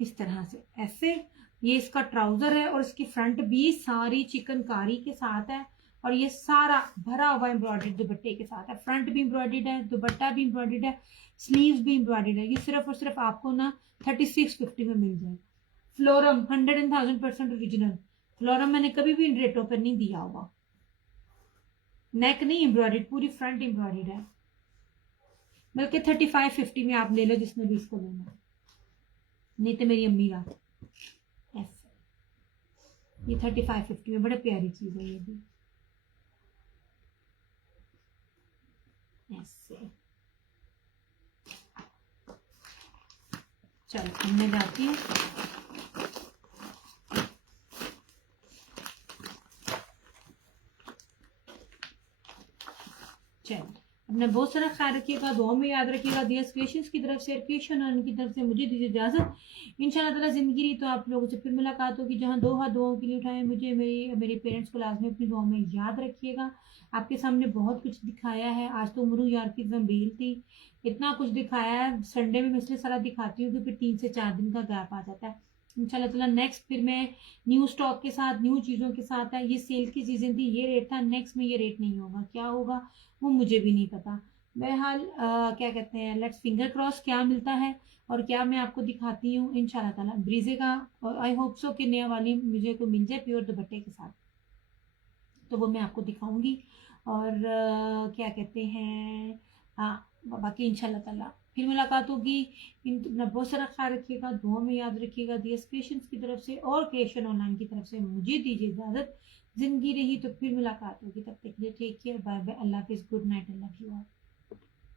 इस तरह से, ऐसे। ये इसका ट्राउजर है और इसकी फ्रंट भी सारी चिकनकारी के साथ है। और ये सारा भरा हुआ एम्ब्रॉयडर्ड दुपट्टे के साथ है। फ्रंट भी एम्ब्रॉयडर्ड है, दुपट्टा भी एम्ब्रॉयडर्ड है, स्लीव्स भी एम्ब्रॉयडर्ड है। ये सिर्फ और सिर्फ आपको ना 3650 में मिल जाएगा। फ्लोरम 100% ओरिजिनल फ्लोरम, मैंने कभी भी इन रेटों पर नहीं दिया होगा। नेक नहीं एम्ब्रॉयडर्ड, पूरी फ्रंट एम्ब्रॉयडर्ड है। बल्कि 3550 में आप ले लो जिसने भी इसको लेना, नहीं तो मेरी अम्मी का ऐसे। ये 3550 में, बड़ा प्यारी चीज है ये भी ऐसे। चलो हमने जाती है। चलो अपना बहुत सारा ख्याल रखिएगा, दुआ में याद रखिएगा। दियास क्रिएशंस की तरफ से क्रिएशन और उनकी तरफ से मुझे दीजिए इजाजत। इंशाल्लाह ताला जिंदगी रही तो आप लोगों से फिर मुलाकात होगी। जहां दो हाथ दुआओं के लिए उठाएं, मुझे मेरे पेरेंट्स को लाजमी अपनी दुआ में याद रखिएगा। आपके सामने बहुत कुछ दिखाया है। आज तो उमरू यार की जंबील थी, इतना कुछ दिखाया है। संडे में मैं इसलिए सारा दिखाती हूँ कि फिर 3 से 4 दिन का गैप आ जाता है। इंशाल्लाह ताला नेक्स्ट फिर मैं न्यू स्टॉक के साथ न्यू चीज़ों के साथ है। ये सेल की सीज़न थी, ये रेट था, नेक्स्ट में ये रेट नहीं होगा, क्या होगा वो मुझे भी नहीं पता। बहरहाल क्या कहते हैं, लेट्स फिंगर क्रॉस क्या मिलता है और क्या मैं आपको दिखाती हूँ इंशाल्लाह ताला। ब्रीजे का आई होप सो कि नया वाली मुझे को मिल जाए प्योर दुपट्टे के साथ, तो वो मैं आपको दिखाऊंगी। और क्या कहते हैं, हाँ बाकी इंशाल्लाह ताला फिर मुलाकात होगी। इन अपना बहुत सारा ख्याल रखिएगा, दुआ में याद रखिएगा। दियस क्रिएशंस की तरफ से और क्रिएशन ऑनलाइन की तरफ से मुझे दीजिए इजाज़त। जिंदगी रही तो फिर मुलाकात होगी, तब तक के लिए टेक केयर, बाय बाय, अल्लाह हाफिज़, good night, I love you all.